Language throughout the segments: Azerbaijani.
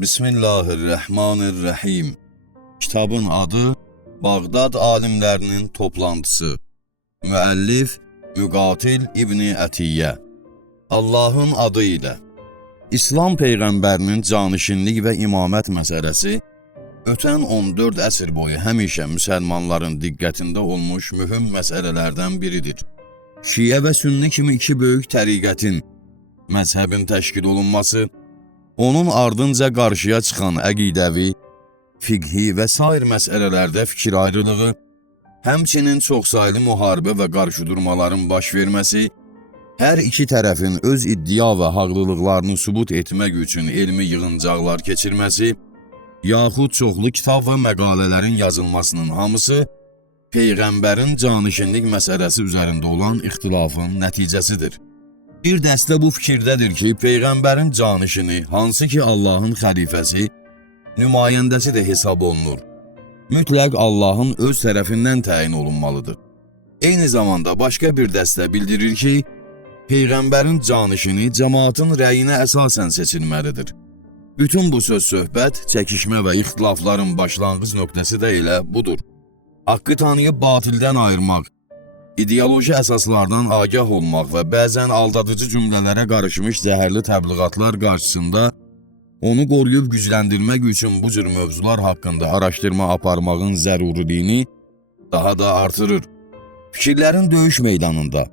Bismillahirrahmanirrahim. Kitabın adı Bağdad alimlərinin toplantısı. Müəllif Müqatil İbni Ətiyyə. Allahın adı ilə. İslam Peyğəmbərinin canişinlik və imamət məsələsi ötən 14 əsr boyu həmişə müsəlmanların diqqətində olmuş mühüm məsələlərdən biridir. Şiə və Sünni kimi iki böyük təriqətin, məzhəbin təşkil olunması, onun ardınca qarşıya çıxan əqidəvi, fiqhi və sair məsələlərdə fikir ayrılığı, həmçinin çoxsaylı müharibə və qarşıdurmaların baş verməsi, hər iki tərəfin öz iddia və haqlılıqlarını sübut etmək üçün elmi yığıncaqlar keçirməsi, yaxud çoxlu kitab və məqalələrin yazılmasının hamısı Peyğəmbərin canişinlik məsələsi üzərində olan ixtilafın nəticəsidir. Bir dəstə bu fikirdədir ki, Peyğəmbərin canişini, hansı ki Allahın xəlifəsi, nümayəndəsi də hesab olunur, mütləq Allahın öz tərəfindən təyin olunmalıdır. Eyni zamanda başqa bir dəstə bildirir ki, Peyğəmbərin canişini cəmaatın rəyinə əsasən seçilməlidir. Bütün bu söz-söhbət, çəkişmə və ixtilafların başlanğıc nöqtəsi də elə budur. Haqqı tanıyıb batildən ayırmaq, ideoloji əsaslardan agah olmaq və bəzən aldadıcı cümlələrə qarışmış zəhərli təbliğatlar qarşısında onu qoruyub gücləndirmək üçün bu cür mövzular haqqında araşdırma aparmağın zəruriliyini daha da artırır. Fikirlərin döyüş meydanında,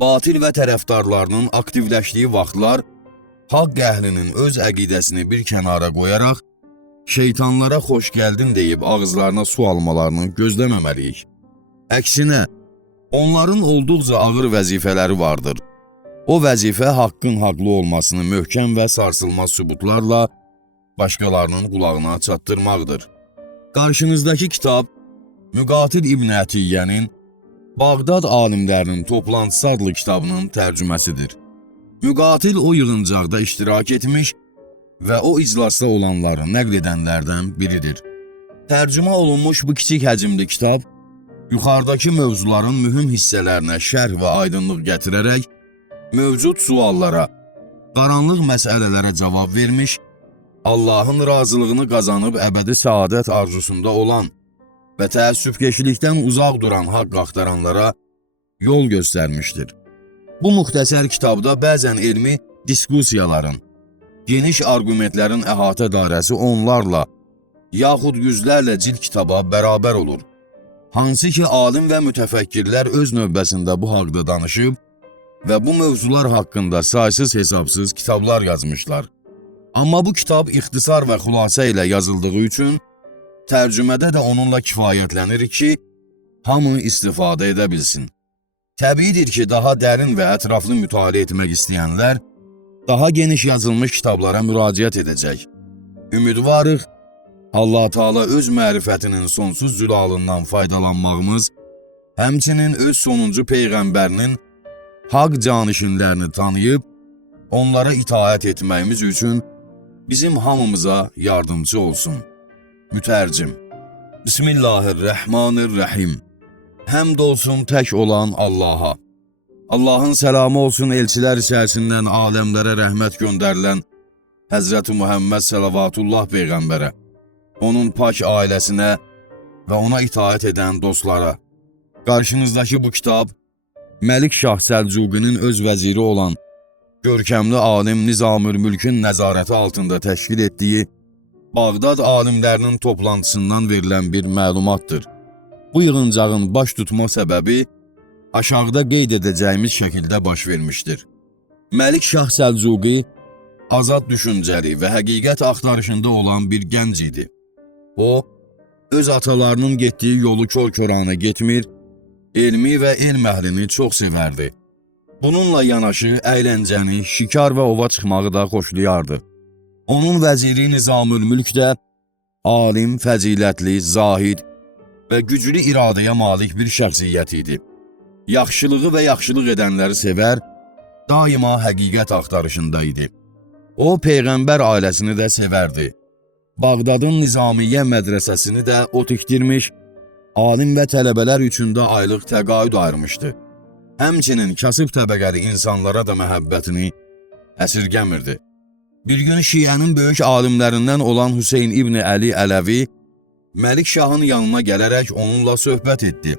batil və tərəfdarlarının aktivləşdiyi vaxtlar, haqq əhlinin öz əqidəsini bir kənara qoyaraq, şeytanlara xoş gəldin deyib ağızlarına su almalarını gözləməməliyik. Əksinə, onların olduqca ağır vəzifələri vardır. O vəzifə haqqın haqlı olmasını möhkəm və sarsılmaz sübutlarla başqalarının qulağına çatdırmaqdır. Qarşınızdakı kitab Müqatil İbn Ətiyyənin Bağdad alimlərinin toplantısı adlı kitabının tərcüməsidir. Müqatil o yığıncaqda iştirak etmiş və o iclasda olanları nəql edənlərdən biridir. Tərcümə olunmuş bu kiçik həcmli kitab, yuxarıdakı mövzuların mühüm hissələrinə şərh və aydınlıq gətirərək, mövcud suallara, qaranlıq məsələlərə cavab vermiş, Allahın razılığını qazanıb əbədi səadət arzusunda olan və təəssübkeşlikdən uzaq duran haqq axtaranlara yol göstərmişdir. Bu müxtəsər kitabda bəzən elmi diskusiyaların, geniş argumentlərin əhatə dairəsi onlarla, yaxud yüzlərlə cild kitaba bərabər olur. Hansı ki, alim və mütəfəkkirlər öz növbəsində bu haqda danışıb və bu mövzular haqqında saysız-hesabsız kitablar yazmışlar. Amma bu kitab ixtisar və xülasə ilə yazıldığı üçün, tərcümədə də onunla kifayətlənir ki, hamı istifadə edə bilsin. Təbiidir ki, daha dərin və ətraflı mütaliə etmək istəyənlər, daha geniş yazılmış kitablara müraciət edəcək. Ümidvarıq, Allah Teala öz mərifətinin sonsuz zülalından faydalanmağımız, həmçinin öz sonuncu Peyğəmbərinin haqq canişinlərini tanıyıb, onlara itaət etməyimiz üçün bizim hamımıza yardımcı olsun. Mütərcim. Bismillahirrahmanirrahim. Həmd olsun tək olan Allaha. Allahın səlamı olsun elçilər içərisindən aləmlərə rəhmət göndərilən Həzrəti Muhammed Səlavatullah Peyğəmbərə, onun pak ailəsinə və ona itaət edən dostlara. Qarşınızdakı bu kitab, Məlik Şah Səlcuqinin öz vəziri olan görkəmli alim Nizamülmülkün nəzarəti altında təşkil etdiyi Bağdad alimlərinin toplantısından verilən bir məlumatdır. Bu yığıncağın baş tutma səbəbi aşağıda qeyd edəcəyimiz şəkildə baş vermişdir. Məlik Şah Səlcuqi azad düşüncəli və həqiqət axtarışında olan bir gənc idi. O, öz atalarının getdiyi yolu kör-körana getmir, elmi və elm əhlini çox sevərdi. Bununla yanaşı əyləncəni, şikar və ova çıxmağı da xoşlayardı. Onun vəziri Nizamülmülk də alim, fəzilətli, zahid və güclü iradəyə malik bir şəxsiyyət idi. Yaxşılığı və yaxşılıq edənləri sevər, daima həqiqət axtarışında idi. O, Peyğəmbər ailəsini də sevərdi. Bağdadın Nizamiyyə mədrəsəsini də o tikdirmiş, alim və tələbələr üçün də aylıq təqaüd ayırmışdı. Həmçinin kasıb təbəqəli insanlara da məhəbbətini əsirgəmirdi. Bir gün Şiənin böyük alimlərindən olan Hüseyn İbni Əli Ələvi Məlik Şahın yanına gələrək onunla söhbət etdi.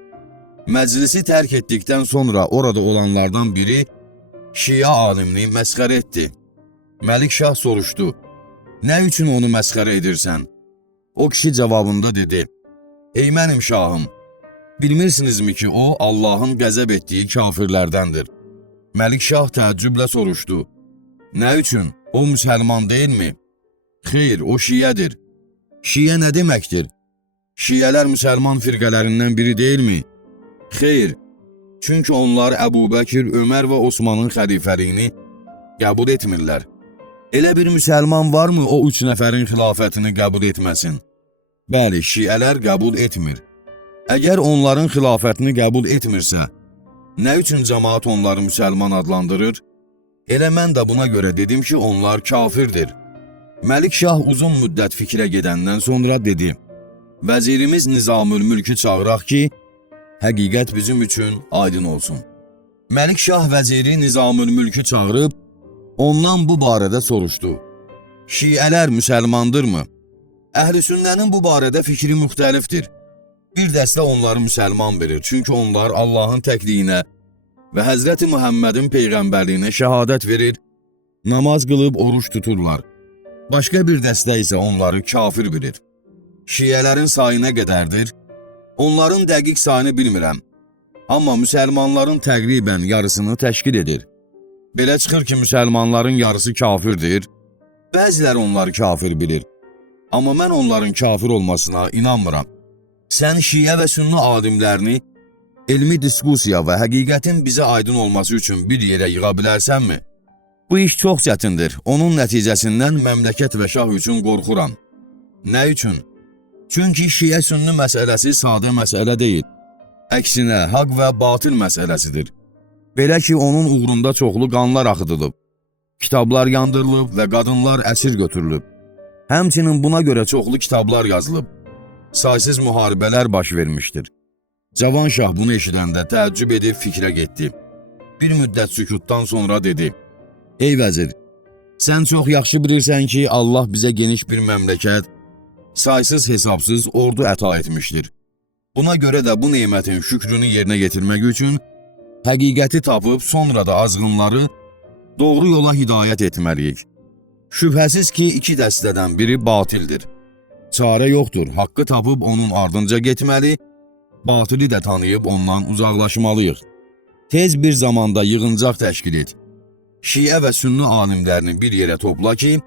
Məclisi tərk etdikdən sonra orada olanlardan biri Şiə alimini məsxərə etdi. Məlik Şah soruşdu, nə üçün onu məsxərə edirsən? O kişi cavabında dedi, ey mənim şahım, bilmirsinizmi ki, o Allahın qəzəb etdiyi kafirlərdəndir. Məlik Şah təəccüblə soruşdu, nə üçün? O müsəlman deyilmi? Xeyr, o şiyədir. Şiyə nə deməkdir? Şiyələr müsəlman firqələrindən biri deyilmi? Xeyr, çünki onlar Əbu Bəkir, Ömər və Osmanın xəlifəliyini qəbul etmirlər. Elə bir müsəlman varmı o 3 nəfərin xilafətini qəbul etməsin? Bəli, şiyələr qəbul etmir. Əgər onların xilafətini qəbul etmirsə, nə üçün cəmaat onları müsəlman adlandırır? Elə mən də buna görə dedim ki, onlar kafirdir. Məlik Şah uzun müddət fikrə gedəndən sonra dedi, vəzirimiz Nizamülmülkü çağıraq ki, həqiqət bizim üçün aydın olsun. Məlik Şah vəziri Nizamülmülkü çağırıb, ondan bu barədə soruşdu. Şiələr müsəlmandırmı? Əhl-i sünnənin bu barədə fikri müxtəlifdir. Bir dəstə onları müsəlman bilir, çünki onlar Allahın təkliyinə və Həzrəti Muhammedin peyğəmbərliyinə şəhadət verir, namaz qılıb oruç tuturlar. Başqa bir dəstə isə onları kafir bilir. Şiyələrin sayı nə qədərdir? Onların dəqiq sayını bilmirəm. Amma müsəlmanların təqribən yarısını təşkil edir. Belə çıxır ki, müsəlmanların yarısı kafirdir. Bəziləri onları kafir bilir. Amma mən onların kafir olmasına inanmıram. Sən şiə və sünni alimlərini elmi diskusiya və həqiqətin bizə aydın olması üçün bir yerə yığa bilərsənmi? Bu iş çox çətindir. Onun nəticəsindən məmləkət və şah üçün qorxuram. Nə üçün? Çünki şiə-sünni məsələsi sadə məsələ deyil. Əksinə, haqq və batıl məsələsidir. Belə ki, onun uğrunda çoxlu qanlar axıdılıb, kitablar yandırılıb və qadınlar əsir götürülüb. Həmçinin buna görə çoxlu kitablar yazılıb, saysız müharibələr baş vermişdir. Cavan şah bunu eşidəndə təəccüb edib fikrə getdi. Bir müddət sükutdan sonra dedi, ey vəzir, sən çox yaxşı bilirsən ki, Allah bizə geniş bir məmləkət, saysız hesabsız ordu əta etmişdir. Buna görə də bu nemətin şükrünü yerinə yetirmək üçün həqiqəti tapıb sonra da azğınları doğru yola hidayət etməliyik. Şübhəsiz ki, 2 dəstədən biri batildir. Çarə yoxdur, haqqı tapıb onun ardınca getməli, batılı da tanıyıb ondan uzaqlaşmalıyıq. Tez bir zamanda yığıncaq təşkil et. Şiə və sünni alimlərini bir yerə topla ki,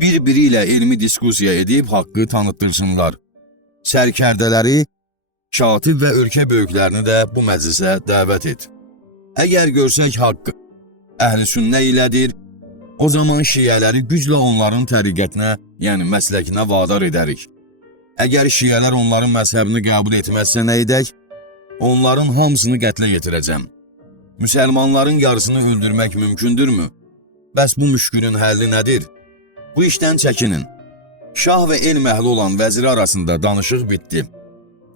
bir-biri ilə elmi diskusiya edib haqqı tanıtdırsınlar. Sərkərdələri, katib və ölkə böyüklərini də bu məclisə dəvət et. Əgər görsək haqqı əhl-i sünnə ilədir, o zaman şiələri güclə onların təriqətinə, yəni məsləkinə vadar edərik. Əgər şiələr onların məzhəbini qəbul etməzsə nə edək? Onların hamısını qətlə yetirəcəm. Müsəlmanların yarısını öldürmək mümkündürmü? Bəs bu müşkülün həlli nədir? Bu işdən çəkinin. Şah və elm əhli olan vəziri arasında danışıq bitdi.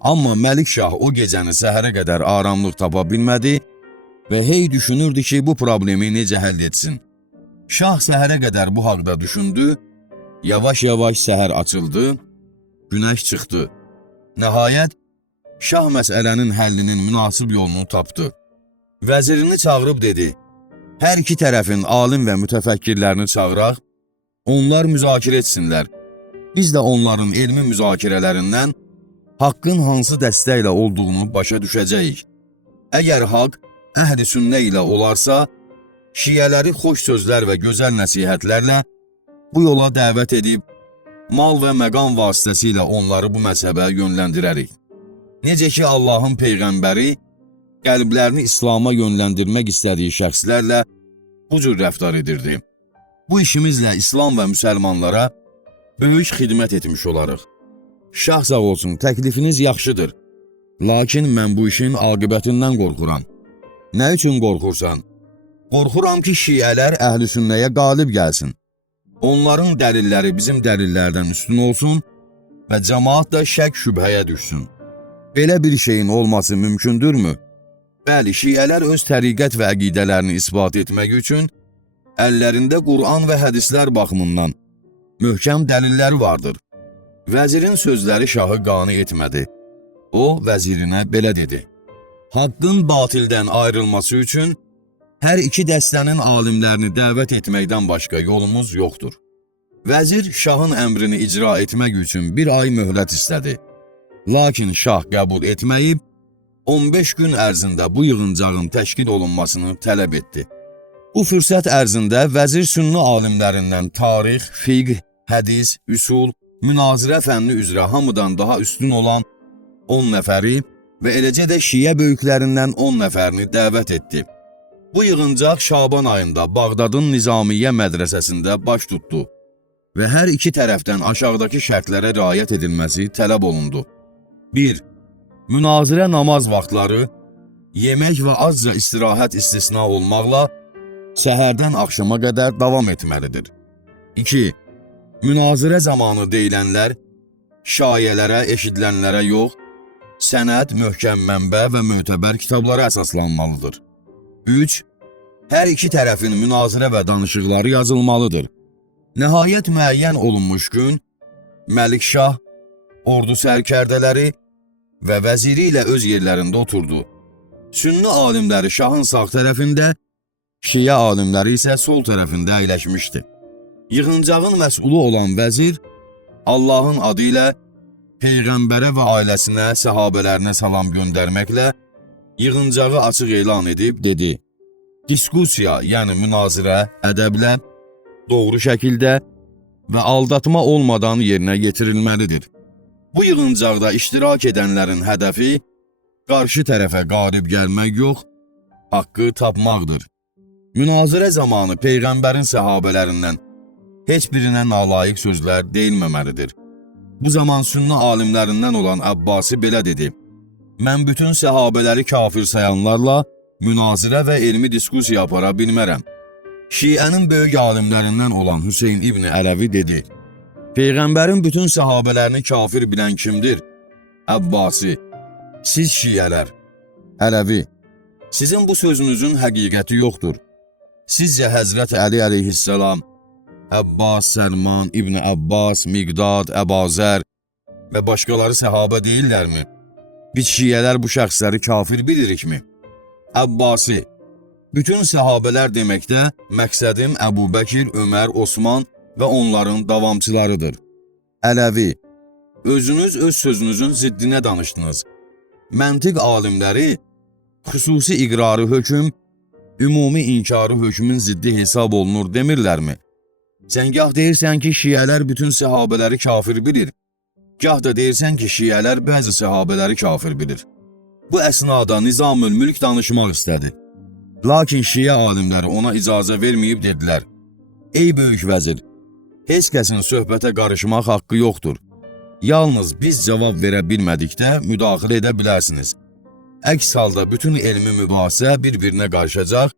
Amma Məlik Şah o gecəni səhərə qədər aramlıq tapa bilmədi və hey düşünürdü ki, bu problemi necə həll etsin. Şah səhərə qədər bu haqda düşündü, yavaş-yavaş səhər açıldı, günəş çıxdı. Nəhayət, şah məsələnin həllinin münasib yolunu tapdı. Vəzirini çağırıb dedi, hər iki tərəfin alim və mütəfəkkirlərini çağıraq, onlar müzakirə etsinlər. Biz də onların elmi müzakirələrindən haqqın hansı dəstə ilə olduğunu başa düşəcəyik. Əgər haqq əhl-i sünnə ilə olarsa, şiələri xoş sözlər və gözəl nəsihətlərlə bu yola dəvət edib, mal və məqam vasitəsilə onları bu məzhəbə yönləndirərik. Necə ki, Allahın Peyğəmbəri qəlblərini İslama yönləndirmək istədiyi şəxslərlə bu cür rəftar edirdi. Bu işimizlə İslam və müsəlmanlara böyük xidmət etmiş olarıq. Şah sağ olsun, təklifiniz yaxşıdır. Lakin mən bu işin aqibətindən qorxuram. Nə üçün qorxursan? Qorxuram ki, şiələr əhl-i sünnəyə qalib gəlsin. Onların dəlilləri bizim dəlillərdən üstün olsun və cəmaat da şək şübhəyə düşsün. Belə bir şeyin olması mümkündürmü? Bəli, şiələr öz təriqət və əqidələrini isbat etmək üçün əllərində Qur'an və hədislər baxımından möhkəm dəlilləri vardır. Vəzirin sözləri şahı qane etmədi. O, vəzirinə belə dedi: Haqqın batildən ayrılması üçün hər iki dəstənin alimlərini dəvət etməkdən başqa yolumuz yoxdur. Vəzir şahın əmrini icra etmək üçün bir ay möhlət istədi. Lakin şah qəbul etməyib, 15 gün ərzində bu yığıncağın təşkil olunmasını tələb etdi. Bu fürsət ərzində vəzir sünni alimlərindən tarix, fiqh, hədis, üsul, münazirə fənni üzrə hamıdan daha üstün olan 10 nəfəri və eləcə də şiə böyüklərindən 10 nəfərini dəvət etdi. Bu yığıncaq Şaban ayında Bağdadın Nizamiyyə mədrəsəsində baş tutdu və hər iki tərəfdən aşağıdakı şərtlərə riayət edilməsi tələb olundu. 1. Münazirə namaz vaxtları, yemək və azca istirahət istisna olmaqla səhərdən axşama qədər davam etməlidir. 2. Münazirə zamanı deyilənlər şayələrə, eşidilənlərə yox, sənəd, möhkəm mənbə və mötəbər kitablara əsaslanmalıdır. 3. Hər iki tərəfin münazirə və danışıqları yazılmalıdır. Nəhayət müəyyən olunmuş gün, Məlikşah, ordu sərkərdələri və vəziri ilə öz yerlərində oturdu. Sünni alimləri şahın sağ tərəfində, şiə alimləri isə sol tərəfində əyləşmişdi. Yığıncağın məsulü olan vəzir, Allahın adı ilə Peyğəmbərə və ailəsinə, səhabələrinə salam göndərməklə yığıncağı açıq elan edib dedi: Diskusiya, yəni münazirə, ədəblə, doğru şəkildə və aldatma olmadan yerinə yetirilməlidir. Bu yığıncaqda iştirak edənlərin hədəfi qarşı tərəfə qalib gəlmək yox, haqqı tapmaqdır. Münazirə zamanı Peyğəmbərin səhabələrindən heç birinə nalayiq sözlər deyilməməlidir. Bu zaman sünni alimlərindən olan Əbbasi belə dedi: Mən bütün səhabələri kafir sayanlarla münazirə və elmi diskusiya apara bilmərəm. Şiənin böyük alimlərindən olan Hüseyn İbni Ələvi dedi: Peyğəmbərin bütün səhabələrini kafir bilən kimdir? Əbbasi: Siz şiələr. Ələvi: Sizin bu sözünüzün həqiqəti yoxdur. Sizcə Həzrət Əli əleyhissalam, Əbbas, Səlman, İbni Əbbas, Miqdad, Əbazər və başqaları səhabə deyillərmi? Biz şiələr bu şəxsləri kafir bilirikmi? Əbbasi: Bütün səhabələr deməkdə məqsədim Əbu Bəkir, Ömər, Osman və onların davamçılarıdır. Ələvi: Özünüz öz sözünüzün ziddinə danışdınız. Məntiq alimləri xüsusi iqrarı hökm, ümumi inkarı hökmün ziddi hesab olunur demirlərmi? Sən gah deyirsən ki, şiələr bütün səhabələri kafir bilir, gah da deyirsən ki, şiələr bəzi səhabələri kafir bilir. Bu əsnada Nizamül Mülk danışmaq istədi. Lakin şiə alimləri ona icazə verməyib dedilər: Ey böyük vəzir, heç kəsin söhbətə qarışmaq haqqı yoxdur. Yalnız biz cavab verə bilmədikdə müdaxilə edə bilərsiniz. Əks halda bütün elmi mübahisə bir-birinə qarışacaq,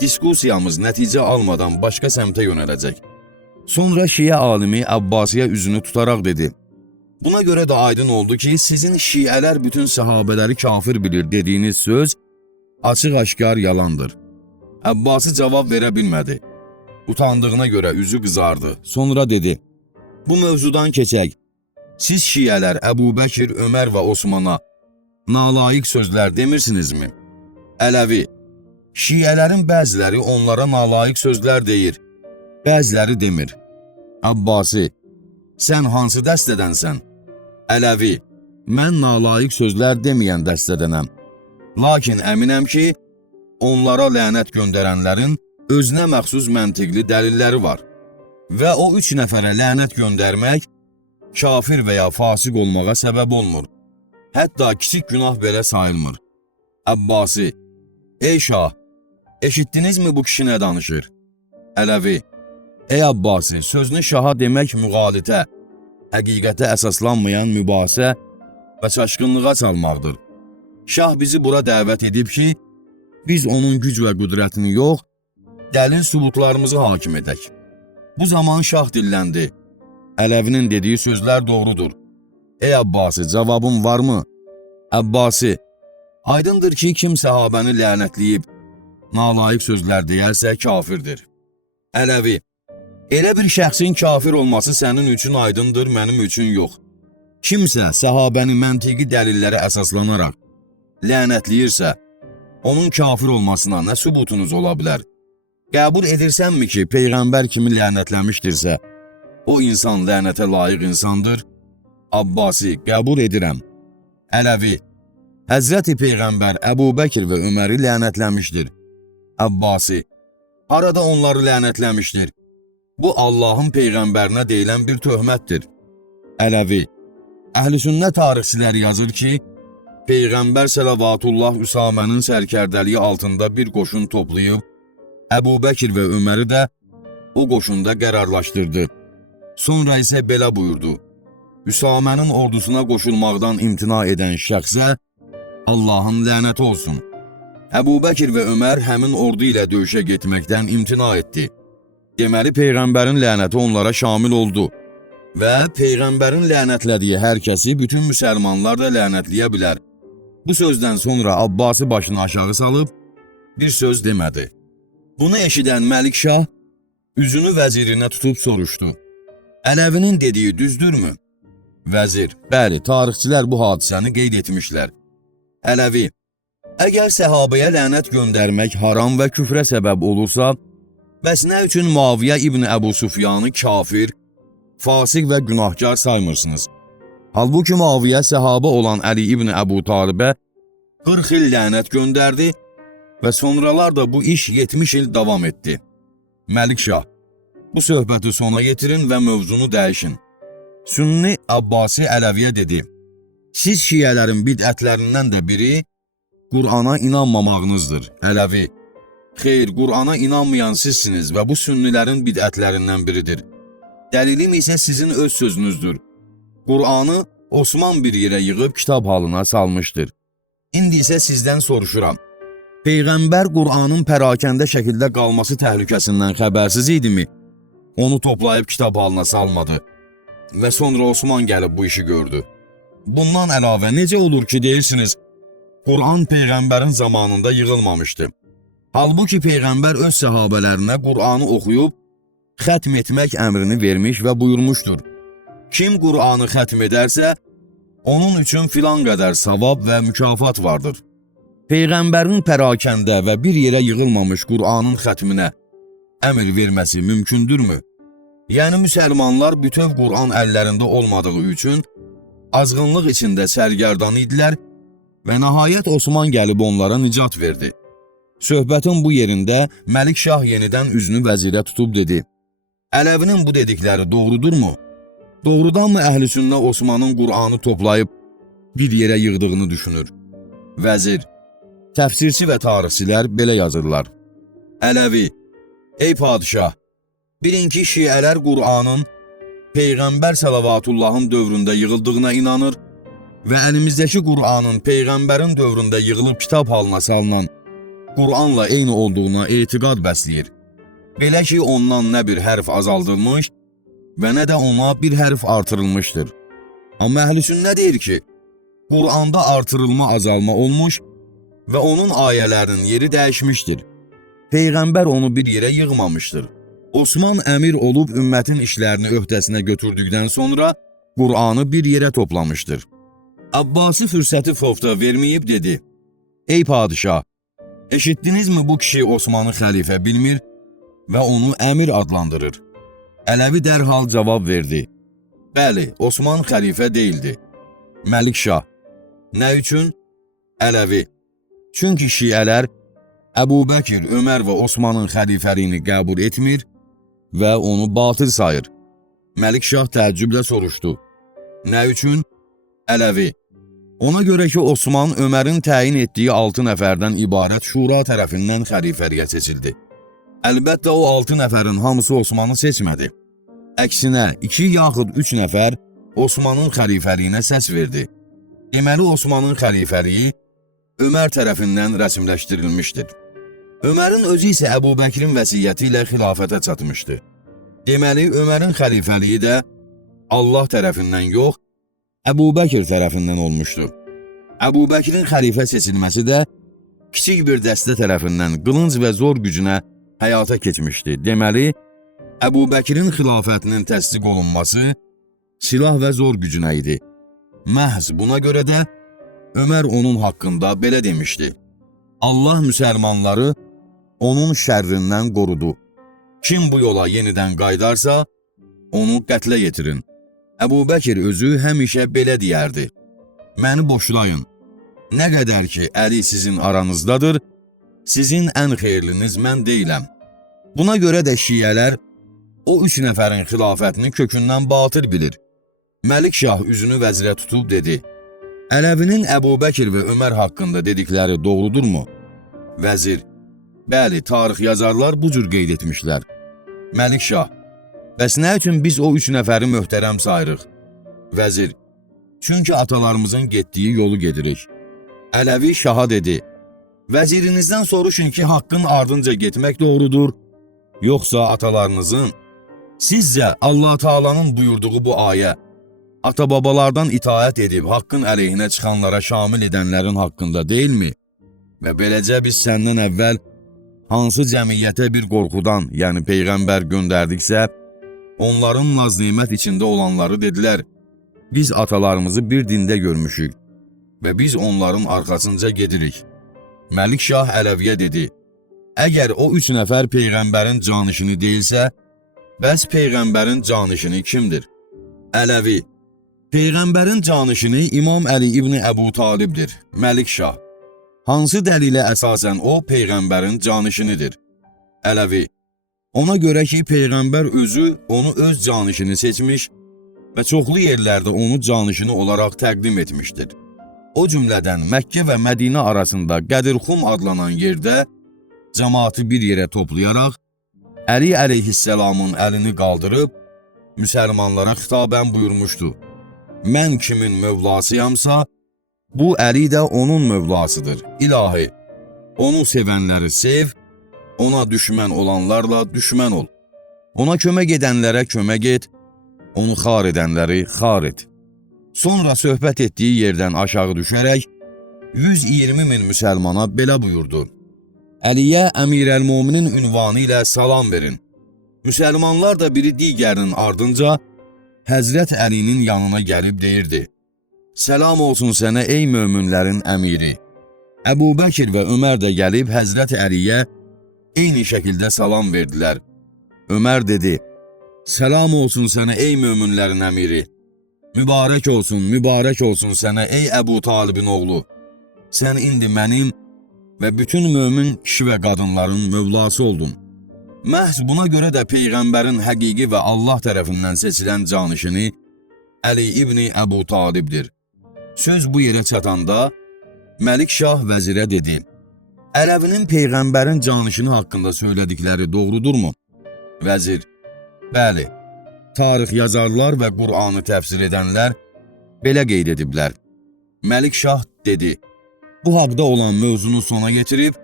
diskusiyamız nəticə almadan başqa səmtə yönələcək. Sonra şiə alimi Əbbasiyə üzünü tutaraq dedi: Buna görə də aydın oldu ki, sizin şiələr bütün səhabələri kafir bilir dediyiniz söz açıq-aşkar yalandır. Əbbasi cavab verə bilmədi. Utandığına görə üzü qızardı. Sonra dedi: Bu mövzudan keçək. Siz şiələr Əbu Bəkir, Ömər və Osmana nalayiq sözlər demirsinizmi? Ələvi: Şiələrin bəziləri onlara nalayiq sözlər deyir, bəziləri demir. Əbbasi: Sən hansı dəstədənsən? Ələvi: Mən nalayiq sözlər deməyən dəstədənəm. Lakin əminəm ki, onlara lənət göndərənlərin özünə məxsus məntiqli dəlilləri var və o 3 nəfərə lənət göndərmək kafir və ya fasiq olmağa səbəb olmur. Hətta kiçik günah belə sayılmır. Əbbasi: Ey şah, eşitdinizmi bu kişi nə danışır? Ələvi: Ey Əbbasi, sözünü şaha demək müğalitə, həqiqətə əsaslanmayan mübahisə və çaşqınlığa çalmaqdır. Şah bizi bura dəvət edib ki, biz onun güc və qüdrətini yox, dəlil sübutlarımızı hakim edək. Bu zaman şah dilləndi: Ələvinin dediyi sözlər doğrudur. Ey Əbbasi, cavabın varmı? Əbbasi: Aydındır ki, kim səhabəni lənətləyib, nalayiq sözlər deyərsə kafirdir. Ələvi, elə bir şəxsin kafir olması sənin üçün aydındır, mənim üçün yox. Kimsə səhabəni məntiqi dəlillərə əsaslanaraq lənətləyirsə, onun kafir olmasına nə sübutunuz ola bilər? Qəbul edirsənmi ki, Peyğəmbər kimi lənətləmişdirsə, o insan lənətə layiq insandır? Abbasi, qəbul edirəm. Ələvi, Həzrəti Peyğəmbər Əbu Bəkir və Öməri lənətləmişdir. Abbasi, harada onları lənətləmişdir? Bu Allahın Peyğəmbərinə deyilən bir töhmətdir. Ələvi, Əhl-i-Sünnə tarixçiləri yazır ki, Peyğəmbər Səlavatullah Üsamənin sərkərdəliyi altında bir qoşun toplayıb, Əbu Bəkir və Öməri də o qoşunda qərarlaşdırdı. Sonra isə belə buyurdu: Üsamənin ordusuna qoşulmaqdan imtina edən şəxsə Allahın lənəti olsun. Əbu Bəkir və Ömər həmin ordu ilə döyüşə getməkdən imtina etdi. Deməli, Peyğəmbərin lənəti onlara şamil oldu və Peyğəmbərin lənətlədiyi hər kəsi bütün müsəlmanlar da lənətləyə bilər. Bu sözdən sonra Abbasi başını aşağı salıb bir söz demədi. Bunu eşidən Məlik Şah üzünü vəzirinə tutub soruşdu: Ələvinin dediyi düzdürmü? Vəzir: bəli, tarixçilər bu hadisəni qeyd etmişlər. Ələvi: əgər səhabəyə lənət göndərmək haram və küfrə səbəb olursa, bəs nə üçün Muaviyyə İbn Əbu Sufyanı kafir, fasik və günahkar saymırsınız? Halbuki Muaviyyə səhabə olan Əli İbn Əbu Talibə 40 il lənət göndərdi və sonralar da bu iş 70 il davam etdi. Məlik Şah: bu söhbəti sona yetirin və mövzunu dəyişin. Sünni Abbasi Ələviyə dedi: siz şiələrin bidətlərindən də biri Qur'ana inanmamağınızdır. Ələvi: xeyr, Qur'ana inanmayan sizsiniz və bu sünnilərin bidətlərindən biridir. Dəlilim isə sizin öz sözünüzdür. Qur'anı Osman bir yerə yığıb kitab halına salmışdır. İndi isə sizdən soruşuram. Peyğəmbər Qur'anın pərakəndə şəkildə qalması təhlükəsindən xəbərsiz idimi? Onu toplayıb kitab halına salmadı və sonra Osman gəlib bu işi gördü. Bundan əlavə necə olur ki, deyirsiniz, Qur'an Peyğəmbərin zamanında yığılmamışdı. Halbuki Peyğəmbər öz səhabələrinə Qur'anı oxuyub, xətm etmək əmrini vermiş və buyurmuşdur: kim Qur'anı xətm edərsə, onun üçün filan qədər savab və mükafat vardır. Peyğəmbərin pərakəndə və bir yerə yığılmamış Qur'anın xətminə əmr verməsi mümkündürmü? Yəni, müsəlmanlar bütöv Qur'an əllərində olmadığı üçün azğınlıq içində sərgərdan idilər və nəhayət Osman gəlib onlara nicat verdi. Söhbətin bu yerində Məlik Şah yenidən üzünü vəzirə tutub dedi: Ələvinin bu dedikləri doğrudurmu? Doğrudanmı Əhl-i-Sünnə Osmanın Qur'anı toplayıb bir yerə yığdığını düşünür? Vəzir: təfsirçi və tarixçilər belə yazırlar. Ələvi: ey padişah, bilin ki, şiələr Qur'anın Peyğəmbər Səlavatullahın dövründə yığıldığına inanır və əlimizdəki Qur'anın Peyğəmbərin dövründə yığılıb kitab halına salınan Qur'anla eyni olduğuna etiqad bəsləyir. Belə ki, ondan nə bir hərf azaldılmış və nə də ona bir hərf artırılmışdır. Amma Əhl-i-Sünnə deyir ki, Qur'anda artırılma, azalma olmuş və onun ayələrinin yeri dəyişmişdir. Peyğəmbər onu bir yerə yığmamışdır. Osman əmir olub ümmətin işlərini öhdəsinə götürdükdən sonra Qur'anı bir yerə toplamışdır. Abbasi fürsəti fovta verməyib dedi: ey padişah, eşitdinizmi bu kişi Osmanı xəlifə bilmir və onu əmir adlandırır? Ələvi dərhal cavab verdi: bəli, Osman xəlifə deyildi. Məlik Şah: nə üçün? Ələvi: çünki şiələr Əbu Bəkir, Ömər və Osmanın xəlifəliyini qəbul etmir və onu batıl sayır. Məlik Şah təəccüblə soruşdu: nə üçün? Ələvi: ona görə ki, Osman Ömərin təyin etdiyi 6 nəfərdən ibarət şura tərəfindən xəlifəliyə seçildi. Əlbəttə o 6 nəfərin hamısı Osmanı seçmədi. Əksinə 2 yaxud 3 nəfər Osmanın xəlifəliyinə səs verdi. Deməli, Osmanın xəlifəliyi Ömər tərəfindən rəsmiləşdirilmişdir. Ömərin özü isə Əbu Bəkirin vəsiyyəti ilə xilafətə çatmışdı. Deməli, Ömərin xəlifəliyi də Allah tərəfindən yox, Əbu Bəkir tərəfindən olmuşdu. Əbu Bəkirin xəlifə seçilməsi də kiçik bir dəstə tərəfindən qılınc və zor gücünə həyata keçmişdi. Deməli, Əbu Bəkirin xilafətinin təsdiq olunması silah və zor gücünə idi. Məhz buna görə də Ömər onun haqqında belə demişdi: Allah müsəlmanları onun şərrindən qorudu. Kim bu yola yenidən qaydarsa, onu qətlə yetirin. Əbu Bəkir özü həmişə belə deyərdi: Məni boşlayın. Nə qədər ki, Əli sizin aranızdadır, sizin ən xeyirliniz mən deyiləm. Buna görə də şiyələr o 3 nəfərin xilafətini kökündən batıl bilir. Məlik Şah üzünü vəzirə tutub dedi: Ələvinin Əbu Bəkir və Ömər haqqında dedikləri doğrudurmu? Vəzir: Bəli, tarix yazarlar bu cür qeyd etmişlər. Məlik Şah: Bəs nə üçün biz o 3 nəfəri möhtərəm sayırıq? Vəzir: Çünki atalarımızın getdiyi yolu gedirik. Ələvi Şaha dedi: Vəzirinizdən soruşun ki, haqqın ardınca getmək doğrudur, yoxsa atalarınızın? Sizcə Allah Taala'nın buyurduğu bu ayə, ata-babalardan itaət edib haqqın əleyhinə çıxanlara şamil edənlərin haqqında deyilmi? Və beləcə biz səndən əvvəl hansı cəmiyyətə bir qorxudan, yəni Peyğəmbər göndərdiksə, onların naz-nemət içində olanları dedilər: Biz atalarımızı bir dində görmüşük və biz onların arxasınca gedirik. Məlik Şah Ələviyə dedi: Əgər o 3 nəfər Peyğəmbərin canişini deyilsə, bəs Peyğəmbərin canişini kimdir? Ələvi: Peyğəmbərin canişini İmam Əli İbni Əbu Talibdir. Məlik Şah: Hansı dəlilə əsasən o Peyğəmbərin canişinidir? Ələvi: Ona görə ki, Peyğəmbər özü onu öz canişini seçmiş və çoxlu yerlərdə onu canişini olaraq təqdim etmişdir. O cümlədən Məkkə və Mədinə arasında Qədirxum adlanan yerdə cəmaatı bir yerə toplayaraq Əli əleyhisselamın əlini qaldırıb müsəlmanlara xitabən buyurmuşdu: Mən kimin mövlasıyamsa, bu Əli də onun mövlasıdır. İlahi, onu sevənləri sev, ona düşmən olanlarla düşmən ol. Ona kömək edənlərə kömək et, onu xar edənləri xar et. Sonra söhbət etdiyi yerdən aşağı düşərək 120 min müsəlmana belə buyurdu: Əliyə Əmirəl-Mominin ünvanı ilə salam verin. Müsəlmanlar da biri digərinin ardınca Həzrət Əlinin yanına gəlib deyirdi: Səlam olsun sənə ey möminlərin əmiri. Əbu Bəkir və Ömər də gəlib Həzrət Əliyə eyni şəkildə salam verdilər. Ömər dedi: Səlam olsun sənə ey möminlərin əmiri. Mübarək olsun sənə ey Əbu Talibin oğlu. Sən indi mənim və bütün mömin kişi və qadınların mövlası oldun. Məhz buna görə də Peyğəmbərin həqiqi və Allah tərəfindən seçilən canişini Əli İbni Əbu Talibdir. Söz bu yerə çatanda Məlik Şah vəzirə dedi: Ələvinin Peyğəmbərin canişini haqqında söylədikləri doğrudurmu? Vəzir: Bəli, tarix yazarlar və Qur'anı təfsir edənlər belə qeyd ediblər. Məlik Şah dedi: Bu haqda olan mövzunu sona getirib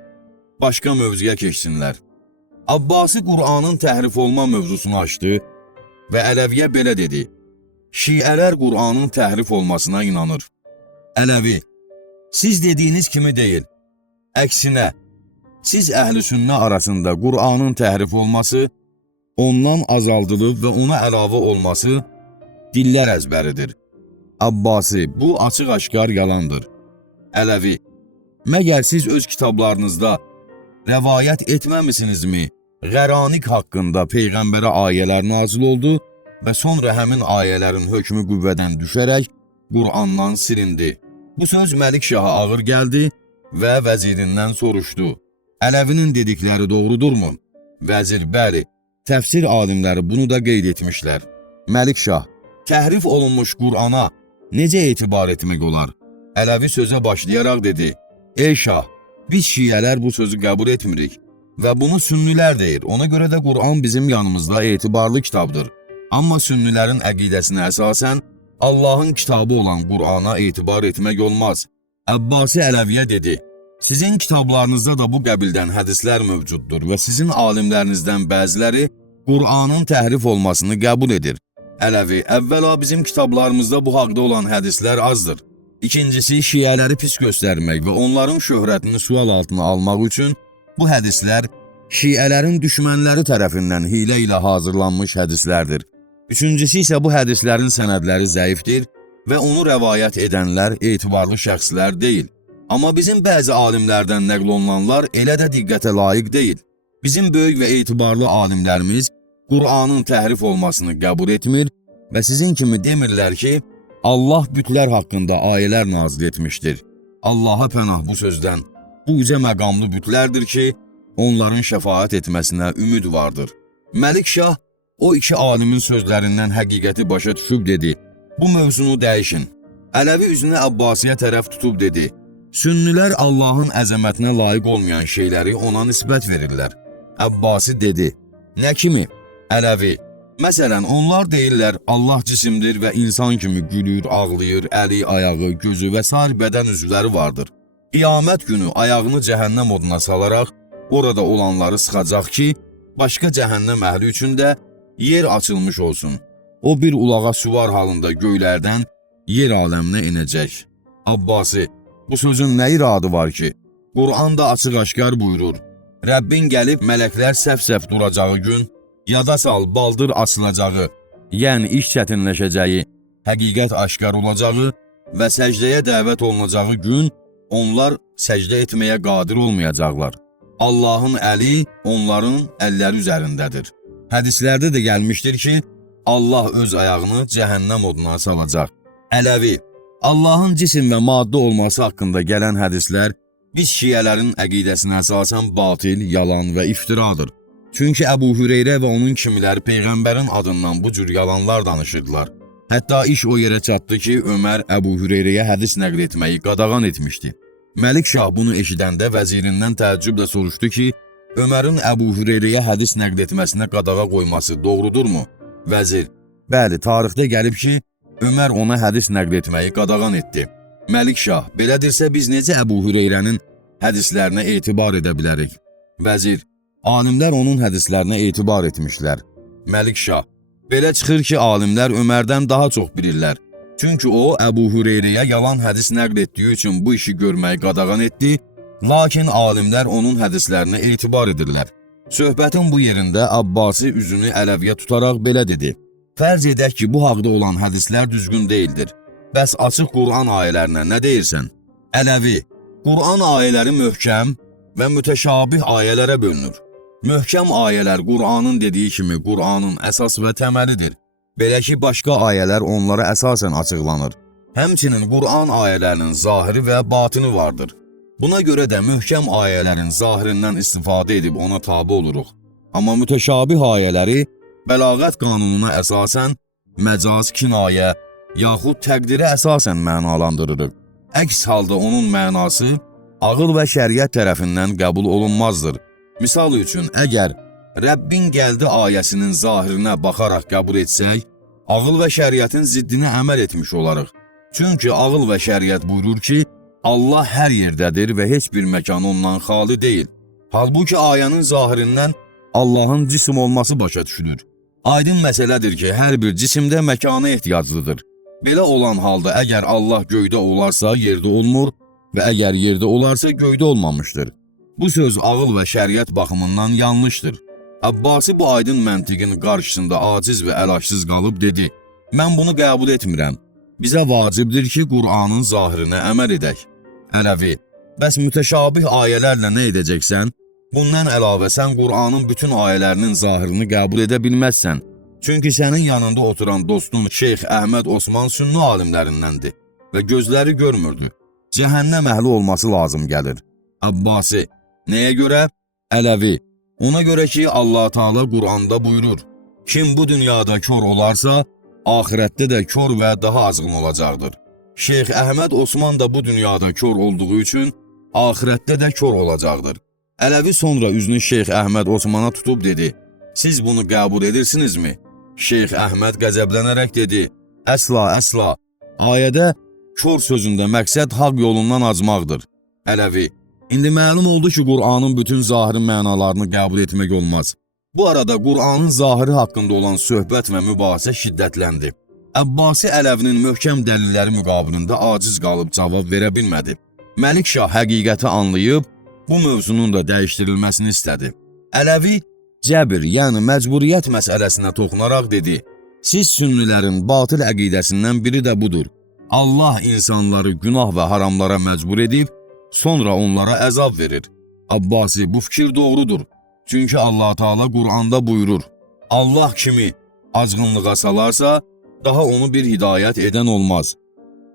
başqa mövzuya keçsinlər. Abbasi Qur'anın təhrif olma mövzusunu açdı və Ələviyə belə dedi: Şiələr Qur'anın təhrif olmasına inanır. Ələvi: Siz dediyiniz kimi deyil. Əksinə, siz əhl-i sünnə arasında Qur'anın təhrif olması, ondan azaldılıb və ona əlavə olması dillər əzbəridir. Abbasi: Bu açıq-aşkar yalandır. Ələvi: Məgər siz öz kitablarınızda rəvayət etməmisinizmi? Qəranik haqqında Peyğəmbərə ayələr nazil oldu və sonra həmin ayələrin hökmü qüvvədən düşərək Qur'andan silindi. Bu söz Məlik Şaha ağır gəldi və vəzirindən soruşdu: Ələvinin dedikləri doğrudurmu? Vəzir: Bəli, təfsir alimləri bunu da qeyd etmişlər. Məlik Şah: Təhrif olunmuş Qur'ana necə etibar etmək olar? Ələvi sözə başlayaraq dedi: Ey Şah, biz şiyələr bu sözü qəbul etmirik və bunu sünnilər deyir. Ona görə də Qur'an bizim yanımızda etibarlı kitabdır. Amma sünnilərin əqidəsinə əsasən Allahın kitabı olan Qur'ana etibar etmək olmaz. Əbbasi Ələviyə dedi: Sizin kitablarınızda da bu qəbildən hədislər mövcuddur və sizin alimlərinizdən bəziləri Qur'anın təhrif olmasını qəbul edir. Ələvi: Əvvəla bizim kitablarımızda bu haqda olan hədislər azdır. İkincisi, şiyələri pis göstərmək və onların şöhrətini sual altına almaq üçün bu hədislər Şiələrin düşmənləri tərəfindən hilə ilə hazırlanmış hədislərdir. Üçüncüsü isə bu hədislərin sənədləri zəifdir və onu rəvayət edənlər etibarlı şəxslər deyil. Amma bizim bəzi alimlərdən nəql olunanlar elə də diqqətə layiq deyil. Bizim böyük və etibarlı alimlərimiz Qur'anın təhrif olmasını qəbul etmir və sizin kimi demirlər ki, Allah bütlər haqqında ayələr nazil etmişdir. Allaha pənah bu sözdən. Bu uca məqamlı bütlərdir ki, onların şəfaət etməsinə ümid vardır. Məlik Şah o iki alimin sözlərindən həqiqəti başa düşüb dedi, bu mövzunu dəyişin. Ələvi üzünü Abbasiyə tərəf tutub dedi, Sünnilər Allahın əzəmətinə layiq olmayan şeyləri ona nisbət verirlər. Abbasi dedi, nə kimi? Ələvi, məsələn, onlar deyirlər Allah cisimdir və insan kimi gülür, ağlayır, əli, ayağı, gözü və sair bədən üzvləri vardır. Qiyamət günü ayağını cəhənnəm oduna salaraq orada olanları sıxacaq ki, başqa cəhənnəm əhli üçün də yer açılmış olsun. O bir ulağa süvar halında göylərdən yer aləminə inəcək. Abbasi, bu sözün nə iradı var ki? Qur'anda açıq-aşkar buyurur. Rəbbin gəlib mələklər səf-səf duracağı gün, yada sal, baldır açılacağı, yəni iş çətinləşəcəyi, həqiqət aşkar olacağı və səcdəyə dəvət olunacağı gün, onlar səcdə etməyə qadir olmayacaqlar. Allahın əli onların əlləri üzərindədir. Hədislərdə də gəlmişdir ki, Allah öz ayağını cəhənnəm oduna salacaq. Ələvi, Allahın cisim və maddə olması haqqında gələn hədislər biz şiələrin əqidəsinə əsasən batil, yalan və iftiradır. Çünki Əbu Hüreyrə və onun kimiləri Peyğəmbərin adından bu cür yalanlar danışırdılar. Hətta iş o yerə çatdı ki, Ömər Əbu Hüreyrəyə hədis nəql etməyi qadağan etmişdi. Məlik Şah bunu eşidəndə vəzirindən təəccüblə soruşdu ki, Ömərin Əbu Hüreyrəyə hədis nəql etməsinə qadağa qoyması doğrudurmu? Vəzir, bəli, tarixdə gəlib ki, Ömər ona hədis nəql etməyi qadağan etdi. Məlik Şah, belədirsə biz necə Əbu Hüreyrənin hədislərinə etibar edə bilərik? Vəzir, alimlər onun hədislərinə etibar etmişlər. Məlik Şah, belə çıxır ki, alimlər Ömərdən daha çox bilirlər. Çünki o, Əbu Hüreyrəyə yalan hədis nəql etdiyi üçün bu işi görməyi qadağan etdi, lakin alimlər onun hədislərinə etibar edirlər. Söhbətin bu yerində Abbasi üzünü Ələviyə tutaraq belə dedi. Fərz edək ki, bu haqda olan hədislər düzgün deyildir. Bəs açıq Qur'an ayələrinə nə deyirsən? Ələvi, Qur'an ayələri möhkəm və mütəşabih ayələrə bölünür. Möhkəm ayələr Qur'anın dediyi kimi Qur'anın əsas və təməlidir. Belə ki, başqa ayələr onlara əsasən açıqlanır. Həmçinin Qur'an ayələrinin zahiri və batini vardır. Buna görə də möhkəm ayələrin zahirindən istifadə edib ona tabi oluruq. Amma mütəşabih ayələri bəlağət qanununa əsasən məcaz, kinayə, yaxud təqdirə əsasən mənalandırırıq. Əks halda onun mənası ağıl və şəriət tərəfindən qəbul olunmazdır. Misal üçün, əgər Rəbbin gəldi ayəsinin zahirinə baxaraq qəbul etsək, ağıl və şəriətin ziddinə əməl etmiş olarıq. Çünki ağıl və şəriət buyurur ki, Allah hər yerdədir və heç bir məkan ondan xali deyil. Halbuki ayənin zahirindən Allahın cisim olması başa düşülür. Aydın məsələdir ki, hər bir cisimdə məkana ehtiyaclıdır. Belə olan halda əgər Allah göydə olarsa yerdə olmur və əgər yerdə olarsa göydə olmamışdır. Bu söz ağıl və şəriət baxımından yanlışdır. Abbasi bu aydın məntiqin qarşısında aciz və əlacsız qalıb dedi, mən bunu qəbul etmirəm. Bizə vacibdir ki, Qur'anın zahirinə əməl edək. Ələvi, bəs mütəşabih ayələrlə nə edəcəksən? Bundan əlavə sən Qur'anın bütün ayələrinin zahirini qəbul edə bilməzsən. Çünki sənin yanında oturan dostun Şeyx Əhməd Osman sünni alimlərindəndir və gözləri görmürdü. Cəhənnəm əhli olması lazım gəlir. Abbasi, nəyə görə? Ələvi, ona görə ki, Allah Teala Qur'anda buyurur, kim bu dünyada kör olarsa, ahirətdə də kör və daha azğın olacaqdır. Şeyx Əhməd Osman da bu dünyada kör olduğu üçün, ahirətdə də kör olacaqdır. Ələvi sonra üzünü Şeyx Əhməd Osmana tutub dedi, siz bunu qəbul edirsinizmi? Şeyx Əhməd qəzəblənərək dedi, əsla, əsla. Ayədə kör sözündə məqsəd haqq yolundan azmaqdır. Ələvi, İndi məlum oldu ki, Qur'anın bütün zahiri mənalarını qəbul etmək olmaz. Bu arada Qur'anın zahiri haqqında olan söhbət və mübahisə şiddətləndi. Abbasi Ələvinin möhkəm dəlilləri müqabilində aciz qalıb cavab verə bilmədi. Məlik Şah həqiqəti anlayıb, bu mövzunun da dəyişdirilməsini istədi. Ələvi cəbr, yəni məcburiyyət məsələsinə toxunaraq dedi: Siz sünnilərin batıl əqidəsindən biri də budur. Allah insanları günah və haramlara məcbur edib, sonra onlara əzab verir. Abbasi, bu fikir doğrudur. Çünki Allah Teala Qur'anda buyurur: Allah kimi azğınlığa salarsa, daha onu bir hidayət edən olmaz.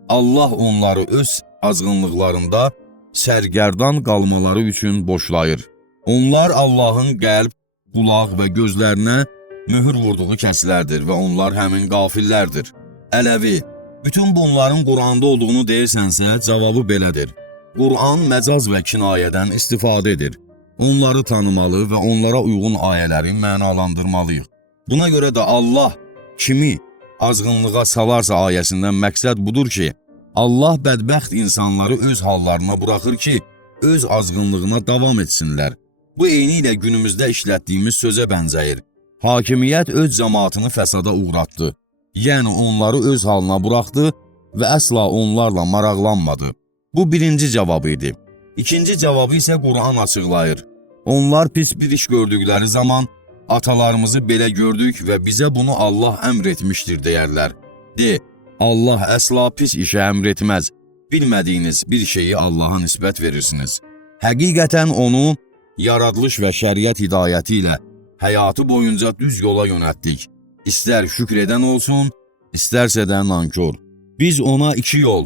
Allah onları öz azğınlıqlarında sərgərdan qalmaları üçün boşlayır. Onlar Allahın qəlb, qulaq və gözlərinə möhür vurduğu kəslərdir və onlar həmin qafillərdir. Ələvi, bütün bunların Qur'anda olduğunu deyirsənsə, cavabı belədir. Qur'an məcaz və kinayədən istifadə edir. Onları tanımalı və onlara uyğun ayələri mənalandırmalıyıq. Buna görə də Allah kimi azğınlığa salarsa ayəsindən məqsəd budur ki, Allah bədbəxt insanları öz hallarına buraxır ki, öz azğınlığına davam etsinlər. Bu eyni ilə günümüzdə işlətdiyimiz sözə bənzəyir. Hakimiyyət öz cəmaatını fəsada uğratdı. Yəni onları öz halına buraxdı və əsla onlarla maraqlanmadı. Bu birinci cavabı idi. İkinci cavabı isə Qur'an açıqlayır. Onlar pis bir iş gördükləri zaman, atalarımızı belə gördük və bizə bunu Allah əmr etmişdir deyərlər. De, Allah əsla pis işə əmr etməz. Bilmədiyiniz bir şeyi Allaha nisbət verirsiniz. Həqiqətən onu yaradılış və şəriət hidayəti ilə həyatı boyunca düz yola yönəltdik. İstər şükr edən olsun, istərsə də nankor. Biz ona iki yol,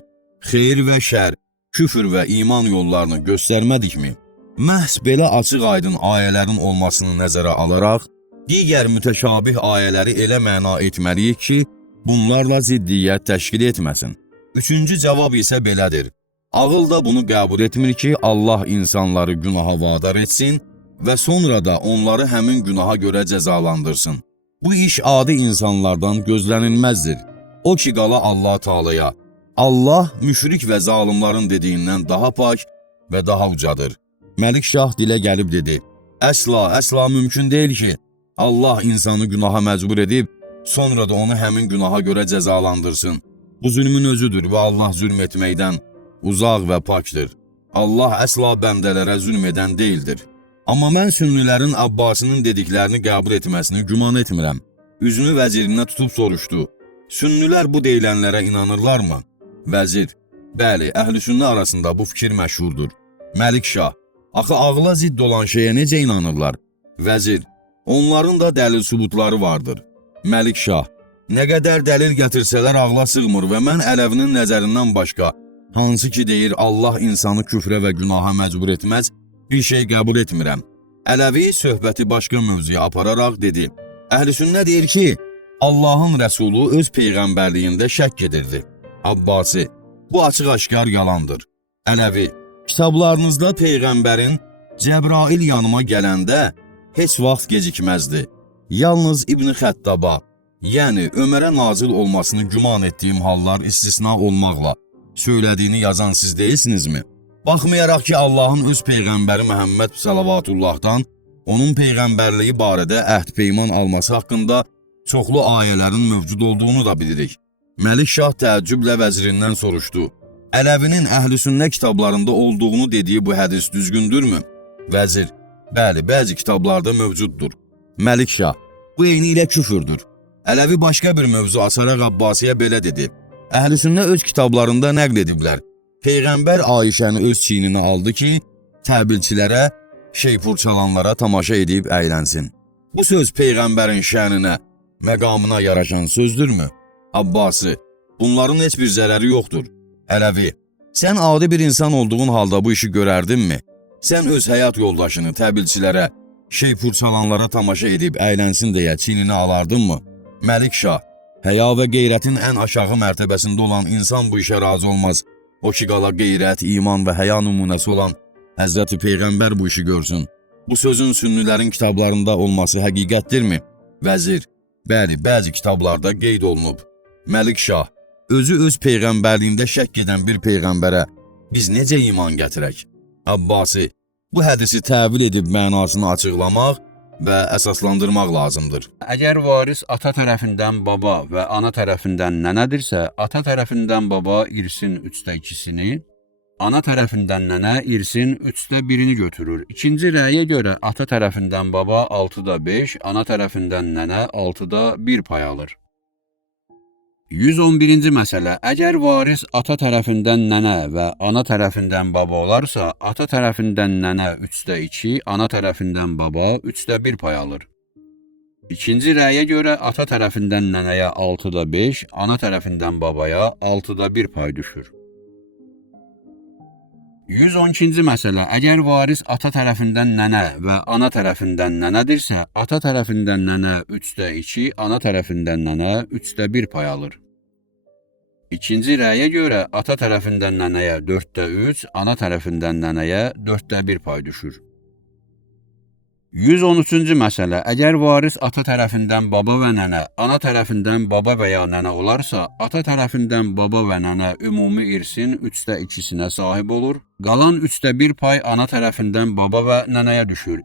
xeyir və şər, küfür və iman yollarını göstərmədikmi? Məhz belə açıq-aydın ayələrin olmasını nəzərə alaraq, digər mütəşabih ayələri elə məna etməliyik ki, bunlarla ziddiyyət təşkil etməsin. Üçüncü cavab isə belədir. Ağıl da bunu qəbul etmir ki, Allah insanları günaha vadar etsin və sonra da onları həmin günaha görə cəzalandırsın. Bu iş adi insanlardan gözlənilməzdir. O ki qala Allah Teala'ya. Allah müşrik və zalimların dediyindən daha pak və daha ucadır. Məlik Şah dilə gəlib dedi: Əsla mümkün deyil ki, Allah insanı günaha məcbur edib, sonra da onu həmin günaha görə cəzalandırsın. Bu zülmün özüdür və Allah zülm etməkdən uzaq və pakdır. Allah əsla bəndələrə zülm edən deyildir. Amma mən sünnilərin Abbasinin dediklərini qəbul etməsini güman etmirəm. Üzünü vəzirinə tutub soruşdu: Sünnilər bu deyilənlərə inanırlarmı? Vəzir: Bəli, əhl-i sünnə arasında bu fikir məşhurdur. Məlik Şah: Axı ağla zidd olan şeyə necə inanırlar? Vəzir: Onların da dəlil sübutları vardır. Məlik Şah: Nə qədər dəlil gətirsələr ağla sığmır və mən Ələvinin nəzərindən başqa, hansı ki deyir Allah insanı küfrə və günaha məcbur etməz, bir şey qəbul etmirəm. Ələvi söhbəti başqa mövzuya apararaq dedi: Əhl-i sünnə deyir ki, Allahın Rəsulu öz peyğəmbərliyində şəkk edirdi. Abbasi: Bu açıq-aşkar yalandır. Ələvi: Kitablarınızda Peyğəmbərin Cəbrail yanıma gələndə heç vaxt gecikməzdi. Yalnız İbn Xəttaba, yəni Ömərə nazil olmasını güman etdiyim hallar istisna olmaqla söylədiyini yazan siz deyilsinizmi? Baxmayaraq ki, Allahın öz Peyğəmbəri Məhəmməd Salavatullahdan onun Peyğəmbərliyi barədə əhd-peyman alması haqqında çoxlu ayələrin mövcud olduğunu da bilirik. Məlik Şah təəccüblə vəzirindən soruşdu: Ələvinin əhl-i sünnə kitablarında olduğunu dediyi bu hədis düzgündürmü? Vəzir: Bəli, bəzi kitablarda mövcuddur. Məlik Şah: Bu eyni ilə küfürdür. Ələvi başqa bir mövzu açaraq Abbasiyə belə dedi: Əhl-i sünnə öz kitablarında nəql ediblər. Peyğəmbər Ayşəni öz çiyninə aldı ki, təbilçilərə, şeypur çalanlara tamaşa edib əylənsin. Bu söz Peyğəmbərin şəninə, məqamına yaraşan sözdürmü? Abbasi: Bunların heç bir zərəri yoxdur. Ələvi: Sən adi bir insan olduğun halda bu işi görərdinmi? Sən öz həyat yoldaşını təbilçilərə, şeypur çalanlara tamaşa edib əylənsin deyə çiyninə alardınmı? Məlik Şah: Həya və qeyrətin ən aşağı mərtəbəsində olan insan bu işə razı olmaz. O ki qala qeyrət, iman və həya nümunəsi olan Həzrəti Peyğəmbər bu işi görsün. Bu sözün sünnilərin kitablarında olması həqiqətdirmi? Vəzir: Bəli, bəzi kitablarda qeyd olunub. Məlik Şah: Özü öz peyğəmbərliyində şəkk edən bir peyğəmbərə biz necə iman gətirək? Abbasi: Bu hədisi təvil edib mənasını açıqlamaq və əsaslandırmaq lazımdır. Əgər varis ata tərəfindən baba və ana tərəfindən nənədirsə, ata tərəfindən baba irsin 3/2-sini, Ana tərəfindən nənə irsin 1/3-ni götürür. İkinci rəyə görə ata tərəfindən baba 6/5, ana tərəfindən nənə 6/1 pay alır. 111-ci məsələ. Əgər varis ata tərəfindən nənə və ana tərəfindən baba olarsa, ata tərəfindən nənə 3/2, ana tərəfindən baba 3/1 pay alır. İkinci rəyə görə ata tərəfindən nənəyə 6/5, ana tərəfindən babaya 6/1 pay düşür. 112-ci məsələ. Əgər varis ata tərəfindən nənə və ana tərəfindən nənədirsə, ata tərəfindən nənə 3/2, ana tərəfindən nənə 3/1 pay alır. İkinci rəyə görə ata tərəfindən nənəyə 4/3, ana tərəfindən nənəyə 4/1 pay düşür. 113-cü məsələ. Əgər varis ata tərəfindən baba və nənə, ana tərəfindən baba və ya nənə olarsa, ata tərəfindən baba və nənə ümumi irsin 3/2-sinə sahib olur. Qalan 3/1 pay ana tərəfindən baba və nənəyə düşür.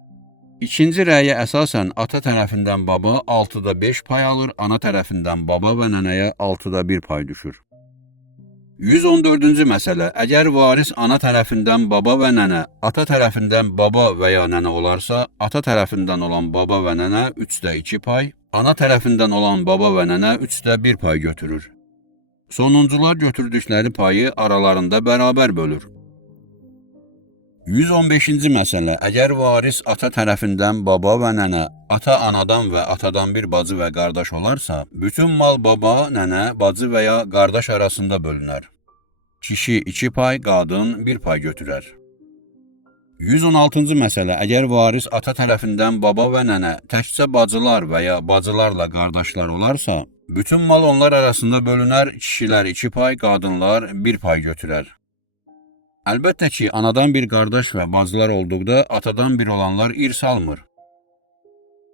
İkinci rəyə əsasən ata tərəfindən baba 6/5 pay alır, ana tərəfindən baba və nənəyə 6/1 pay düşür. 114-cü məsələ. Əgər varis ana tərəfindən baba və nənə, ata tərəfindən baba və ya nənə olarsa, ata tərəfindən olan baba və nənə 3/2 pay, ana tərəfindən olan baba və nənə 3/1 pay götürür. Sonuncular götürdükləri payı aralarında bərabər bölür. 115-ci məsələ. Əgər varis ata tərəfindən baba və nənə, ata anadan və atadan bir bacı və qardaş olarsa, bütün mal baba, nənə, bacı və ya qardaş arasında bölünər. Kişi 2 pay, qadın 1 pay götürər. 116-cı məsələ. Əgər varis ata tərəfindən baba və nənə, təkcə bacılar və ya bacılarla qardaşlar olarsa, bütün mal onlar arasında bölünər, kişilər 2 pay, qadınlar 1 pay götürər. Əlbəttə ki, anadan bir qardaş və bacılar olduqda atadan bir olanlar irs almır.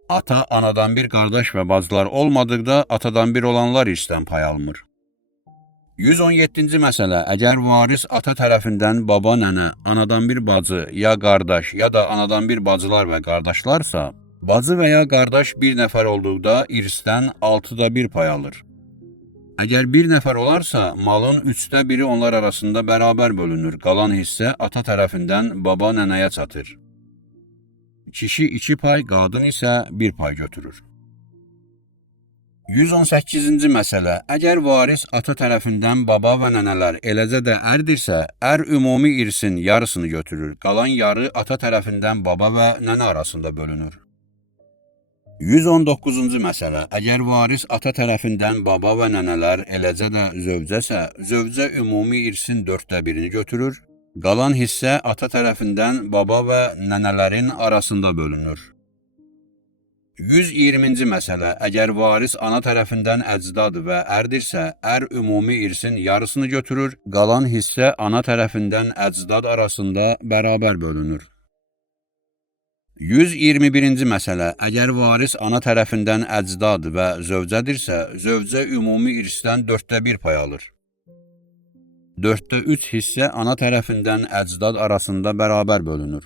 Ata, anadan bir qardaş və bacılar olmadıqda atadan bir olanlar irsdən pay almır. 117-ci məsələ. Əgər varis ata tərəfindən baba, nənə, anadan bir bacı ya qardaş ya da anadan bir bacılar və qardaşlarsa, bacı və ya qardaş bir nəfər olduqda irsdən 6/1 pay alır. Əgər bir nəfər olarsa, malın 3/1-i onlar arasında bərabər bölünür. Qalan hissə ata tərəfindən baba, nənəyə çatır. Kişi 2 pay, qadın isə 1 pay götürür. 118-ci məsələ. Əgər varis ata tərəfindən baba və nənələr, eləcə də ərdirsə, ər ümumi irsin yarısını götürür. Qalan yarı ata tərəfindən baba və nənə arasında bölünür. 119-cu məsələ. Əgər varis ata tərəfindən baba və nənələr, eləcə də zövcəsə, zövcə ümumi irsin 4/1-ni götürür. Qalan hissə ata tərəfindən baba və nənələrin arasında bölünür. 120-ci məsələ. Əgər varis ana tərəfindən əcdad və ərdirsə, ər ümumi irsin yarısını götürür. Qalan hissə ana tərəfindən əcdad arasında bərabər bölünür. 121-ci məsələ. Əgər varis ana tərəfindən əcdad və zövcədirsə, zövcə ümumi irsdən 4/1 pay alır. 4/3 hissə ana tərəfindən əcdad arasında bərabər bölünür.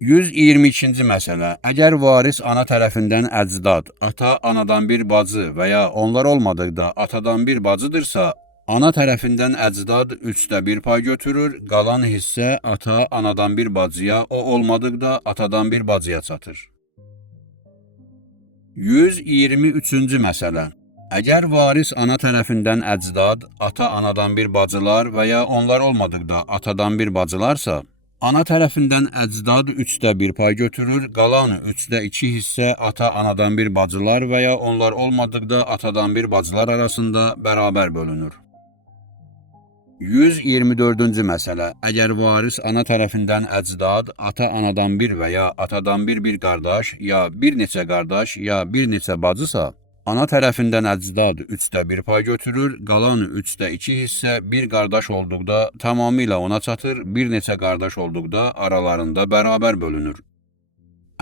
122-ci məsələ. Əgər varis ana tərəfindən əcdad, ata anadan bir bacı və ya onlar olmadıqda atadan bir bacıdırsa, ana tərəfindən əcdad 3/1 pay götürür, qalan hissə ata anadan bir bacıya, o olmadıqda atadan bir bacıya çatır. 123-cü məsələ. Əgər varis ana tərəfindən əcdad, ata anadan bir bacılar və ya onlar olmadıqda atadan bir bacılarsa, ana tərəfindən əcdad 3/1 pay götürür, qalan 3/2 hissə ata anadan bir bacılar və ya onlar olmadıqda atadan bir bacılar arasında bərabər bölünür. 124-cü məsələ. Əgər varis ana tərəfindən əcdad, ata anadan bir və ya atadan bir qardaş, ya bir neçə qardaş, ya bir neçə bacısa, ana tərəfindən əcdad 3/1 pay götürür, qalan 3/2 hissə bir qardaş olduqda tamamilə ona çatır, bir neçə qardaş olduqda aralarında bərabər bölünür.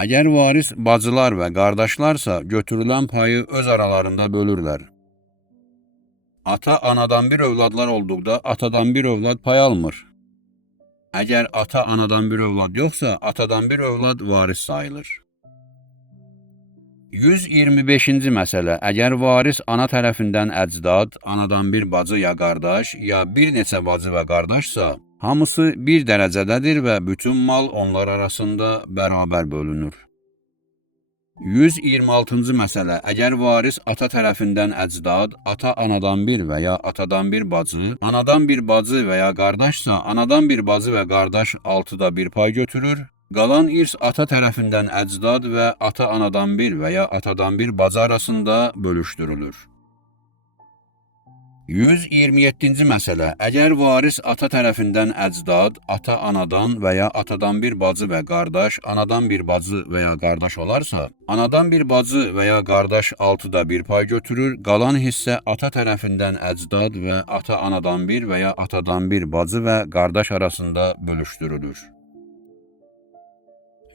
Əgər varis bacılar və qardaşlarsa, götürülən payı öz aralarında bölürlər. Ata anadan bir övladlar olduqda atadan bir övlad pay almır. Əgər ata anadan bir övlad yoxsa, atadan bir övlad varis sayılır. 125-ci məsələ. Əgər varis ana tərəfindən əcdad, anadan bir bacı ya qardaş, ya bir neçə bacı və qardaşsa, hamısı bir dərəcədədir və bütün mal onlar arasında bərabər bölünür. 126-cı məsələ. Əgər varis ata tərəfindən əcdad, ata anadan bir və ya atadan bir bacı, anadan bir bacı və ya qardaşsa, anadan bir bacı və qardaş 6-da 1 pay götürür. Qalan irs ata tərəfindən əcdad və ata anadan bir və ya atadan bir bacı arasında bölüşdürülür. 127-ci məsələ. Əgər varis ata tərəfindən əcdad, ata anadan və ya atadan bir bacı və qardaş, anadan bir bacı və ya qardaş olarsa, anadan bir bacı və ya qardaş 6-da 1 pay götürür, qalan hissə ata tərəfindən əcdad və ata anadan bir və ya atadan bir bacı və qardaş arasında bölüşdürülür.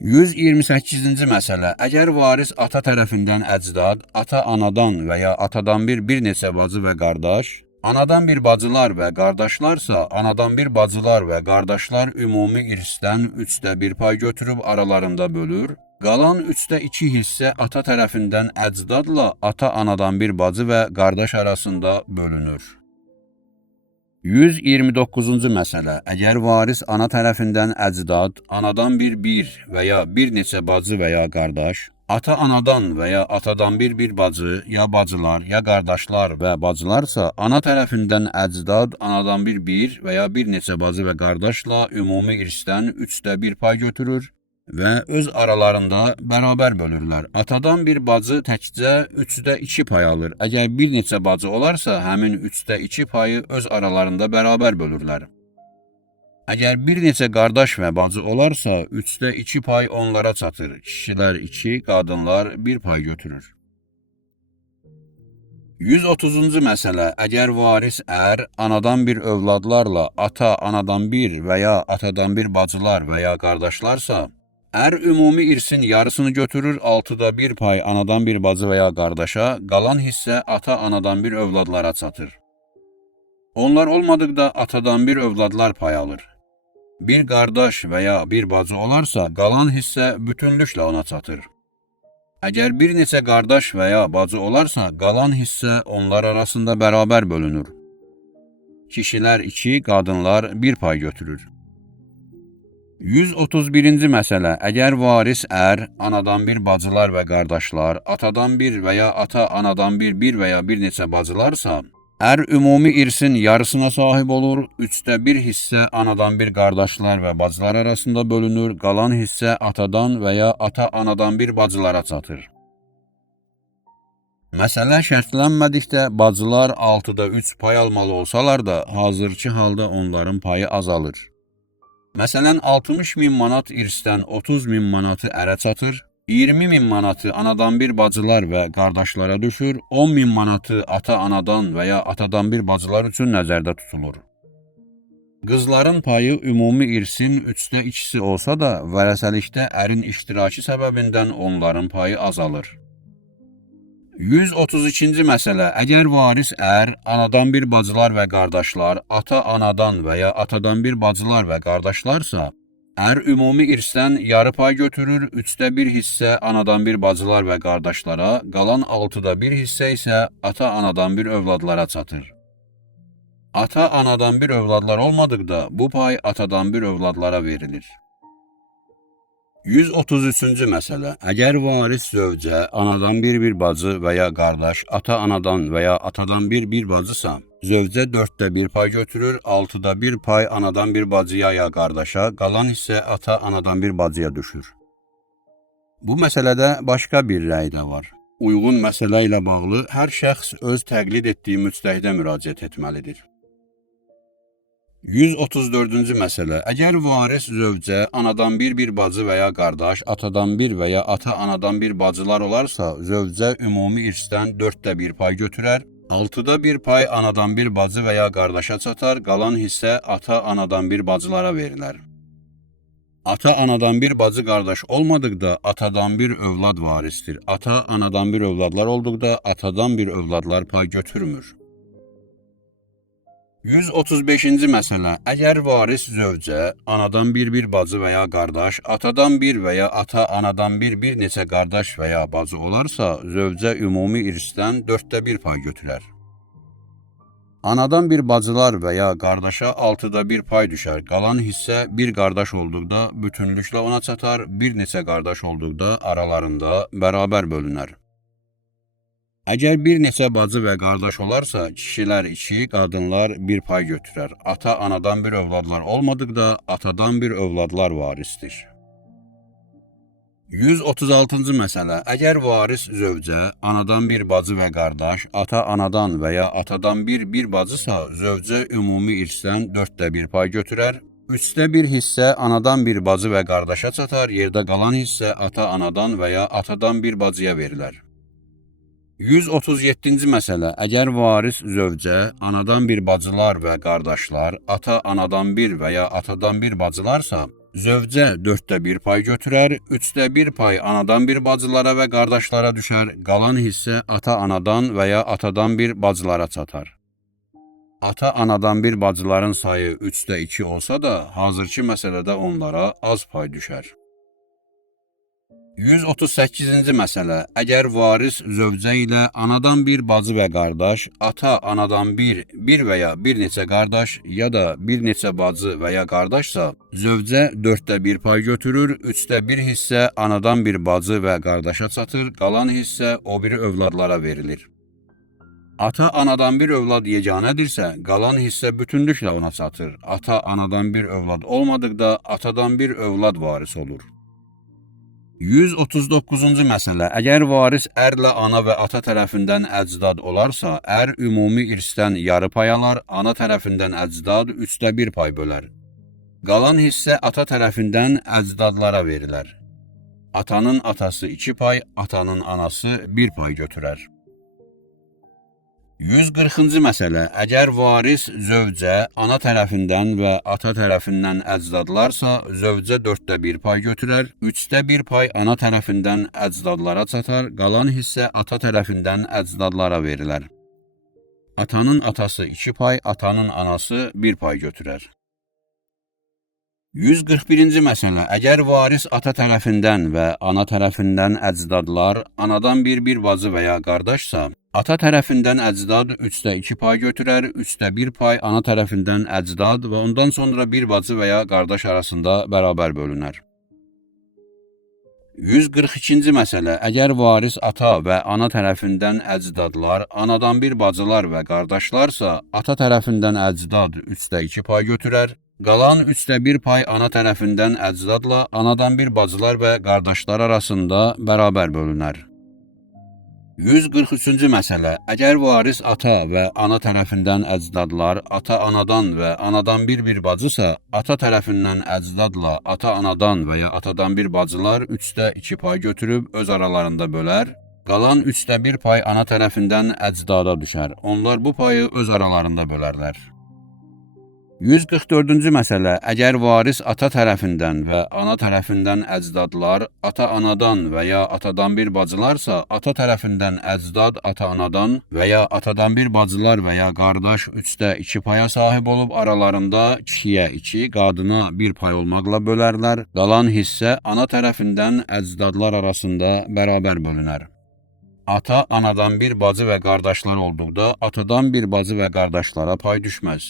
128-ci məsələ. Əgər varis ata tərəfindən əcdad, ata anadan və ya atadan bir neçə bacı və qardaş, anadan bir bacılar və qardaşlarsa, anadan bir bacılar və qardaşlar ümumi irsdən 3-də 1 pay götürüb aralarında bölür, qalan 3-də 2 hissə ata tərəfindən əcdadla ata anadan bir bacı və qardaş arasında bölünür. 129-cu məsələ. Əgər varis ana tərəfindən əcdad, anadan bir və ya bir neçə bacı və ya qardaş, ata anadan və ya atadan bir bacı, ya bacılar, ya qardaşlar və bacılarsa, ana tərəfindən əcdad, anadan bir və ya bir neçə bacı və qardaşla ümumi irsdən 3-də 1 pay götürür və öz aralarında bərabər bölürlər. Atadan bir bacı təkcə 3-də 2 pay alır. Əgər bir neçə bacı olarsa, həmin 3-də 2 payı öz aralarında bərabər bölürlər. Əgər bir neçə qardaş və bacı olarsa, 3-də 2 pay onlara çatır. Kişilər 2, qadınlar 1 pay götürür. 130-cu məsələ. Əgər varis anadan bir övladlarla ata, anadan bir və ya atadan bir bacılar və ya qardaşlarsa, ümumi irsin yarısını götürür, 6-da 1 pay anadan bir bacı və ya qardaşa, qalan hissə ata, anadan bir övladlara çatır. Onlar olmadıqda atadan bir övladlar pay alır. Bir qardaş və ya bir bacı olarsa, qalan hissə bütünlüklə ona çatır. Əgər bir neçə qardaş və ya bacı olarsa, qalan hissə onlar arasında bərabər bölünür. Kişilər 2, qadınlar 1 pay götürür. 131-ci məsələ. Əgər varis anadan bir bacılar və qardaşlar, atadan bir və ya ata-anadan bir və ya bir neçə bacılarsa, ümumi irsin yarısına sahib olur, 3-də 1 hissə anadan bir qardaşlar və bacılar arasında bölünür, qalan hissə atadan və ya ata-anadan bir bacılara çatır. Məsələ şərtlənmədikdə bacılar 6-da 3 pay almalı olsalar da, hazırki halda onların payı azalır. Məsələn, 60.000 manat irsdən 30.000 manatı ərə çatır, 20.000 manatı anadan bir bacılar və qardaşlara düşür, 10.000 manatı ata-anadan və ya atadan bir bacılar üçün nəzərdə tutulur. Qızların payı ümumi irsin 3-də 2-si olsa da, vərəsəlikdə ərin iştirakı səbəbindən onların payı azalır. 132-ci məsələ. Əgər varis anadan bir bacılar və qardaşlar, ata-anadan və ya atadan bir bacılar və qardaşlarsa, ümumi irsdən yarı pay götürür, 3-də 1 hissə anadan bir bacılar və qardaşlara, qalan 6-da 1 hissə isə ata-anadan bir övladlara çatır. Ata-anadan bir övladlar olmadıqda, bu pay atadan bir övladlara verilir. 133-cü məsələ. Əgər varis zövcə, anadan bir bacı və ya qardaş, ata-anadan və ya atadan bir bacısa, zövcə 4-də 1 pay götürür, 6-da 1 pay anadan bir bacıya ya qardaşa, qalan hissə ata-anadan bir bacıya düşür. Bu məsələdə başqa bir rəy də var. Uyğun məsələ ilə bağlı hər şəxs öz təqlid etdiyi müctəhidə müraciət etməlidir. 134-cü məsələ. Əgər varis zövcə, anadan bir bacı və ya qardaş, atadan bir və ya ata-anadan bir bacılar olarsa, zövcə ümumi irsdən 4-də 1 pay götürər, 6-da 1 pay anadan bir bacı və ya qardaşa çatar, qalan hissə ata-anadan bir bacılara verilər. Ata-anadan bir bacı qardaş olmadıqda atadan bir övlad varisdir. Ata-anadan bir övladlar olduqda atadan bir övladlar pay götürmür. 135-ci məsələ. Əgər varis zövcə, anadan bir bacı və ya qardaş, atadan bir və ya ata-anadan bir neçə qardaş və ya bacı olarsa, zövcə ümumi irsdən 1/4 pay götürər. Anadan bir bacılar və ya qardaşa 1/6 pay düşər. Qalan hissə bir qardaş olduqda bütünlüklə ona çatar, bir neçə qardaş olduqda aralarında bərabər bölünər. Əgər bir neçə bacı və qardaş olarsa, kişilər 2, qadınlar 1 pay götürər. Ata-anadan bir övladlar olmadıqda atadan bir övladlar varisdir. 136-cı məsələ. Əgər varis zövcə, anadan bir bacı və qardaş, ata-anadan və ya atadan bir bacısa, zövcə ümumi irsdən 1/4 pay götürər. 1/3 hissə anadan bir bacı və qardaşa çatar, yerdə qalan hissə ata-anadan və ya atadan bir bacıya verilər. 137-ci məsələ. Əgər varis zövcə, anadan bir bacılar və qardaşlar, ata-anadan bir və ya atadan bir bacılarsa, zövcə 1/4 pay götürər, 1/3 pay anadan bir bacılara və qardaşlara düşər, qalan hissə ata-anadan və ya atadan bir bacılara çatar. Ata-anadan bir bacıların sayı 3/2 olsa da, hazırki məsələdə onlara az pay düşər. 138-ci məsələ. Əgər varis zövcə ilə anadan bir bacı və qardaş, ata-anadan bir və ya bir neçə qardaş ya da bir neçə bacı və ya qardaşsa, zövcə 1/4 pay götürür, 1/3 hissə anadan bir bacı və qardaşa çatır, qalan hissə o biri övladlara verilir. Ata-anadan bir övlad yeganədirsə, qalan hissə bütünlüklə ona çatır. Ata-anadan bir övlad olmadıqda atadan bir övlad varis olur. 139-cu məsələ. Əgər varis ərlə ana və ata tərəfindən əcdad olarsa, ər ümumi irsdən yarı pay alar, ana tərəfindən əcdad 1/3 pay bölər. Qalan hissə ata tərəfindən əcdadlara verilər. Atanın atası 2 pay, atanın anası 1 pay götürər. 140-cı məsələ. Əgər varis zövcə, ana tərəfindən və ata tərəfindən əcdadlarsa, zövcə 1/4 pay götürər, 1/3 pay ana tərəfindən əcdadlara çatar, qalan hissə ata tərəfindən əcdadlara verilər. Atanın atası 2 pay, atanın anası 1 pay götürər. 141-ci məsələ. Əgər varis ata tərəfindən və ana tərəfindən əcdadlar, anadan bir bacı və ya qardaşsa, ata tərəfindən əcdad 3/2 pay götürər, 3/1 pay ana tərəfindən əcdad və ondan sonra bir bacı və ya qardaş arasında bərabər bölünər. 142-ci məsələ. Əgər varis ata və ana tərəfindən əcdadlar, anadan bir bacılar və qardaşlarsa, ata tərəfindən əcdad 3/2 pay götürər, qalan 3/1 pay ana tərəfindən əcdadla anadan bir bacılar və qardaşlar arasında bərabər bölünər. 143-cü məsələ. Əgər varis ata və ana tərəfindən əcdadlar, ata-anadan və anadan bir bacısa, ata tərəfindən əcdadla ata-anadan və ya atadan bir bacılar 3/2 pay götürüb öz aralarında bölər, qalan 3/1 pay ana tərəfindən əcdada düşər. Onlar bu payı öz aralarında bölərlər. 144-cü məsələ. Əgər varis ata tərəfindən və ana tərəfindən əcdadlar, ata-anadan və ya atadan bir bacılarsa, ata tərəfindən əcdad ata-anadan və ya atadan bir bacılar və ya qardaş 3/2 paya sahib olub aralarında 2-yə 2, qadına 1 pay olmaqla bölərlər. Qalan hissə ana tərəfindən əcdadlar arasında bərabər bölünər. Ata anadan bir bacı və qardaşlar olduqda, atadan bir bacı və qardaşlara pay düşməz.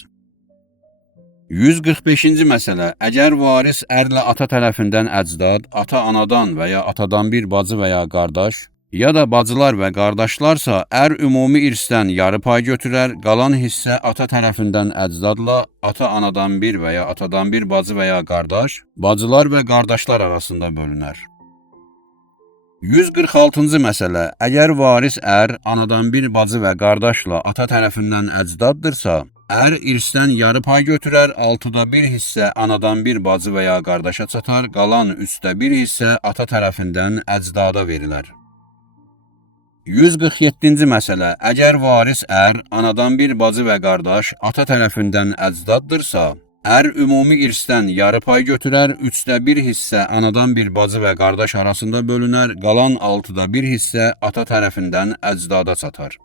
145-ci məsələ. Əgər varis ərlə ata tərəfindən əcdad, ata-anadan və ya atadan bir bacı və ya qardaş, ya da bacılar və qardaşlarsa, ər ümumi irsdən yarı pay götürər, qalan hissə ata tərəfindən əcdadla ata-anadan bir və ya atadan bir bacı və ya qardaş, bacılar və qardaşlar arasında bölünər. 146-cı məsələ. Əgər varis ər anadan bir bacı və qardaşla ata tərəfindən əcdaddırsa, ər irsdən yarı pay götürər, 1/6 hissə anadan bir bacı və ya qardaşa çatar, qalan 3/1 hissə ata tərəfindən əcdada verilər. 147-ci məsələ. Əgər varis ər anadan bir bacı və qardaş ata tərəfindən əcdaddırsa, ər ümumi irsdən yarı pay götürər, 3/1 hissə anadan bir bacı və qardaş arasında bölünər, qalan 6/1 hissə ata tərəfindən əcdada çatar.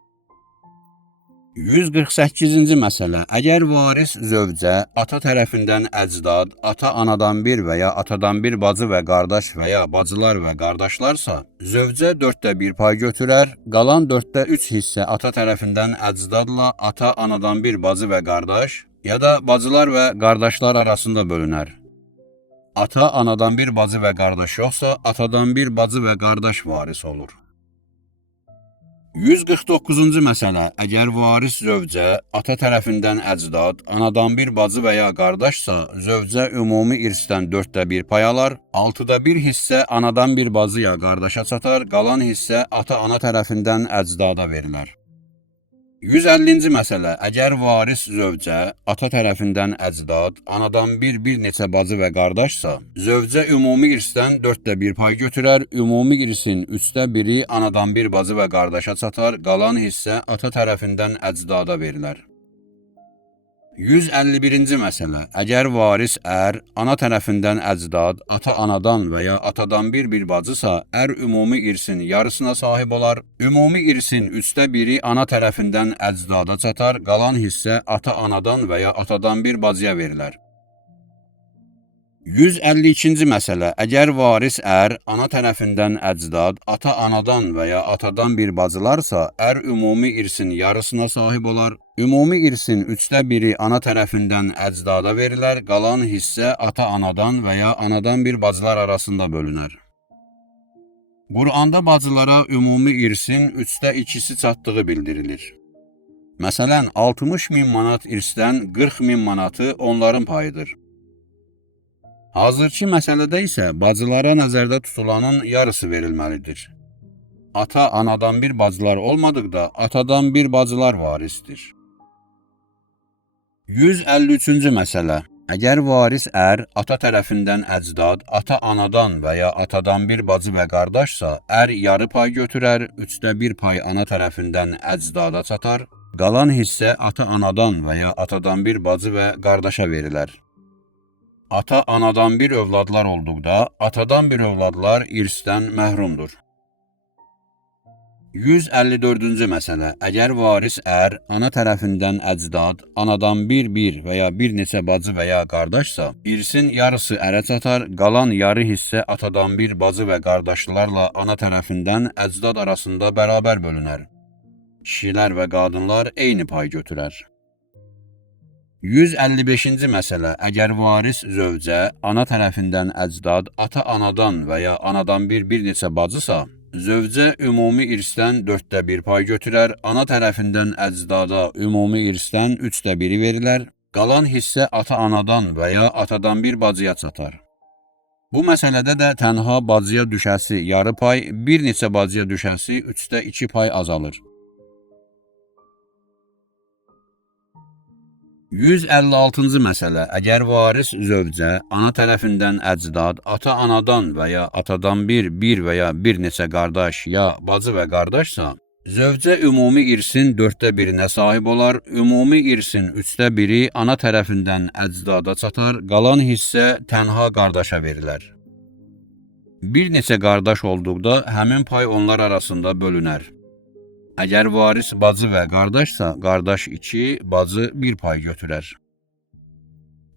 148-ci məsələ. Əgər varis zövcə ata tərəfindən əcdad, ata-anadan bir və ya atadan bir bacı və qardaş və ya bacılar və qardaşlarsa, zövcə 1/4 pay götürər, qalan 3/4 hissə ata tərəfindən əcdadla ata-anadan bir bacı və qardaş ya da bacılar və qardaşlar arasında bölünər. Ata-anadan bir bacı və qardaş yoxsa, atadan bir bacı və qardaş varis olur. 149-cu məsələ. Əgər varis zövcə ata tərəfindən əcdad, anadan bir bacı və ya qardaşsa, zövcə ümumi irsdən 1/4 pay alar, 1/6 hissə anadan bir bacı ya qardaşa çatar, qalan hissə ata-ana tərəfindən əcdada verilər. 150-ci məsələ. Əgər varis zövcə ata tərəfindən əcdad, anadan bir neçə bacı və qardaşsa, zövcə ümumi irsdən 1/4 pay götürər, ümumi irsin 1/3 anadan bir bacı və qardaşa çatar, qalan hissə ata tərəfindən əcdada verilər. 151-ci məsələ. Əgər varis ana tərəfindən əcdad, ata-anadan və ya atadan bir bacısa, ümumi irsin yarısına sahib olar, ümumi irsin 1/3 ana tərəfindən əcdada çatar, qalan hissə ata-anadan və ya atadan bir bacıya verilər. 152-ci məsələ. Əgər varis ana tərəfindən əcdad, ata-anadan və ya atadan bir bacılarsa, ümumi irsin yarısına sahib olar, ümumi irsin 1/3 ana tərəfindən əcdada verilər, qalan hissə ata-anadan və ya anadan bir bacılar arasında bölünər. Quranda bacılara ümumi irsin 2/3 çatdığı bildirilir. Məsələn, 60.000 manat irsdən 40.000 manatı onların payıdır. Hazırki məsələdə isə bacılara nəzərdə tutulanın yarısı verilməlidir. Ata-anadan bir bacılar olmadıqda atadan bir bacılar varisdir. 153-cü məsələ. Əgər varis ata tərəfindən əcdad, ata-anadan və ya atadan bir bacı və qardaşsa, yarı pay götürər, 1/3 pay ana tərəfindən əcdada çatar, qalan hissə ata-anadan və ya atadan bir bacı və qardaşa verilər. Ata-anadan bir övladlar olduqda, atadan bir övladlar irsdən məhrumdur. 154-cü məsələ. Əgər varis ana tərəfindən əcdad, anadan bir və ya bir neçə bacı və ya qardaşsa, irsin yarısı ərə çatar, qalan yarı hissə atadan bir bacı və qardaşlarla ana tərəfindən əcdad arasında bərabər bölünər. Kişilər və qadınlar eyni pay götürər. 155-ci məsələ. Əgər varis zövcə ana tərəfindən əcdad, ata-anadan və ya anadan bir neçə bacısa, zövcə ümumi irsdən 1/4 pay götürər, ana tərəfindən əcdada ümumi irsdən 3/1 verilər, qalan hissə ata-anadan və ya atadan bir bacıya çatar. Bu məsələdə də tənha bacıya düşəsi yarı pay, bir neçə bacıya düşəsi 3/2 pay azalır. 156-cı məsələ. Əgər varis zövcə ana tərəfindən əcdad, ata-anadan və ya atadan bir və ya bir neçə qardaş ya bacı və qardaşsa, zövcə ümumi irsin 1/4-nə sahib olar, ümumi irsin 3/1 ana tərəfindən əcdada çatar, qalan hissə tənha qardaşa verilər. Bir neçə qardaş olduqda həmin pay onlar arasında bölünər. Əgər varis bacı və qardaşsa, qardaş 2, bacı 1 pay götürər.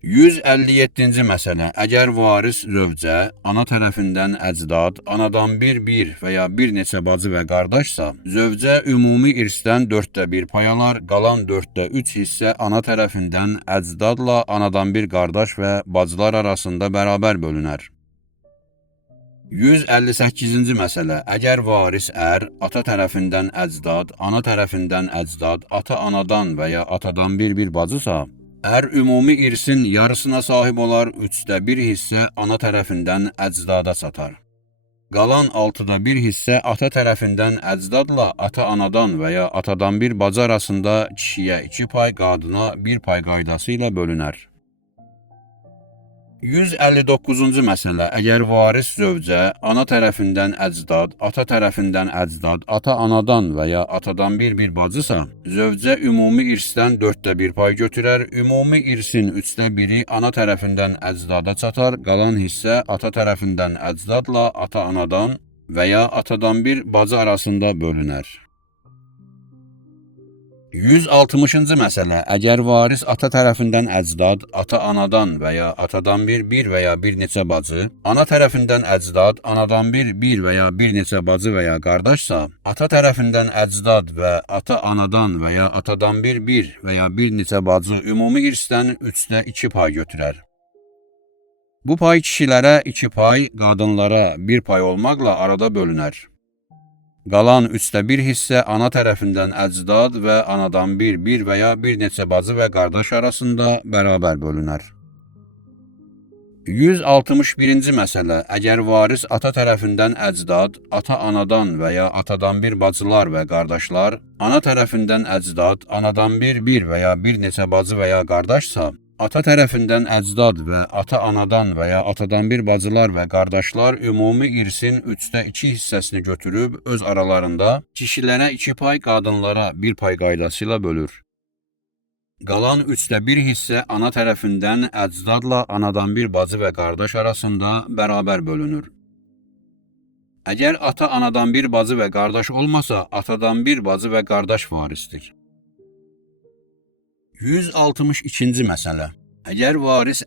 157-ci məsələ. Əgər varis zövcə ana tərəfindən əcdad, anadan bir və ya bir neçə bacı və qardaşsa, zövcə ümumi irsdən 1/4 pay alar, qalan 3/4 hissə ana tərəfindən əcdadla anadan bir qardaş və bacılar arasında bərabər bölünər. 158-ci məsələ. Əgər varis ata tərəfindən əcdad, ana tərəfindən əcdad, ata-anadan və ya atadan bir bacısa, ümumi irsin yarısına sahib olar, 3/1 hissə ana tərəfindən əcdada çatar. Qalan 6/1 hissə ata tərəfindən əcdadla ata-anadan və ya atadan bir bacı arasında kişiyə 2 pay, qadına 1 pay qaydası ilə bölünər. 159-cu məsələ. Əgər varis zövcə ana tərəfindən əcdad, ata tərəfindən əcdad, ata-anadan və ya atadan bir bacısa, zövcə ümumi irsdən 1/4 pay götürər, ümumi irsin 3/1 ana tərəfindən əcdada çatar, qalan hissə ata tərəfindən əcdadla ata-anadan və ya atadan bir bacı arasında bölünər. 160-cı məsələ. Əgər varis ata tərəfindən əcdad, ata-anadan və ya atadan bir və ya bir neçə bacı, ana tərəfindən əcdad, anadan bir və ya bir neçə bacı və ya qardaşsa, ata tərəfindən əcdad və ata-anadan və ya atadan bir və ya bir neçə bacı ümumi irsdən 3/2 pay götürər. Bu pay kişilərə 2 pay, qadınlara 1 pay olmaqla arada bölünər. Qalan 1/3 hissə ana tərəfindən əcdad və anadan bir və ya bir neçə bacı və qardaş arasında bərabər bölünər. 161-ci məsələ. Əgər varis ata tərəfindən əcdad, ata-anadan və ya atadan bir bacılar və qardaşlar, ana tərəfindən əcdad, anadan bir və ya bir neçə bacı və ya qardaşsa, ata tərəfindən əcdad və ata-anadan və ya atadan bir bacılar və qardaşlar ümumi irsin 3/2 hissəsini götürüb öz aralarında kişilərə 2 pay, qadınlara 1 pay qaydası ilə bölür. Qalan 3/1 hissə ana tərəfindən əcdadla anadan bir bacı və qardaş arasında bərabər bölünür. Əgər ata-anadan bir bacı və qardaş olmasa, atadan bir bacı və qardaş varisdir. 162-ci məsələ. Əgər varis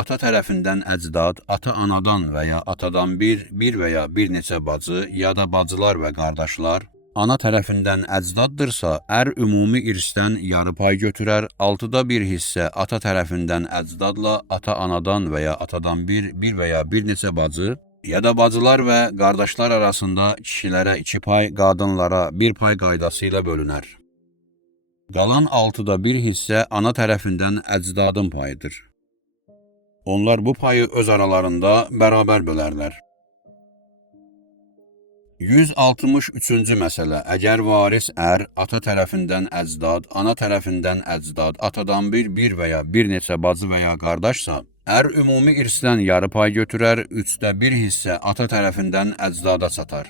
ata tərəfindən əcdad, ata-anadan və ya atadan bir və ya bir neçə bacı, ya da bacılar və qardaşlar, ana tərəfindən əcdaddırsa, ümumi irsdən yarı pay götürər, 1/6 hissə ata tərəfindən əcdadla ata-anadan və ya atadan bir və ya bir neçə bacı, ya da bacılar və qardaşlar arasında kişilərə 2 pay, qadınlara 1 pay qaydası ilə bölünər. Qalan 1/6 hissə ana tərəfindən əcdadın payıdır. Onlar bu payı öz aralarında bərabər bölərlər. 163-cü məsələ. Əgər varis ata tərəfindən əcdad, ana tərəfindən əcdad, atadan bir və ya bir neçə bacı və ya qardaşsa, ümumi irsdən yarı pay götürər, 3/1 hissə ata tərəfindən əcdada çatar.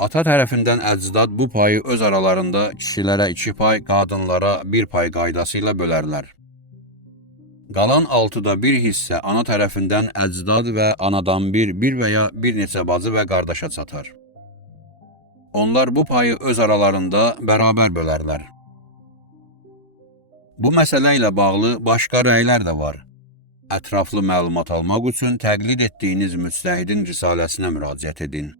Ata tərəfindən əcdad bu payı öz aralarında kişilərə 2 pay, qadınlara 1 pay qaydası ilə bölərlər. Qalan 1/6 hissə ana tərəfindən əcdad və anadan bir və ya bir neçə bacı və qardaşa çatar. Onlar bu payı öz aralarında bərabər bölərlər. Bu məsələ ilə bağlı başqa rəylər də var. Ətraflı məlumat almaq üçün təqlid etdiyiniz müctəhidin risaləsinə müraciət edin.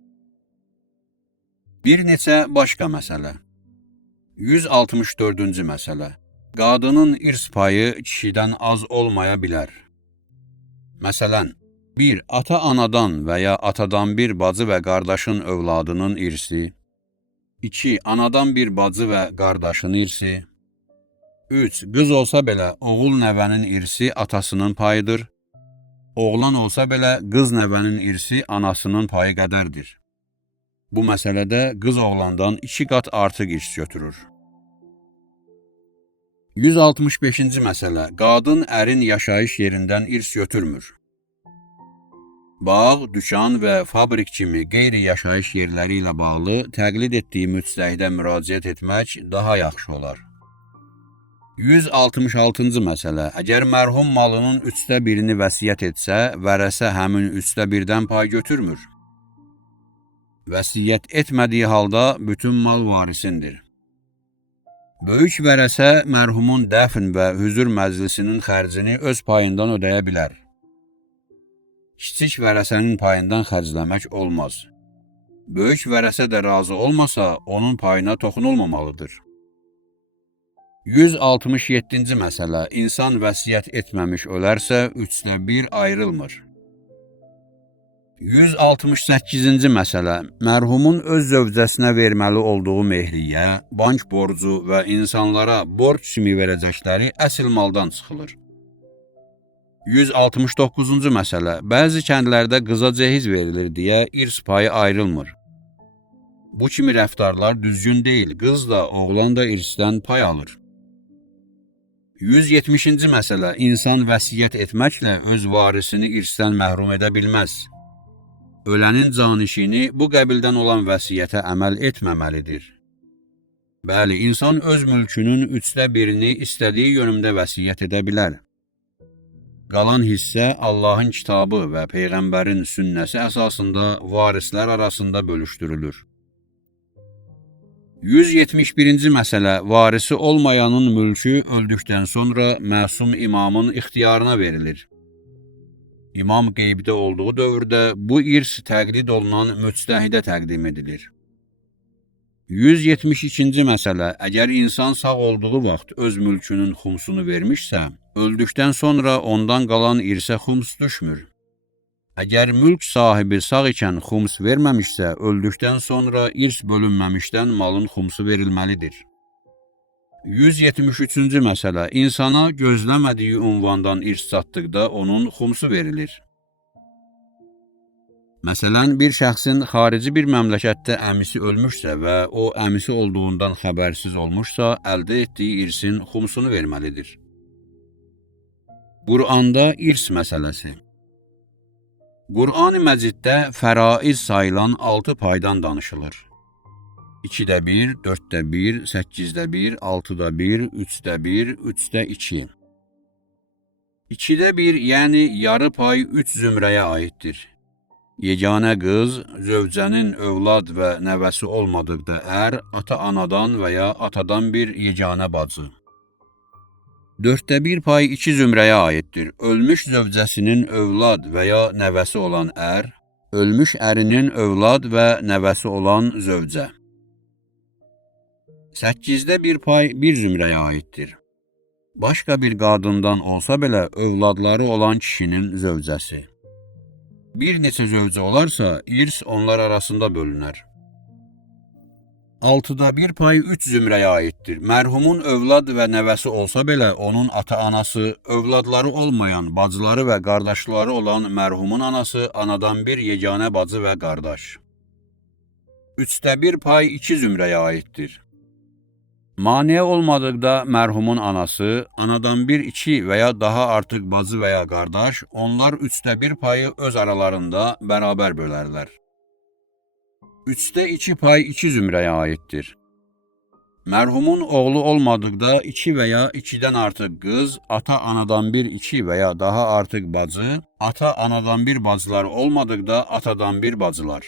Bir neçə başqa məsələ. 164-cü məsələ. Qadının irs payı kişidən az olmaya bilər. Məsələn, 1. Ata-anadan və ya atadan bir bacı və qardaşın övladının irsi. 2. Anadan bir bacı və qardaşın irsi. 3. Qız olsa belə oğul nəvənin irsi atasının payıdır. Oğlan olsa belə qız nəvənin irsi anasının payı qədərdir. Bu məsələdə qız oğlandan 2 qat artıq irs götürür. 165-ci məsələ. Qadın ərin yaşayış yerindən irs götürmür. Bağ, dükan və fabrik kimi qeyri-yaşayış yerləri ilə bağlı təqlid etdiyi müctəhidə müraciət etmək daha yaxşı olar. 166-cı məsələ. Əgər mərhum malının 1/3-ni vəsiyyət etsə, vərəsə həmin 1/3-dən pay götürmür. Vəsiyyət etmədiyi halda bütün mal varisindir. Böyük vərəsə mərhumun dəfn və hüzur məclisinin xərcini öz payından ödəyə bilər. Kiçik vərəsənin payından xərcləmək olmaz. Böyük vərəsə də razı olmasa, onun payına toxunulmamalıdır. 167-ci məsələ. İnsan vəsiyyət etməmiş ölərsə, 1/3 ayrılmır. 168-ci məsələ. Mərhumun öz zövcəsinə verməli olduğu mehriyyə, bank borcu və insanlara borc kimi verəcəkləri əsl maldan çıxılır. 169-cu məsələ. Bəzi kəndlərdə qıza cehiz verilir deyə irs payı ayrılmır. Bu kimi rəftarlar düzgün deyil, qız da, oğlan da irsdən pay alır. 170-ci məsələ. İnsan vəsiyyət etməklə öz varisini irsdən məhrum edə bilməz. Ölənin canişini bu qəbildən olan vəsiyyətə əməl etməməlidir. Bəli, insan öz mülkünün 1/3-ni istədiyi yönümdə vəsiyyət edə bilər. Qalan hissə Allahın kitabı və Peyğəmbərin sünnəsi əsasında varislər arasında bölüşdürülür. 171-ci məsələ varisi olmayanın mülkü öldükdən sonra məsum imamın ixtiyarına verilir. İmam qeybdə olduğu dövrdə bu irs təqlid olunan müctəhidə təqdim edilir. 172-ci məsələ əgər insan sağ olduğu vaxt öz mülkünün xumsunu vermişsə, öldükdən sonra ondan qalan irsə xums düşmür. Əgər mülk sahibi sağ ikən xums verməmişsə, öldükdən sonra irs bölünməmişdən malın xumsu verilməlidir. 173-cü məsələ insana gözləmədiyi ünvandan irs çatdıqda onun xumsu verilir. Məsələn, bir şəxsin xarici bir məmləkətdə əmisi ölmüşsə və o əmisi olduğundan xəbərsiz olmuşsa, əldə etdiyi irsin xumsunu verməlidir. Qur'anda irs məsələsi. Qur'an-ı Məciddə fəraiz sayılan 6 paydan danışılır. 2də 1, 4də 1, 8də 1, 6da 1, 3də 1, 3də 2. 2də 1, yəni yarı pay 3 zümrəyə aiddir. Yeganə qız, zövcənin övlad və nəvəsi olmadıqda ata-anadan və ya atadan bir yeganə bacı. 4də 1 pay 2 zümrəyə aiddir. Ölmüş zövcəsinin övlad və ya nəvəsi olan ölmüş ərinin övlad və nəvəsi olan zövcə. 8də 1 pay 1 zümrəyə aiddir. Başqa bir qadından olsa belə övladları olan kişinin zövcəsi. Bir neçə zövcə olarsa, irs onlar arasında bölünər. 6da 1 pay 3 zümrəyə aiddir. Mərhumun övlad və nəvəsi olsa belə, onun ata-anası, övladları olmayan bacıları və qardaşları olan mərhumun anası, anadan bir yeganə bacı və qardaş. 3də 1 pay 2 zümrəyə aiddir. Maniə olmadıqda mərhumun anası, anadan bir 2 və ya daha artıq bacı və ya qardaş, onlar 3də 1 payı öz aralarında bərabər bölərlər. 3də 2 pay 2 zümrəyə aiddir. Mərhumun oğlu olmadıqda 2 və ya 2-dən artıq qız, ata-anadan bir 2 və ya daha artıq bacı, ata-anadan bir bacılar olmadıqda atadan bir bacılar.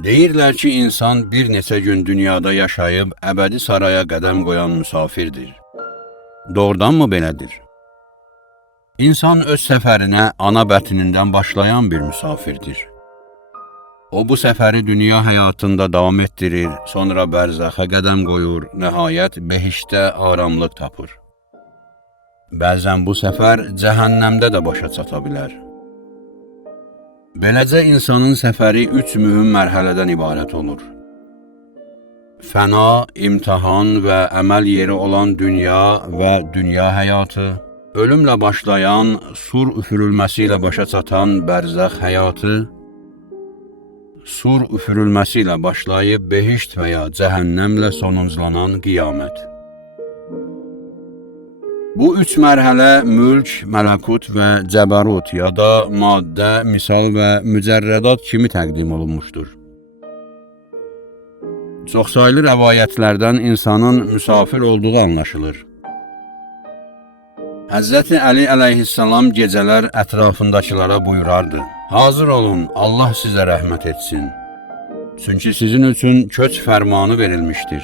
Deyirlər ki, insan bir neçə gün dünyada yaşayıb əbədi saraya qədəm qoyan müsafirdir. Doğrudanmı belədir? İnsan öz səfərinə ana bətnindən başlayan bir müsafirdir. O bu səfəri dünya həyatında davam etdirir, sonra bərzəxə qədəm qoyur, nəhayət behiştdə aramlıq tapır. Bəzən bu səfər cəhənnəmdə də başa çata bilər. Beləcə insanın səfəri 3 mühüm mərhələdən ibarət olur. Fəna, imtahan və əməl yeri olan dünya və dünya həyatı, ölümlə başlayan, sur üfürülməsi ilə başa çatan bərzəx həyatı, sur üfürülməsi ilə başlayıb behişt və ya cəhənnəmlə sonunclanan qiyamət. Bu 3 mərhələ mülk, mələkut və cəbərut ya da maddə, misal və mücərrədat kimi təqdim olunmuşdur. Çoxsaylı rəvayətlərdən insanın müsafir olduğu anlaşılır. Həzrəti Əli əleyhissalam gecələr ətrafındakılara buyurardı: "Hazır olun, Allah sizə rəhmət etsin. Çünki sizin üçün köç fərmanı verilmişdir."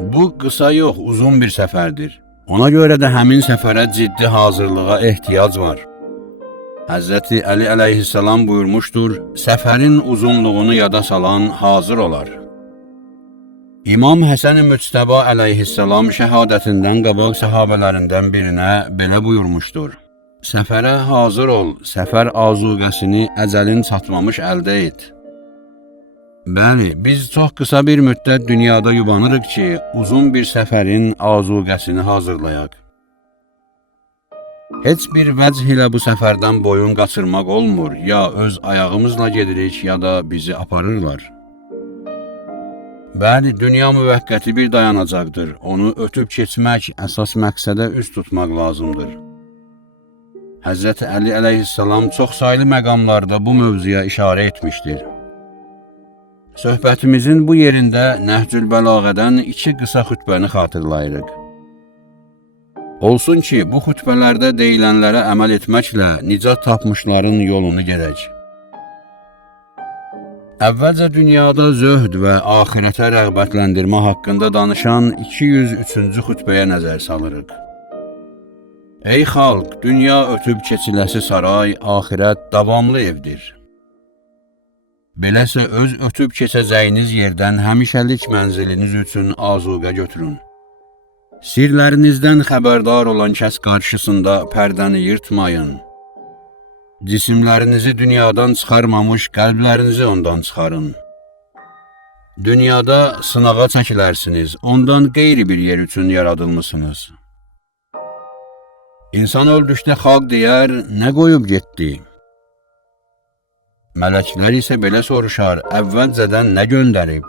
Bu qısa yox, uzun bir səfərdir. Ona görə də həmin səfərə ciddi hazırlığa ehtiyac var. Həzrəti Əli əleyhissalam buyurmuşdur: "Səfərin uzunluğunu yada salan hazır olar." İmam Həsən-i Müctəba əleyhissalam şəhadətindən qabaq səhabələrindən birinə belə buyurmuşdur: Səfərə hazır ol, səfər azuqəsini əcəlin çatmamış əldə et. Bəli, biz çox qısa bir müddət dünyada yubanırıq ki, uzun bir səfərin azuqəsini hazırlayaq. Heç bir vəcih ilə bu səfərdən boyun qaçırmaq olmur, ya öz ayağımızla gedirik, ya da bizi aparırlar. Bəli, dünya müvəqqəti bir dayanacaqdır. Onu ötüb keçmək, əsas məqsədə üz tutmaq lazımdır. Həzrəti Əli əleyhissalam çox saylı məqamlarda bu mövzuya işarə etmişdir. Söhbətimizin bu yerində Nəhcül Bəlağədən 2 qısa xütbəni xatırlayırıq. Olsun ki, bu xütbələrdə deyilənlərə əməl etməklə nicat tapmışların yolunu gedək. Əvvəlcə dünyada zöhd və axirətə rəğbətləndirmə haqqında danışan 203-cü xütbəyə nəzər salırıq. Ey xalq, dünya ötüb keçiləsi saray, axirət davamlı evdir. Beləsə öz ötüb keçəcəyiniz yerdən həmişəlik mənziliniz üçün azuqə götürün. Sirlərinizdən xəbərdar olan kəs qarşısında pərdəni yırtmayın. Cisimlərinizi dünyadan çıxarmamış qəlblərinizi ondan çıxarın. Dünyada sınağa çəkilərsiniz, ondan qeyri bir yer üçün yaradılmısınız. İnsan öldükdə xalq deyər, nə qoyub getdi? Mələklər isə belə soruşar, əvvəlcədən nə göndərib?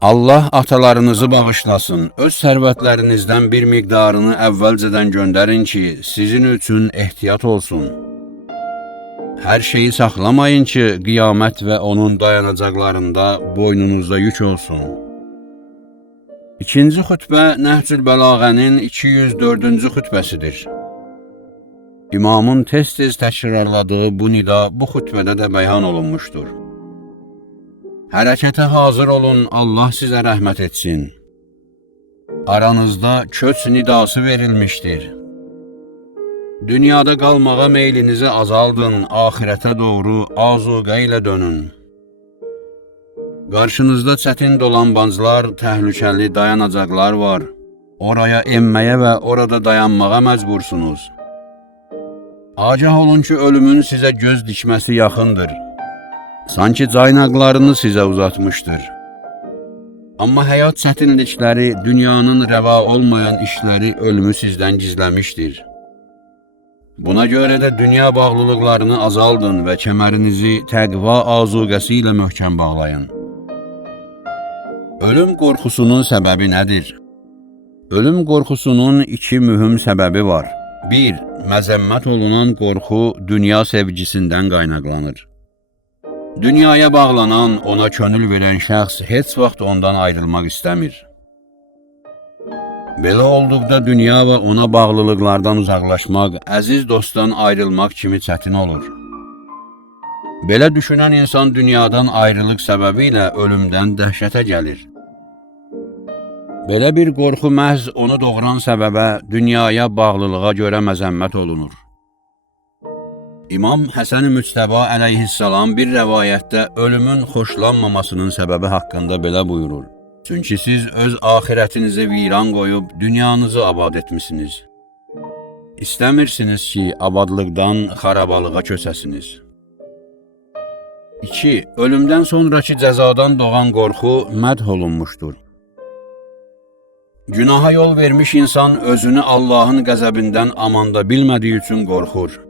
Allah atalarınızı bağışlasın, öz sərvətlərinizdən bir miqdarını əvvəlcədən göndərin ki, sizin üçün ehtiyat olsun. Hər şeyi saxlamayın ki, qiyamət və onun dayanacaqlarında boynunuzda yük olsun. İkinci xütbə Nəhcül Bəlağənin 204-cü xütbəsidir. İmamın tez-tez təkrarladığı bu nida bu xütbədə də bəyan olunmuşdur. Hərəkətə hazır olun, Allah sizə rəhmət etsin. Aranızda köç nidası verilmişdir. Dünyada qalmağa meylinizi azaldın, axirətə doğru azuqə ilə dönün. Qarşınızda çətin dolanbaclar, təhlükəli dayanacaqlar var. Oraya enməyə və orada dayanmağa məcbursunuz. Agah olun ki, ölümün sizə göz dikməsi yaxındır. Sanki caynaqlarını sizə uzatmışdır. Amma həyat çətinlikləri, dünyanın rəva olmayan işləri ölümü sizdən gizləmişdir. Buna görə də dünya bağlılıqlarını azaldın və kəmərinizi təqva azuqəsi ilə möhkəm bağlayın. Ölüm qorxusunun səbəbi nədir? Ölüm qorxusunun 2 mühüm səbəbi var. 1. Məzəmmət olunan qorxu dünya sevgisindən qaynaqlanır. Dünyaya bağlanan, ona könül verən şəxs heç vaxt ondan ayrılmaq istəmir. Belə olduqda dünya və ona bağlılıqlardan uzaqlaşmaq, əziz dostdan ayrılmaq kimi çətin olur. Belə düşünən insan dünyadan ayrılıq səbəbi ilə ölümdən dəhşətə gəlir. Belə bir qorxu məhz onu doğuran səbəbə, dünyaya bağlılığa görə məzəmmət olunur. İmam Həsən-i Müctəba əleyhissalam bir rəvayətdə ölümün xoşlanmamasının səbəbi haqqında belə buyurur. Çünki siz öz axirətinizi viran qoyub dünyanızı abad etmisiniz. İstəmirsiniz ki, abadlıqdan xarabalığa köçəsiniz. 2. Ölümdən sonraki cəzadan doğan qorxu mədh olunmuşdur. Günaha yol vermiş insan özünü Allahın qəzəbindən amanda bilmədiyi üçün qorxur.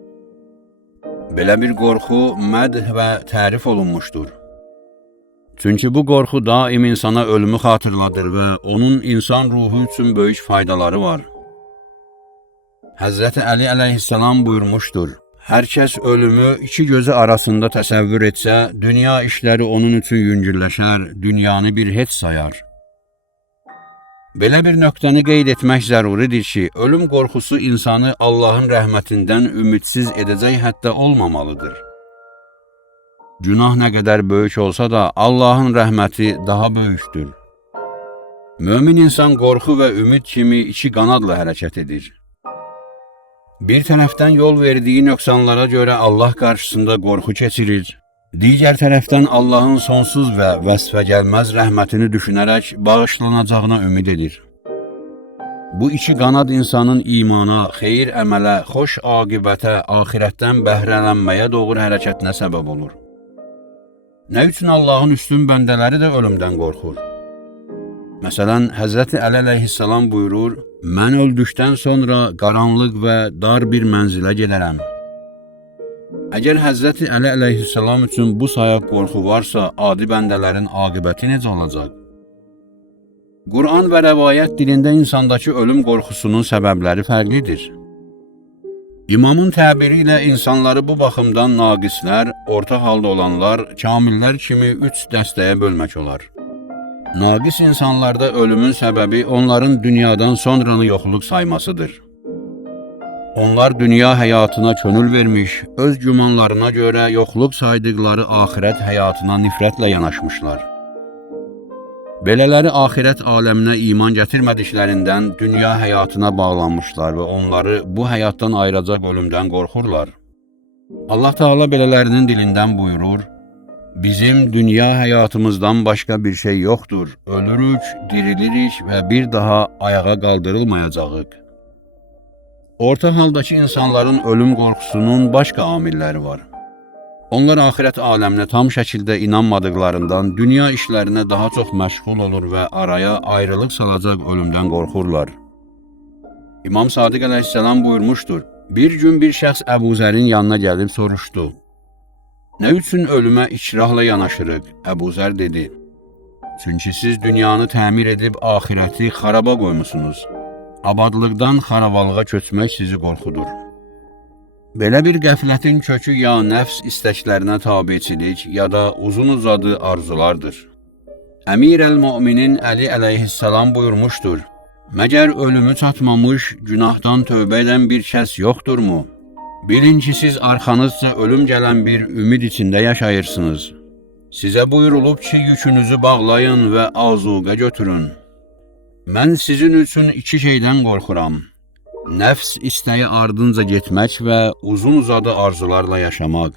Belə bir qorxu mədh və tərif olunmuşdur. Çünki bu qorxu daim insana ölümü xatırladır və onun insan ruhu üçün böyük faydaları var. Həzrəti Əli əleyhissalam buyurmuşdur: Hər kəs ölümü 2 gözü arasında təsəvvür etsə, dünya işləri onun üçün yüngülləşər, dünyanı bir heç sayar. Belə bir nöqtəni qeyd etmək zəruridir ki, ölüm qorxusu insanı Allahın rəhmətindən ümidsiz edəcək həddə olmamalıdır. Günah nə qədər böyük olsa da, Allahın rəhməti daha böyükdür. Mömin insan qorxu və ümid kimi 2 qanadla hərəkət edir. Bir tərəfdən yol verdiyi nöqsanlara görə Allah qarşısında qorxu keçirir, Digər tərəfdən Allahın sonsuz və vəsfə gəlməz rəhmətini düşünərək bağışlanacağına ümid edir. Bu iki qanad insanın imana, xeyir əmələ, xoş aqibətə, axirətdən bəhrələnməyə doğru hərəkətinə səbəb olur. Nə üçün Allahın üstün bəndələri də ölümdən qorxur? Məsələn, Həzrəti Əli əleyhissalam buyurur, mən öldükdən sonra qaranlıq və dar bir mənzilə gedərəm. Əgər Həzrəti Əli əleyhissalam üçün bu sayaq qorxu varsa, adi bəndələrin aqibəti necə olacaq? Quran və rəvayət dilində insandakı ölüm qorxusunun səbəbləri fərqlidir. İmamın təbiri ilə insanları bu baxımdan naqislər, orta halda olanlar, kamillər kimi üç dəstəyə bölmək olar. Naqis insanlarda ölümün səbəbi onların dünyadan sonranı yoxluq saymasıdır. Onlar dünya həyatına könül vermiş, öz gümanlarına görə yoxluq saydıqları axirət həyatına nifrətlə yanaşmışlar. Belələri axirət aləminə iman gətirmədiklərindən dünya həyatına bağlanmışlar və onları bu həyatdan ayıracaq ölümdən qorxurlar. Allah Teala belələrinin dilindən buyurur, bizim dünya həyatımızdan başqa bir şey yoxdur, ölürük, dirilirik və bir daha ayağa qaldırılmayacağıq. Orta haldakı insanların ölüm qorxusunun başqa amilləri var. Onlar axirət aləminə tam şəkildə inanmadıqlarından dünya işlərinə daha çox məşğul olur və araya ayrılıq salacaq ölümdən qorxurlar. İmam Sadiq əleyhissalam buyurmuşdur, bir gün bir şəxs Əbu Zərin yanına gəlib soruşdu, nə üçün ölümə ikrahla yanaşırıq? Əbu Zər dedi, çünki siz dünyanı təmir edib axirəti xaraba qoymusunuz. Abadlıqdan xarabalığa köçmək sizi qorxudur. Belə bir qəflətin kökü ya nəfs istəklərinə tabiçilik, ya da uzun-uzadı arzulardır. Əmir əl-Müminin Əli əleyhissalam buyurmuşdur, məgər ölümü çatmamış, günahdan tövbə edən bir kəs yoxdurmu? Bilin ki, siz arxanızca ölüm gələn bir ümid içində yaşayırsınız. Sizə buyurulub ki, yükünüzü bağlayın və azuqə götürün. Mən sizin üçün iki şeydən qorxuram. Nəfs istəyi ardınca getmək və uzun-uzadı arzularla yaşamaq.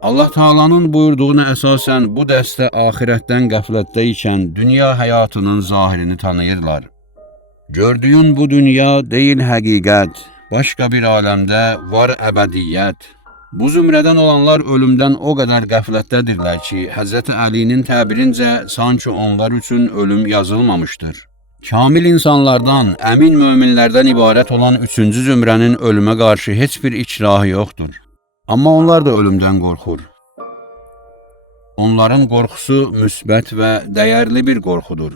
Allah Taala'nın buyurduğuna əsasən bu dəstə axirətdən qəflətdə ikən dünya həyatının zahirini tanıyırlar. Gördüyün bu dünya deyil həqiqət, başqa bir aləmdə var əbədiyyət. Bu zümrədən olanlar ölümdən o qədər qəflətdədirlər ki, Həzrəti Əlinin təbirincə sanki onlar üçün ölüm yazılmamışdır. Kamil insanlardan, əmin möminlərdən ibarət olan üçüncü zümrənin ölümə qarşı heç bir ikrahı yoxdur. Amma onlar da ölümdən qorxur. Onların qorxusu müsbət və dəyərli bir qorxudur.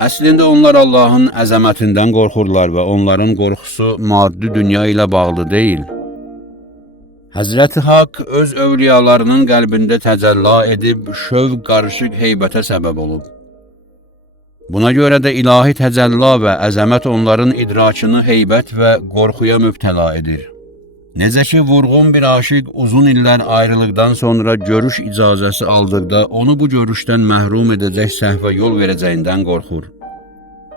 Əslində onlar Allahın əzəmətindən qorxurlar və onların qorxusu maddi dünya ilə bağlı deyil. Həzrəti Haqq öz övliyalarının qəlbində təcəllə edib şövq qarışıq heybətə səbəb olub. Buna görə də ilahi təcəllə və əzəmət onların idrakını heybət və qorxuya mübtəla edir. Necə ki, vurğun bir aşiq uzun illər ayrılıqdan sonra görüş icazəsi aldıqda onu bu görüşdən məhrum edəcək səhvə yol verəcəyindən qorxur.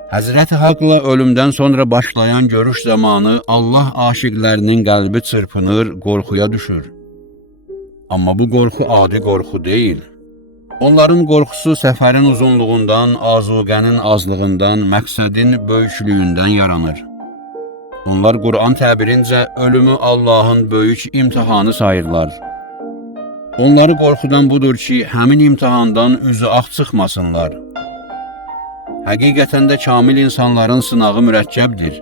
Həzrəti Haqqla ölümdən sonra başlayan görüş zamanı Allah aşiqlərinin qəlbi çırpınır, qorxuya düşür. Amma bu qorxu adi qorxu deyil. Onların qorxusu səfərin uzunluğundan, azuqənin azlığından, məqsədin böyüklüyündən yaranır. Onlar Quran təbirincə ölümü Allahın böyük imtihanı sayırlar. Onları qorxudan budur ki, həmin imtihandan üzü ağ çıxmasınlar. Həqiqətən də kamil insanların sınağı mürəkkəbdir.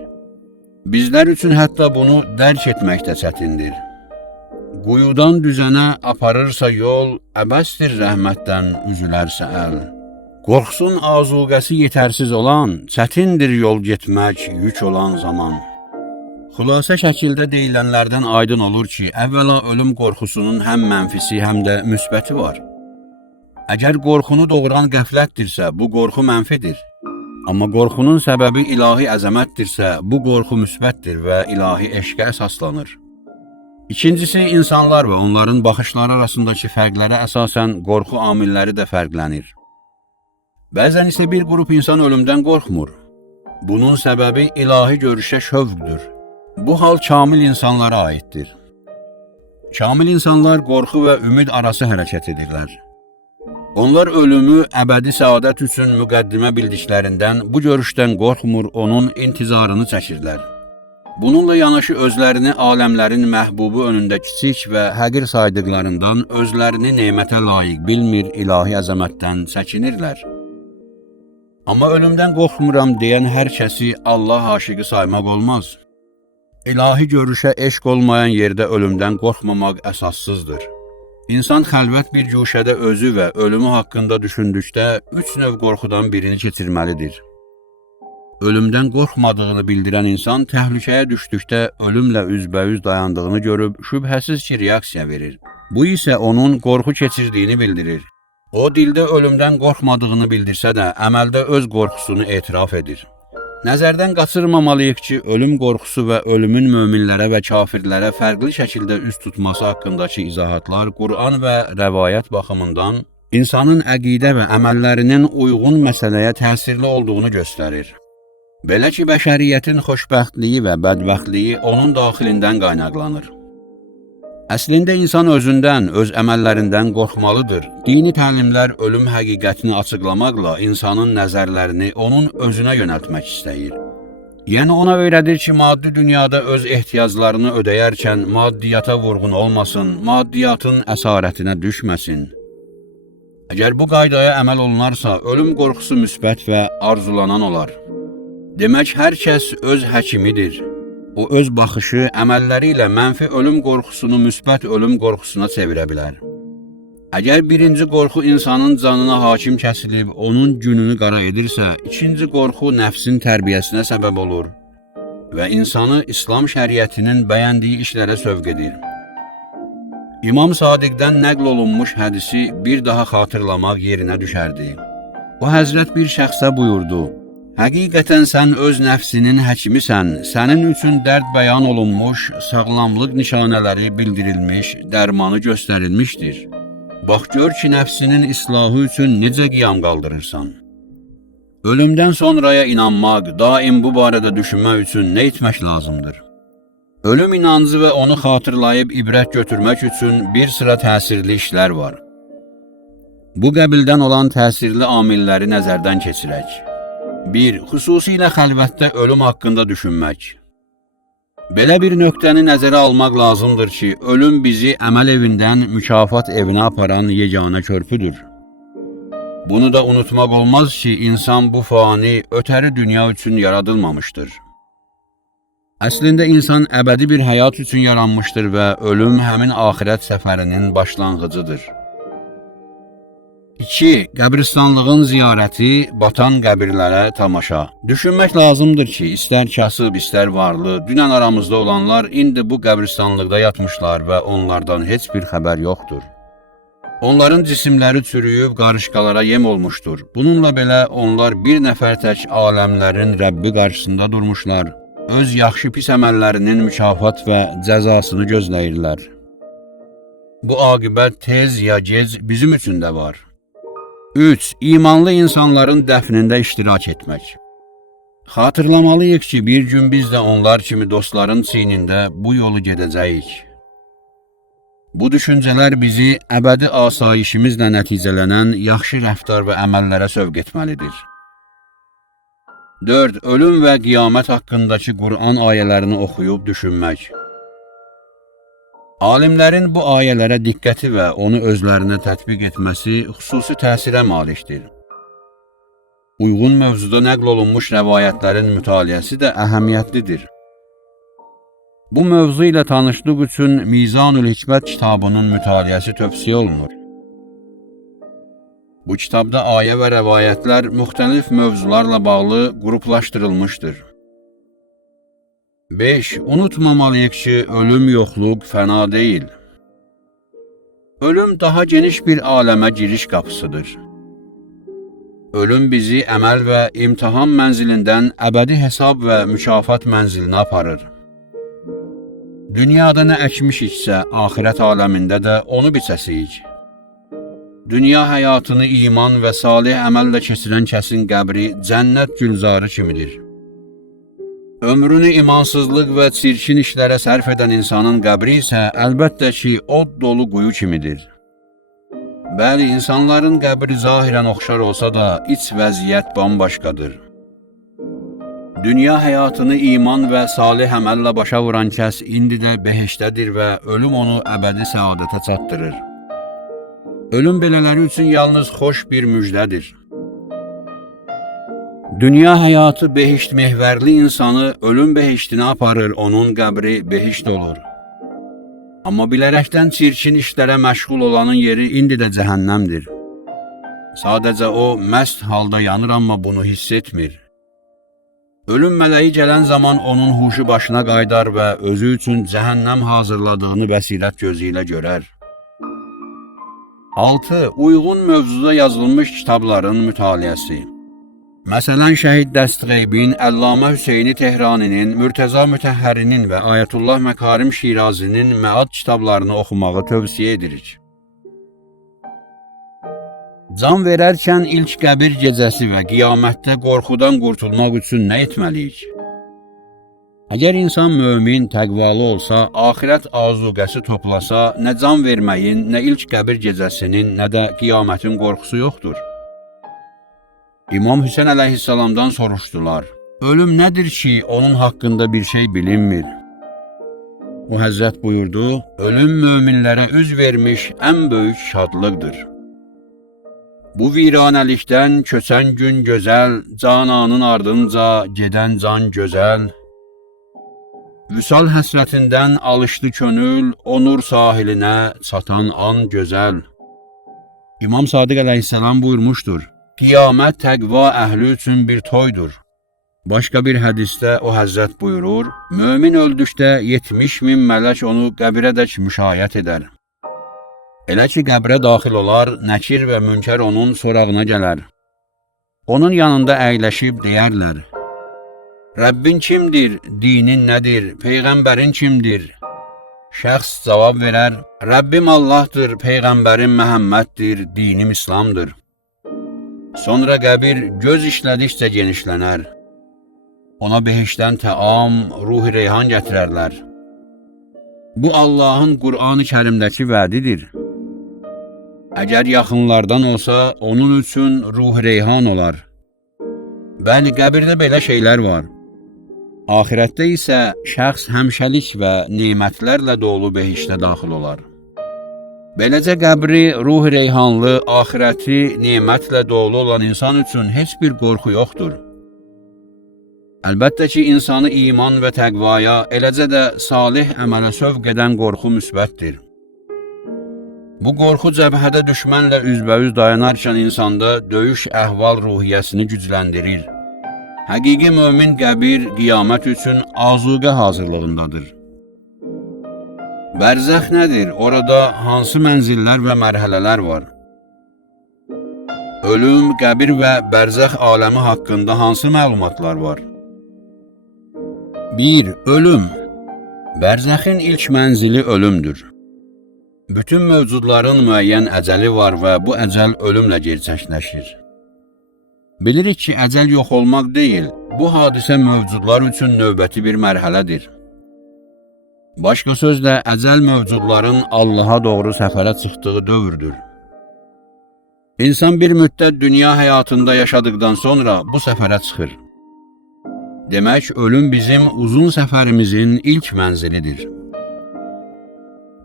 Bizlər üçün hətta bunu dərk etmək də çətindir. Quyudan düzənə aparırsa yol, əbəsdir rəhmətdən üzülərsə əl. Qorxsun azuqəsi yetərsiz olan, çətindir yol getmək yük olan zaman. Xülasə şəkildə deyilənlərdən aydın olur ki, əvvəla ölüm qorxusunun həm mənfisi, həm də müsbəti var. Əgər qorxunu doğuran qəflətdirsə, bu qorxu mənfidir. Amma qorxunun səbəbi ilahi əzəmətdirsə, bu qorxu müsbətdir və ilahi eşqə əsaslanır. İkincisi, insanlar və onların baxışları arasındakı fərqlərə əsasən qorxu amilləri də fərqlənir. Bəzən isə bir qrup insan ölümdən qorxmur. Bunun səbəbi ilahi görüşə şövqdür. Bu hal kamil insanlara aiddir. Kamil insanlar qorxu və ümid arası hərəkət edirlər. Onlar ölümü əbədi səadət üçün müqəddimə bildiklərindən bu görüşdən qorxmur, onun intizarını çəkirlər. Bununla yanaşı özlərini aləmlərin məhbubu önündə kiçik və həqir saydıqlarından özlərini nemətə layiq bilmir, ilahi əzəmətdən çəkinirlər. Amma ölümdən qorxmuram deyən hər kəsi Allah aşiqi saymaq olmaz. İlahi görüşə eşq olmayan yerdə ölümdən qorxmamaq əsassızdır. İnsan xəlvət bir guşədə özü və ölümü haqqında düşündükdə üç növ qorxudan birini keçirməlidir. Ölümdən qorxmadığını bildirən insan təhlükəyə düşdükdə ölümlə üzbəüz dayandığını görüb şübhəsiz ki, reaksiya verir. Bu isə onun qorxu keçirdiyini bildirir. O, dildə ölümdən qorxmadığını bildirsə də, əməldə öz qorxusunu etiraf edir. Nəzərdən qaçırmamalıyıq ki, ölüm qorxusu və ölümün möminlərə və kafirlərə fərqli şəkildə üst tutması haqqındakı izahatlar Qur'an və rəvayət baxımından insanın əqidə və əməllərinin uyğun məsələyə təsirli olduğunu göstərir. Belə ki, bəşəriyyətin xoşbəxtliyi və bədbəxtliyi onun daxilindən qaynaqlanır. Əslində insan özündən, öz əməllərindən qorxmalıdır. Dini təlimlər ölüm həqiqətini açıqlamaqla insanın nəzərlərini onun özünə yönəltmək istəyir. Yəni ona öyrədir ki, maddi dünyada öz ehtiyaclarını ödəyərkən maddiyyata vurğun olmasın, maddiyyatın əsarətinə düşməsin. Əgər bu qaydaya əməl olunarsa, ölüm qorxusu müsbət və arzulanan olar. Demək, hər kəs öz həkimidir. O öz baxışı, əməlləri ilə mənfi ölüm qorxusunu müsbət ölüm qorxusuna çevirə bilər. Əgər birinci qorxu insanın canına hakim kəsilib, onun gününü qara edirsə, ikinci qorxu nəfsin tərbiyəsinə səbəb olur və insanı İslam şəriətinin bəyəndiyi işlərə sövq edir. İmam Sadiqdən nəql olunmuş hədisi bir daha xatırlamaq yerinə düşərdi. O həzrət bir şəxsə buyurdu: Həqiqətən sən öz nəfsinin həkimisən, sənin üçün dərd bəyan olunmuş, sağlamlıq nişanələri bildirilmiş, dərmanı göstərilmişdir. Bax gör ki, nəfsinin islahı üçün necə qiyam qaldırırsan. Ölümdən sonraya inanmaq, daim bu barədə düşünmək üçün nə etmək lazımdır? Ölüm inancı və onu xatırlayıb ibrət götürmək üçün bir sıra təsirli işlər var. Bu qəbildən olan təsirli amilləri nəzərdən keçirək. 1. Xüsusilə xəlvətdə ölüm haqqında düşünmək. Belə bir nöqtəni nəzərə almaq lazımdır ki, ölüm bizi əməl evindən mükafat evinə aparan yeganə körpüdür. Bunu da unutmaq olmaz ki, insan bu fani, ötəri dünya üçün yaradılmamışdır. Əslində insan əbədi bir həyat üçün yaranmışdır və ölüm həmin axirət səfərinin başlanğıcıdır. 2. Qəbristanlığın ziyarəti, batan qəbirlərə tamaşa. Düşünmək lazımdır ki, istər kasıb, istər varlı, dünən aramızda olanlar indi bu qəbristanlıqda yatmışlar və onlardan heç bir xəbər yoxdur. Onların cisimləri çürüyüb qarışqalara yem olmuşdur. Bununla belə onlar bir nəfər tək aləmlərin Rəbbi qarşısında durmuşlar. Öz yaxşı pis əməllərinin mükafat və cəzasını gözləyirlər. Bu aqibət tez ya gec bizim üçün də var. 3. İmanlı insanların dəfnində iştirak etmək. Xatırlamalıyıq ki, bir gün biz də onlar kimi dostların çiynində bu yolu gedəcəyik. Bu düşüncələr bizi əbədi asayişimizlə nəticələnən yaxşı rəftar və əməllərə sövq etməlidir. 4. Ölüm və qiyamət haqqındakı Qur'an ayələrini oxuyub düşünmək. Alimlərin bu ayələrə diqqəti və onu özlərinə tətbiq etməsi xüsusi təsirə malikdir. Uyğun mövzuda nəql olunmuş rəvayətlərin mütaliəsi də əhəmiyyətlidir. Bu mövzu ilə tanışlıq üçün Mizanül Hikmət kitabının mütaliəsi tövsiyə olunur. Bu kitabda ayə və rəvayətlər müxtəlif mövzularla bağlı qruplaşdırılmışdır. 5. Unutmamalıyıq ki, ölüm yoxluq fəna deyil. Ölüm daha geniş bir aləmə giriş qapısıdır. Ölüm bizi əməl və imtahan mənzilindən əbədi hesab və mükafat mənzilinə aparır. Dünyada nə əkmişiksə, axirət aləmində də onu biçəsiyik. Dünya həyatını iman və salih əməllə keçirən kəsin qəbri cənnət gülzarı kimidir. Ömrünü imansızlıq və çirkin işlərə sərf edən insanın qəbri isə əlbəttə ki, od dolu quyu kimidir. Bəli, insanların qəbri zahirən oxşar olsa da, iç vəziyyət bambaşqadır. Dünya həyatını iman və salih əməllə başa vuran kəs indi də behiştədir və ölüm onu əbədi səadətə çatdırır. Ölüm belələri üçün yalnız xoş bir müjdədir. Dünya həyatı behişt mehvərli insanı ölüm behiştinə aparır, onun qəbri behişt olur. Amma bilərəkdən çirkin işlərə məşğul olanın yeri indi də cəhənnəmdir. Sadəcə o məst halda yanır, amma bunu hiss etmir. Ölüm mələyi gələn zaman onun huşu başına qaydar və özü üçün cəhənnəm hazırladığını bəsirət gözü ilə görər. 6. Uyğun mövzuda yazılmış kitabların mütaliəsi. Məsələn, Şəhid Dəstğeybin, Əllamə Hüseyni Tehraninin, Mürtəza Mütəhhərinin və Ayətullah Məkarim Şirazinin Məad kitablarını oxumağı tövsiyə edirik. Can verərkən ilk qəbir gecəsi və qiyamətdə qorxudan qurtulmaq üçün nə etməliyik? Əgər insan mömin, təqvalı olsa, axirət azuqəsi toplasa, nə can verməyin, nə ilk qəbir gecəsinin, nə də qiyamətin qorxusu yoxdur. İmam Hüseyn əleyhissalamdan soruşdular, ölüm nədir ki, onun haqqında bir şey bilinmir? O Həzrət buyurdu, ölüm möminlərə üz vermiş ən böyük şadlıqdır. Bu viranəlikdən köçən gün gözəl, cananın ardınca gedən can gözəl. Vüsal həsrətindən alışdı könül, o nur sahilinə çatan an gözəl. İmam Sadiq əleyhissalam buyurmuşdur, qiyamət təqva əhli üçün bir toydur. Başqa bir hədisdə o Həzrət buyurur, mömin öldükdə 70.000 mələk onu qəbirədək müşayiət edər. Elə ki, qəbrə daxil olar, Nəkir və Münkər onun sorağına gələr. Onun yanında əyləşib deyərlər, Rəbbin kimdir, dinin nədir, Peyğəmbərin kimdir? Şəxs cavab verər, Rəbbim Allahdır, Peyğəmbərim Məhəmməddir, dinim İslamdır. Sonra qəbir göz işlədikcə genişlənər. Ona behişdən təam, ruh-i reyhan gətirərlər. Bu Allahın Qur'an-ı Kərimdəki vədidir. Əgər yaxınlardan olsa, onun üçün ruh-i reyhan olar. Bəli, qəbirdə belə şeylər var. Axirətdə isə şəxs həmişəlik və nemətlərlə dolu behiştə daxil olar. Beləcə qəbri ruh-i reyhanlı, axirəti nemətlə dolu olan insan üçün heç bir qorxu yoxdur. Əlbəttə ki, insanı iman və təqvaya, eləcə də salih əmələ sövq edən qorxu müsbətdir. Bu qorxu cəbhədə düşmənlə üzbəüz dayanarkən insanda döyüş əhval ruhiyyəsini gücləndirir. Həqiqi mömin qəbir qiyamət üçün azuqə hazırlığındadır. Bərzəx nədir? Orada hansı mənzillər və mərhələlər var? Ölüm, qəbir və bərzəx aləmi haqqında hansı məlumatlar var? 1. Ölüm. Bərzəxin ilk mənzili ölümdür. Bütün mövcudların müəyyən əcəli var və bu əcəl ölümlə gerçəkləşir. Bilirik ki, əcəl yox olmaq deyil, bu hadisə mövcudlar üçün növbəti bir mərhələdir. Başqa sözlə, əcəl mövcudların Allaha doğru səfərə çıxdığı dövrdür. İnsan bir müddət dünya həyatında yaşadıkdan sonra bu səfərə çıxır. Demək, ölüm bizim uzun səfərimizin ilk mənzilidir.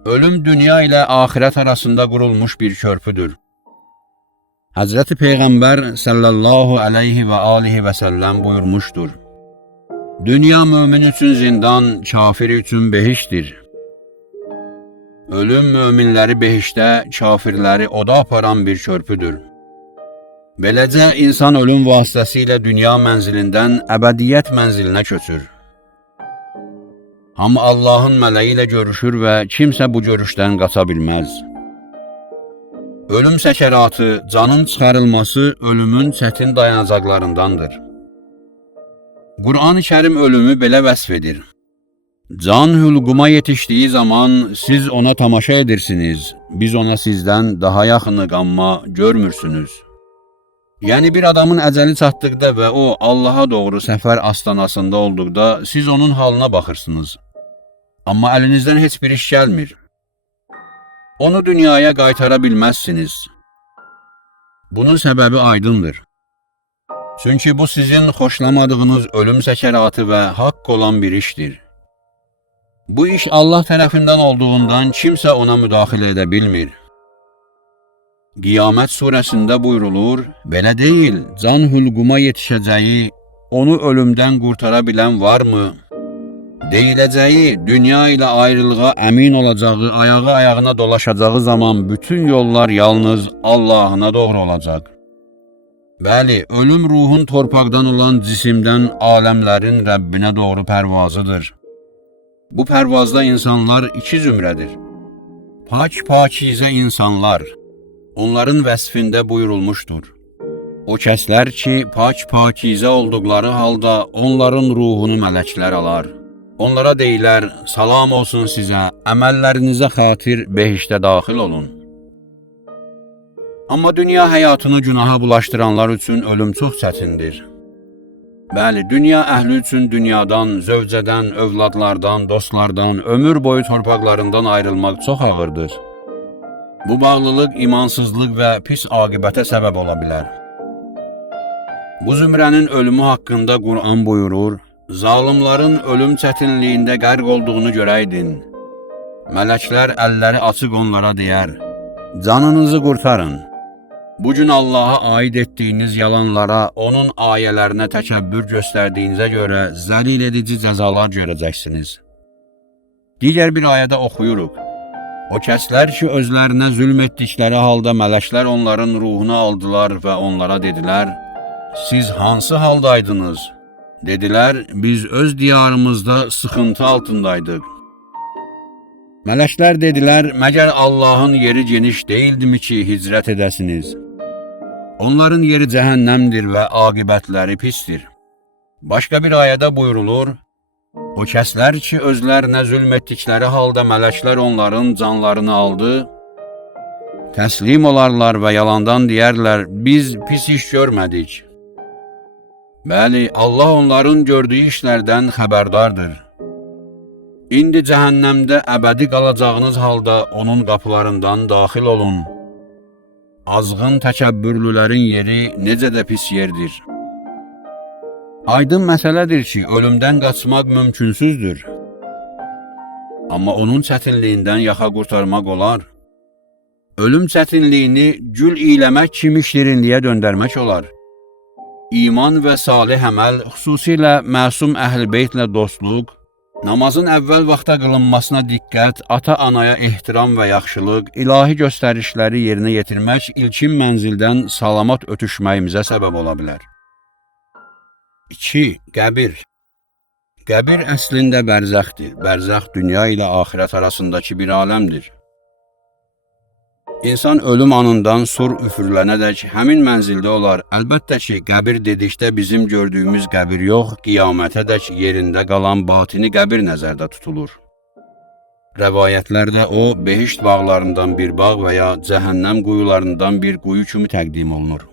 Ölüm dünya ilə axirət arasında qurulmuş bir körpüdür. Həzrəti Peyğəmbər sallallahu aleyhi və alihi və səlləm buyurmuşdur. Dünya mömin üçün zindan, kafir üçün behiştdir. Ölüm möminləri behiştə, kafirləri oda aparan bir körpüdür. Beləcə, insan ölüm vasitəsilə dünya mənzilindən əbədiyyət mənzilinə köçür. Amma Allahın mələyi ilə görüşür və kimsə bu görüşdən qaça bilməz. Ölüm səkəratı, canın çıxarılması ölümün çətin dayanacaqlarındandır. Qur'an-ı Kərim ölümü belə vəsf edir. Can hülquma yetişdiyi zaman siz ona tamaşa edirsiniz, biz ona sizdən daha yaxını qamma görmürsünüz. Yəni bir adamın əcəli çatdıqda və o Allaha doğru səfər astanasında olduqda siz onun halına baxırsınız. Amma əlinizdən heç bir iş gəlmir. Onu dünyaya qaytara bilməzsiniz. Bunun səbəbi aydındır. Çünki bu sizin xoşlamadığınız ölüm səkəratı və haqq olan bir işdir. Bu iş Allah tərəfindən olduğundan kimsə ona müdaxilə edə bilmir. Qiyamət surəsində buyrulur, belə deyil, can hülquma yetişəcəyi, onu ölümdən qurtara bilən varmı? Deyiləcəyi, dünya ilə ayrılığa əmin olacağı, ayağı ayağına dolaşacağı zaman bütün yollar yalnız Allahına doğru olacaq. Bəli, ölüm ruhun torpaqdan olan cisimdən aləmlərin Rəbbinə doğru pərvazıdır. Bu pərvazda insanlar iki zümrədir. Pak-pakizə insanlar. Onların vəsfində buyurulmuşdur. O kəslər ki, pak-pakizə olduqları halda onların ruhunu mələklər alar. Onlara deyilər, salam olsun sizə, əməllərinizə xatir behişdə daxil olun. Amma dünya həyatını günaha bulaşdıranlar üçün ölüm çox çətindir. Bəli, dünya əhli üçün dünyadan, zövcədən, övladlardan, dostlardan, ömür boyu torpaqlarından ayrılmaq çox ağırdır. Bu bağlılıq imansızlıq və pis aqibətə səbəb ola bilər. Bu zümrənin ölümü haqqında Qur'an buyurur, zalimların ölüm çətinliyində qərq olduğunu görəydin. Mələklər əlləri açıq onlara deyər, canınızı qurtarın. Bugün Allaha aid etdiyiniz yalanlara, onun ayələrinə təkəbbür göstərdiyinizə görə zəlil edici cəzalar görəcəksiniz. Digər bir ayədə oxuyuruq. O kəslər ki, özlərinə zülm etdikləri halda mələklər onların ruhunu aldılar və onlara dedilər, siz hansı haldaydınız? Dedilər, biz öz diyarımızda sıxıntı altındaydıq. Mələklər dedilər, məgər Allahın yeri geniş deyildimi ki, hicrət edəsiniz? Onların yeri cəhənnəmdir və aqibətləri pisdir. Başqa bir ayədə buyurulur, o kəslər ki, özlərinə zülm etdikləri halda mələklər onların canlarını aldı, təslim olarlar və yalandan deyərlər, biz pis iş görmədik. Bəli, Allah onların gördüyü işlərdən xəbərdardır. İndi cəhənnəmdə əbədi qalacağınız halda onun qapılarından daxil olun. Azğın təkəbbürlülərin yeri necə də pis yerdir. Aydın məsələdir ki, ölümdən qaçmaq mümkünsüzdür. Amma onun çətinliyindən yaxa qurtarmaq olar. Ölüm çətinliyini gül iyləmək kimi şirinliyə döndərmək olar. İman və salih əməl, xüsusilə məsum əhl-i beytlə dostluq, namazın əvvəl vaxta qılınmasına diqqət, ata-anaya ehtiram və yaxşılıq, ilahi göstərişləri yerinə yetirmək ilkin mənzildən salamat ötüşməyimizə səbəb ola bilər. 2. Qəbir. Qəbir əslində bərzəxdir. Bərzəx dünya ilə axirət arasındakı bir aləmdir. İnsan ölüm anından sur üfürlənədək həmin mənzildə olar. Əlbəttə ki, qəbir dedikdə bizim gördüyümüz qəbir yox, qiyamətədək yerində qalan batini qəbir nəzərdə tutulur. Rəvayətlərdə o, behişt bağlarından bir bağ və ya cəhənnəm quyularından bir quyu kimi təqdim olunur.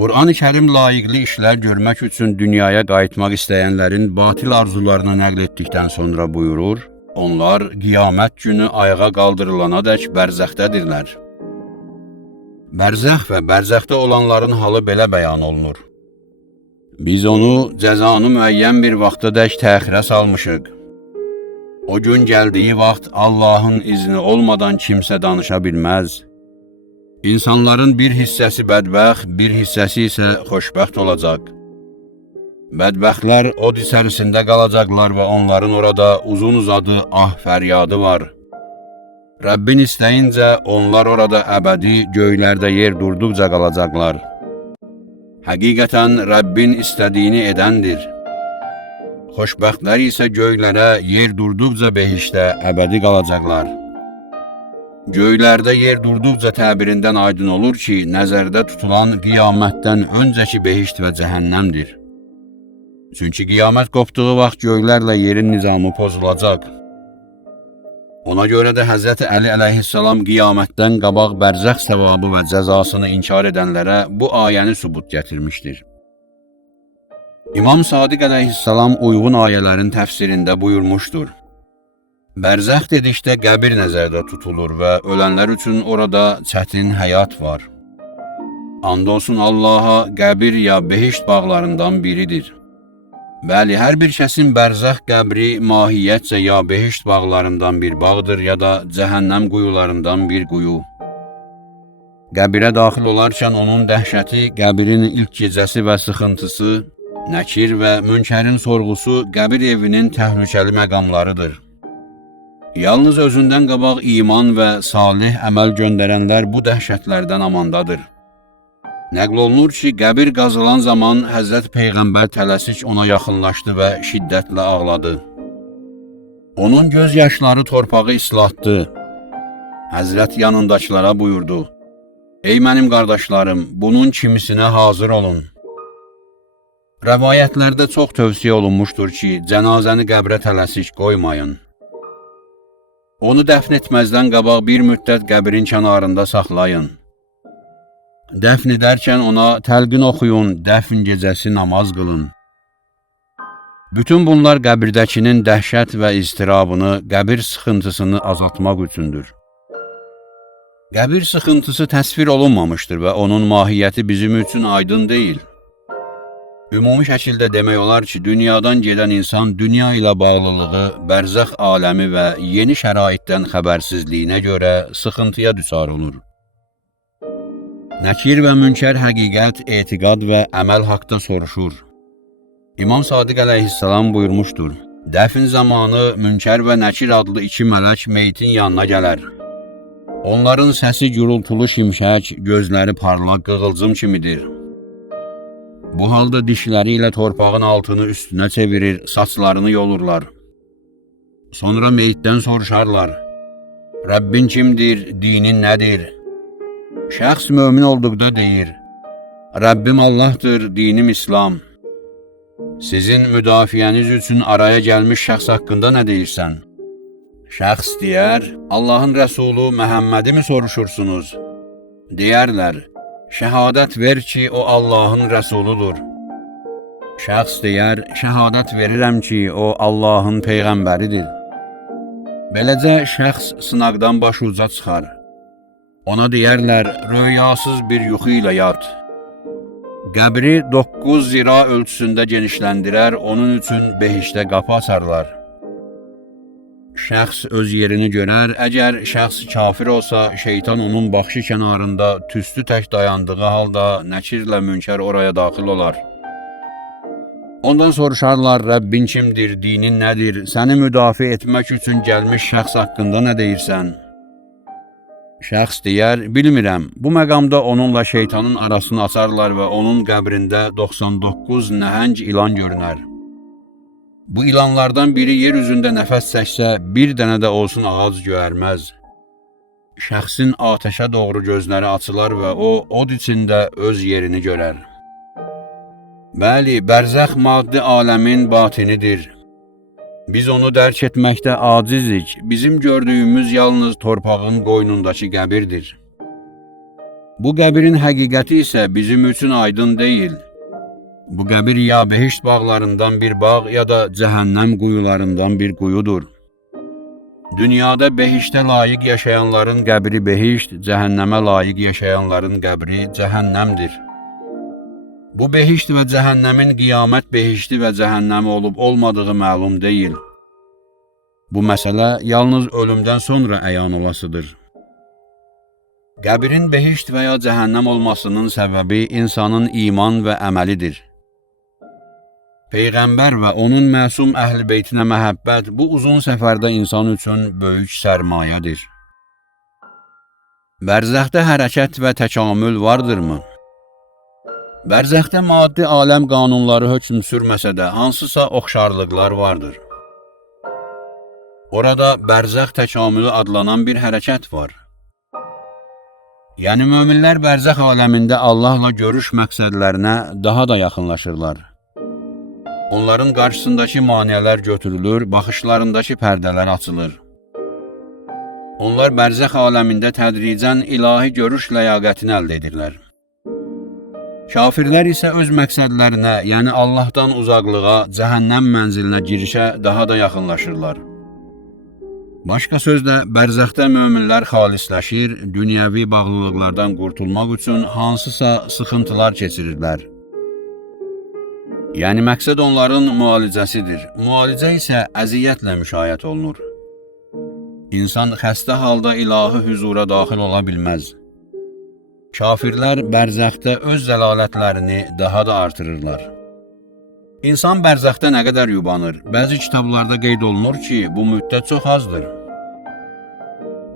Qur'an-ı Kərim layiqli işlər görmək üçün dünyaya qayıtmaq istəyənlərin batil arzularını nəql etdikdən sonra buyurur, onlar qiyamət günü ayağa qaldırılanadək bərzəxdədirlər. Bərzəx və bərzəxdə olanların halı belə bəyan olunur. Biz onu cəzanı müəyyən bir vaxtadək təxirə salmışıq. O gün gəldiyi vaxt Allahın izni olmadan kimsə danışa bilməz. İnsanların bir hissəsi bədbəxt, bir hissəsi isə xoşbəxt olacaq. Bədbəxtlər od içərisində qalacaqlar və onların orada uzun-uzadı ah fəryadı var. Rəbbin istəyincə onlar orada əbədi göylərdə yer durduqca qalacaqlar. Həqiqətən Rəbbin istədiyini edəndir. Xoşbəxtlər isə göylərə yer durduqca behişdə əbədi qalacaqlar. Göylərdə yer durduqca təbirindən aydın olur ki, nəzərdə tutulan qiyamətdən öncəki behişt və cəhənnəmdir. Çünki qiyamət qopduğu vaxt göylərlə yerin nizamı pozulacaq. Ona görə də Həzrəti Əli əleyhissalam qiyamətdən qabaq bərzəx savabı və cəzasını inkar edənlərə bu ayəni sübut gətirmişdir. İmam Sadiq əleyhissalam uyğun ayələrin təfsirində buyurmuşdur. Bərzəx dedikdə qəbir nəzərdə tutulur və ölənlər üçün orada çətin həyat var. And olsun Allaha, qəbir ya behişt bağlarından biridir. Bəli, hər bir kəsin bərzəx qəbri mahiyyətcə ya behişt bağlarından bir bağdır, ya da cəhənnəm quyularından bir quyu. Qəbirə daxil olarkən onun dəhşəti, qəbirin ilk gecəsi və sıxıntısı, Nəkir və Münkərin sorğusu qəbir evinin təhlükəli məqamlarıdır. Yalnız özündən qabaq iman və salih əməl göndərənlər bu dəhşətlərdən amandadır. Nəql olunur ki, qəbir qazılan zaman Həzrət Peyğəmbər tələsik ona yaxınlaşdı və şiddətlə ağladı. Onun göz yaşları torpağı islatdı. Həzrət yanındakılara buyurdu: "Ey mənim qardaşlarım, bunun kimisinə hazır olun." Rəvayətlərdə çox tövsiyə olunmuşdur ki, cənazəni qəbrə tələsik qoymayın. Onu dəfn etməzdən qabaq bir müddət qəbrin kənarında saxlayın. Dəfn edərkən ona təlqin oxuyun, dəfn gecəsi namaz qılın. Bütün bunlar qəbirdəkinin dəhşət və istirabını, qəbir sıxıntısını azaltmaq üçündür. Qəbir sıxıntısı təsvir olunmamışdır və onun mahiyyəti bizim üçün aydın deyil. Ümumi şəkildə demək olar ki, dünyadan gedən insan dünya ilə bağlılığı, bərzəx aləmi və yeni şəraitdən xəbərsizliyinə görə sıxıntıya düçar olur. Nəkir və Münkər həqiqət, etiqad və əməl haqda soruşur. İmam Sadiq əleyhissalam buyurmuşdur: Dəfn zamanı Münkər və Nəkir adlı iki mələk meyitin yanına gələr. Onların səsi gürültülü şimşək, gözləri parlaq qığılcım kimidir. Bu halda dişləri ilə torpağın altını üstünə çevirir, saçlarını yolurlar. Sonra meyitdən soruşarlar: Rəbbin kimdir, dinin nədir? Şəxs mömin olduqda deyir: Rəbbim Allahdır, dinim İslam. Sizin müdafiəniz üçün araya gəlmiş şəxs haqqında nə deyirsən? Şəxs deyər: Allahın Rəsulu Məhəmmədi mi soruşursunuz? Deyərlər: Şəhadət ver ki, o Allahın Rəsuludur. Şəxs deyər: Şəhadət verirəm ki, o Allahın Peyğəmbəridir. Beləcə şəxs sınaqdan başuca çıxar. Ona deyərlər: Röyasız bir yuxu ilə yat. Qəbri 9 zira ölçüsündə genişləndirər, onun üçün behişdə qapı açarlar. Şəxs öz yerini görər, əgər şəxs kafir olsa, şeytan onun baxışı kənarında tüstü tək dayandığı halda Nəkirlə Münkər oraya daxil olar. Ondan soruşarlar: Rəbbin kimdir, dinin nədir, səni müdafiə etmək üçün gəlmiş şəxs haqqında nə deyirsən? Şəxs deyər: Bilmirəm. Bu məqamda onunla şeytanın arasını açarlar və onun qəbrində 99 nəhəng ilan görünər. Bu ilanlardan biri yer üzündə nəfəs çəksə, bir dənə də olsun ağac göyərməz. Şəxsin atəşə doğru gözləri açılar və o, od içində öz yerini görər. Bəli, bərzəx maddi aləmin batinidir. Biz onu dərk etməkdə acizik, bizim gördüyümüz yalnız torpağın qoynundakı qəbirdir. Bu qəbirin həqiqəti isə bizim üçün aydın deyil. Bu qəbir ya behişt bağlarından bir bağ, ya da cəhənnəm quyularından bir quyudur. Dünyada behiştə layiq yaşayanların qəbri behişt, cəhənnəmə layiq yaşayanların qəbri cəhənnəmdir. Bu behişt və cəhənnəmin qiyamət behişti və cəhənnəmi olub olmadığı məlum deyil. Bu məsələ yalnız ölümdən sonra əyan olasıdır. Qəbrin behişt və ya cəhənnəm olmasının səbəbi insanın iman və əməlidir. Peyğəmbər və onun məsum əhl-i beytinə məhəbbət bu uzun səfərdə insan üçün böyük sərmayədir. Bərzəxdə hərəkət və təkamül vardırmı? Bərzəxdə maddi aləm qanunları hökm sürməsə də hansısa oxşarlıqlar vardır. Orada bərzəx təkamülü adlanan bir hərəkət var. Yəni möminlər bərzəx aləmində Allahla görüş məqsədlərinə daha da yaxınlaşırlar. Onların qarşısındakı maneələr götürülür, baxışlarındakı pərdələr açılır. Onlar bərzəx aləmində tədricən ilahi görüş ləyaqətini əldə edirlər. Kafirlər isə öz məqsədlərinə, yəni Allahdan uzaqlığa, cəhənnəm mənzilinə girişə daha da yaxınlaşırlar. Başqa sözlə, bərzəxdə möminlər xalisləşir, dünyəvi bağlılıqlardan qurtulmaq üçün hansısa sıxıntılar keçirirlər. Yəni məqsəd onların müalicəsidir. Müalicə isə əziyyətlə müşayiət olunur. İnsan xəstə halda ilahi hüzura daxil ola bilməz. Kafirlər bərzəxdə öz zəlalətlərini daha da artırırlar. İnsan bərzəxdə nə qədər yubanır? Bəzi kitablarda qeyd olunur ki, bu müddət çox azdır.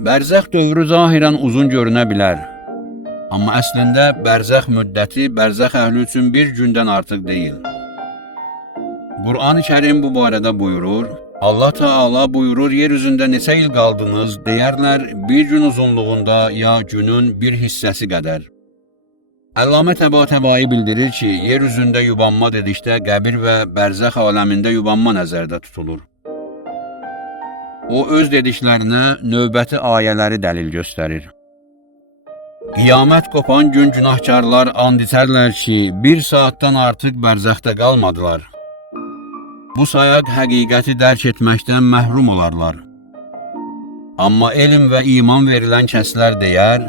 Bərzəx dövrü zahirən uzun görünə bilər. Amma əslində bərzəx müddəti bərzəx əhli üçün bir gündən artıq deyil. Qur'an-ı Kərim bu barədə buyurur, Allah Teala buyurur, yer üzündə neçə il qaldınız, deyərlər, bir gün uzunluğunda ya günün bir hissəsi qədər. Əllamə Təbatəbai bildirir ki, yer üzündə yubanma dedikdə qəbir və bərzəx aləmində yubanma nəzərdə tutulur. O, öz dediklərinə növbəti ayələri dəlil göstərir. Qiyamət qopan gün günahkarlar and içərlər ki, bir saatdan artıq bərzəxdə qalmadılar. Bu sayaq həqiqəti dərk etməkdən məhrum olarlar. Amma elm və iman verilən kəslər deyər,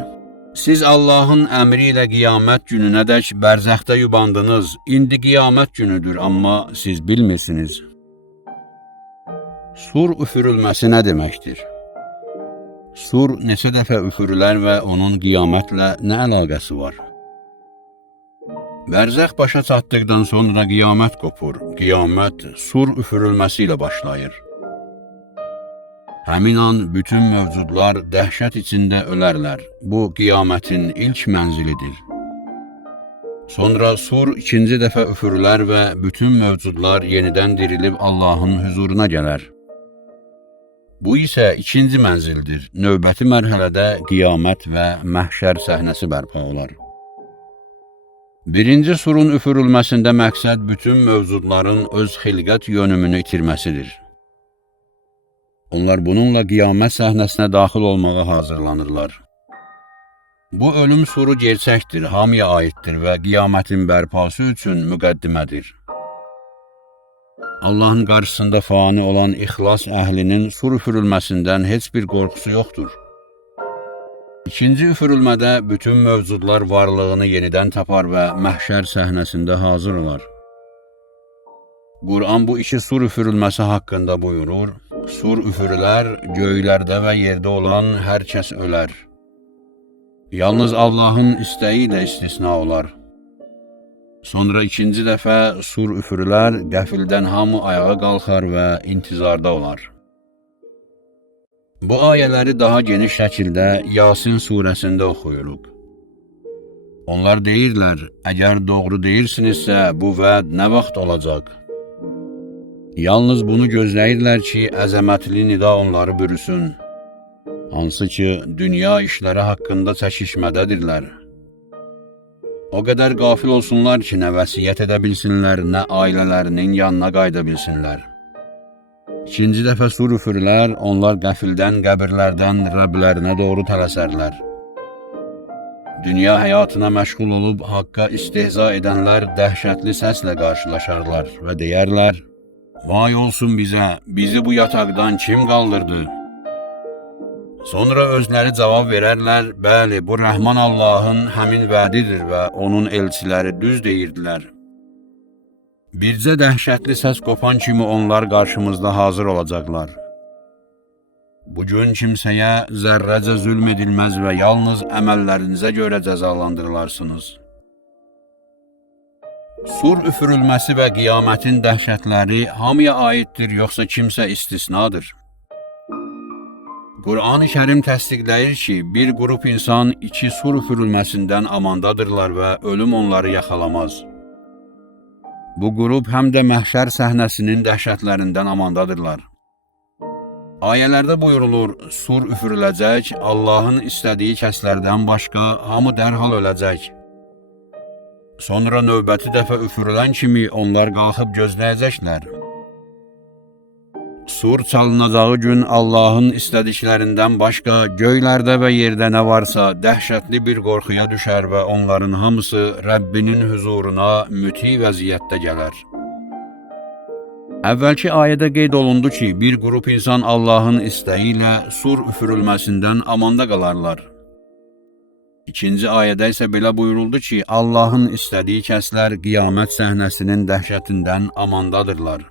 siz Allahın əmri ilə qiyamət gününədək bərzəxdə yubandınız, indi qiyamət günüdür, amma siz bilmirsiniz. Sur üfürülməsi nə deməkdir? Sur neçə dəfə üfürülər və onun qiyamətlə nə əlaqəsi var? Bərzəx başa çatdıqdan sonra qiyamət qopur. Qiyamət sur üfürülməsi ilə başlayır. Həmin an bütün mövcudlar dəhşət içində ölərlər. Bu qiyamətin ilk mənzilidir. Sonra sur ikinci dəfə üfürülər və bütün mövcudlar yenidən dirilib Allahın huzuruna gələr. Bu isə ikinci mənzildir. Növbəti mərhələdə qiyamət və məhşər səhnəsi bərpa olar. Birinci surun üfürülməsində məqsəd bütün mövcudların öz xilqət yönümünü itirməsidir. Onlar bununla qiyamət səhnəsinə daxil olmağa hazırlanırlar. Bu ölüm suru gerçəkdir, hamıya aiddir və qiyamətin bərpası üçün müqəddimədir. Allahın qarşısında fani olan ixlas əhlinin sur üfürülməsindən heç bir qorxusu yoxdur. İkinci üfürülmədə bütün mövcudlar varlığını yenidən tapar və məhşər səhnəsində hazır olar. Qur'an bu iki sur üfürülməsi haqqında buyurur, sur üfürülər, göylərdə və yerdə olan hər kəs ölər. Yalnız Allahın istəyi ilə istisna olar. Sonra ikinci dəfə sur üfürülər, qəfildən hamı ayağa qalxar və intizarda olar. Bu ayələri daha geniş şəkildə Yasin surəsində oxuyuruq. Onlar deyirlər, əgər doğru deyirsinizsə, bu vəd nə vaxt olacaq? Yalnız bunu gözləyirlər ki, əzəmətli nida onları bürüsün. Hansı ki, dünya işləri haqqında çəkişmədədirlər. O qədər qafil olsunlar ki, nə vəsiyyət edə bilsinlər, nə ailələrinin yanına qayıda bilsinlər. İkinci dəfə sur üfürülər, onlar qəfildən qəbirlərdən Rəblərinə doğru tələsərlər. Dünya həyatına məşğul olub haqqa istehza edənlər dəhşətli səslə qarşılaşarlar və deyərlər, vay olsun bizə, bizi bu yataqdan kim qaldırdı? Sonra özləri cavab verərlər, bəli, bu Rəhman Allahın həmin vədidir və onun elçiləri düz deyirdilər. Bircə dəhşətli səs qopan kimi onlar qarşımızda hazır olacaqlar. Bugün kimsəyə zərrəcə zülm edilməz və yalnız əməllərinizə görə cəzalandırılarsınız. Sur üfürülməsi və qiyamətin dəhşətləri hamıya aiddir, yoxsa kimsə istisnadır? Qur'an-ı Kərim təsdiqləyir ki, bir qrup insan iki sur üfürülməsindən amandadırlar və ölüm onları yaxalamaz. Bu qrup həm də məhşər səhnəsinin dəhşətlərindən amandadırlar. Ayələrdə buyurulur, sur üfürüləcək, Allahın istədiyi kəslərdən başqa hamı dərhal öləcək. Sonra növbəti dəfə üfürülən kimi onlar qalxıb gözləyəcəklər. Sur çalınacağı gün Allahın istədiklərindən başqa göylərdə və yerdə nə varsa dəhşətli bir qorxuya düşər və onların hamısı Rəbbinin huzuruna müti vəziyyətdə gələr. Əvvəlki ayədə qeyd olundu ki, bir qrup insan Allahın istəyi ilə sur üfürülməsindən amanda qalarlar. İkinci ayədə isə belə buyuruldu ki, Allahın istədiyi kəslər qiyamət səhnəsinin dəhşətindən amandadırlar.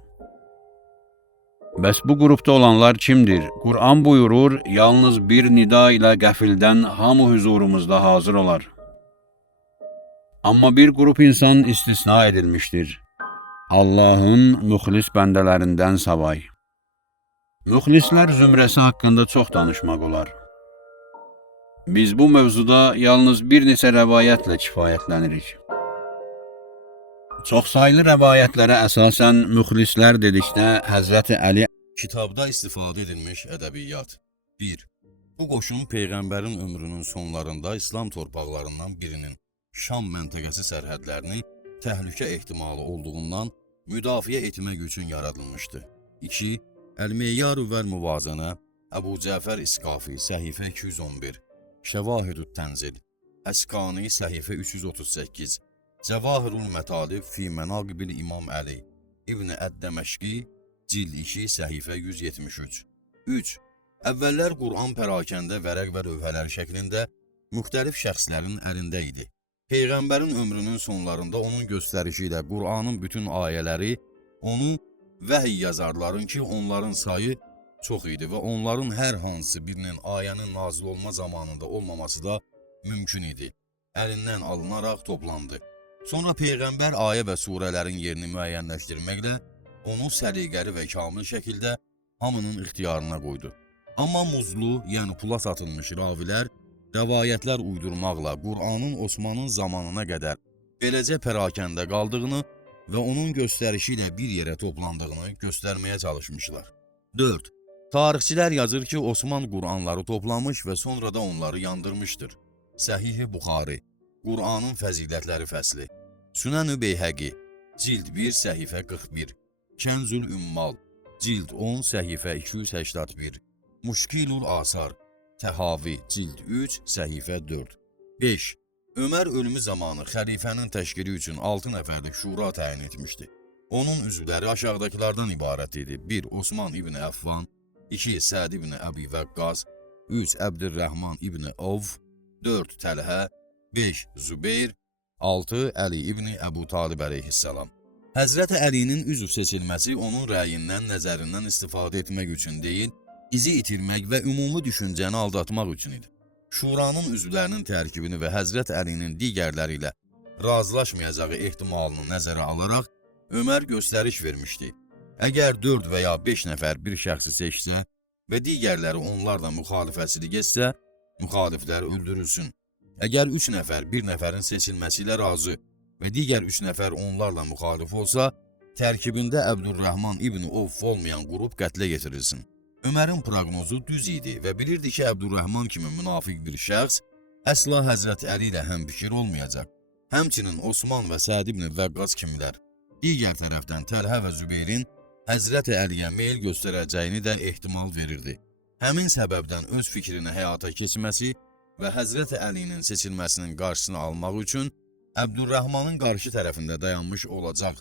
Bəs bu qrupda olanlar kimdir? Qur'an buyurur, yalnız bir nida ilə qəfildən hamı huzurumuzda hazır olar. Amma bir qrup insan istisna edilmişdir. Allahın müxlis bəndələrindən savay. Müxlislər zümrəsi haqqında çox danışmaq olar. Biz bu mövzuda yalnız bir neçə rəvayətlə kifayətlənirik. Çoxsaylı rəvayətlərə əsasən müxlislər dedikdə Həzrəti Əli Kitabda istifadə edilmiş ədəbiyyat. 1. Bu qoşun Peyğəmbərin ömrünün sonlarında İslam torpaqlarından birinin Şam məntəqəsi sərhədlərini təhlükə ehtimalı olduğundan müdafiə etmək üçün yaradılmışdı. 2. Əl-Meyyar vəl-Muvazənə, Əbu Cəfər İsqafi, səhifə 211, Şəvahidü't Tənzil, Əskani, səhifə 338, Cəvahirul Mətalib fi Mənaqibil İmam Əli, İbn Əd-Dəməşqi, Cild 2, səhifə 173. 3. Əvvəllər Qur'an pərakəndə vərəq və lövhələr şəklində müxtəlif şəxslərin əlində idi. Peyğəmbərin ömrünün sonlarında onun göstərişi ilə Qur'anın bütün ayələri onu vəhiy yazarların ki, onların sayı çox idi və onların hər hansı birinin ayənin nazil olma zamanında olmaması da mümkün idi. Əlindən alınaraq toplandı. Sonra Peyğəmbər ayə və surələrin yerini müəyyənləşdirməklə onu səliqəli və kamil şəkildə hamının ixtiyarına qoydu. Amma muzlu, yəni pula satılmış ravilər, rəvayətlər uydurmaqla Qur'anın Osmanın zamanına qədər beləcə pərakəndə qaldığını və onun göstərişi ilə bir yerə toplandığını göstərməyə çalışmışlar. 4. Tarixçilər yazır ki, Osman Qur'anları toplamış və sonra da onları yandırmışdır. Səhih-i Buxari, Qur'anın fəzilətləri fəsli, Sünən-ü Beyhəqi, Cild 1, səhifə 41, Kənzül Ümmal, Cild 10, səhifə 281, Muşkilul Asar, Təhavi, Cild 3, səhifə 4. 5. Ömər ölümü zamanı xəlifənin təşkili üçün 6 nəfərlik şura təyin etmişdi. Onun üzvləri aşağıdakılardan ibarət idi. 1. Osman ibn Əffan, 2. Səd ibn Əbi Vəqqas, 3. Əbdürrəhman ibn Avf, 4. Təlhə, 5. Zübeyr, 6. Əli ibn Əbu Talib əleyhissalam. Həzrəti Əlinin üzv seçilməsi onun rəyindən, nəzərindən istifadə etmək üçün deyil, izi itirmək və ümumi düşüncəni aldatmaq üçün idi. Şuranın üzvlərinin tərkibini və Həzrət Əlinin digərləri ilə razılaşmayacağı ehtimalını nəzərə alaraq Ömər göstəriş vermişdi. Əgər 4 və ya 5 nəfər bir şəxsi seçsə və digərləri onlarla müxalifəçilik etsə, müxaliflər öldürülsün. Əgər 3 nəfər bir nəfərin seçilməsi ilə razı və digər 3 nəfər onlarla müxalif olsa, tərkibində Əbdürrəhman ibn Avf olmayan qrup qətlə yetirilsin. Ömərin proqnozu düz idi və bilirdi ki, Əbdürrəhman kimi münafiq bir şəxs əsla Həzrət Əli ilə həmfikir olmayacaq. Həmçinin Osman və Səd ibn Vəqqas kimilər. Digər tərəfdən Təlhə və Zübeyrin Həzrət Əliyə meyl göstərəcəyini də ehtimal verirdi. Həmin səbəbdən öz fikrini həyata keçməsi və Həzrət Əlinin seçilməsinin qarşısını almaq üçün Əbdürrəhmanın qarşı tərəfində dayanmış olacaq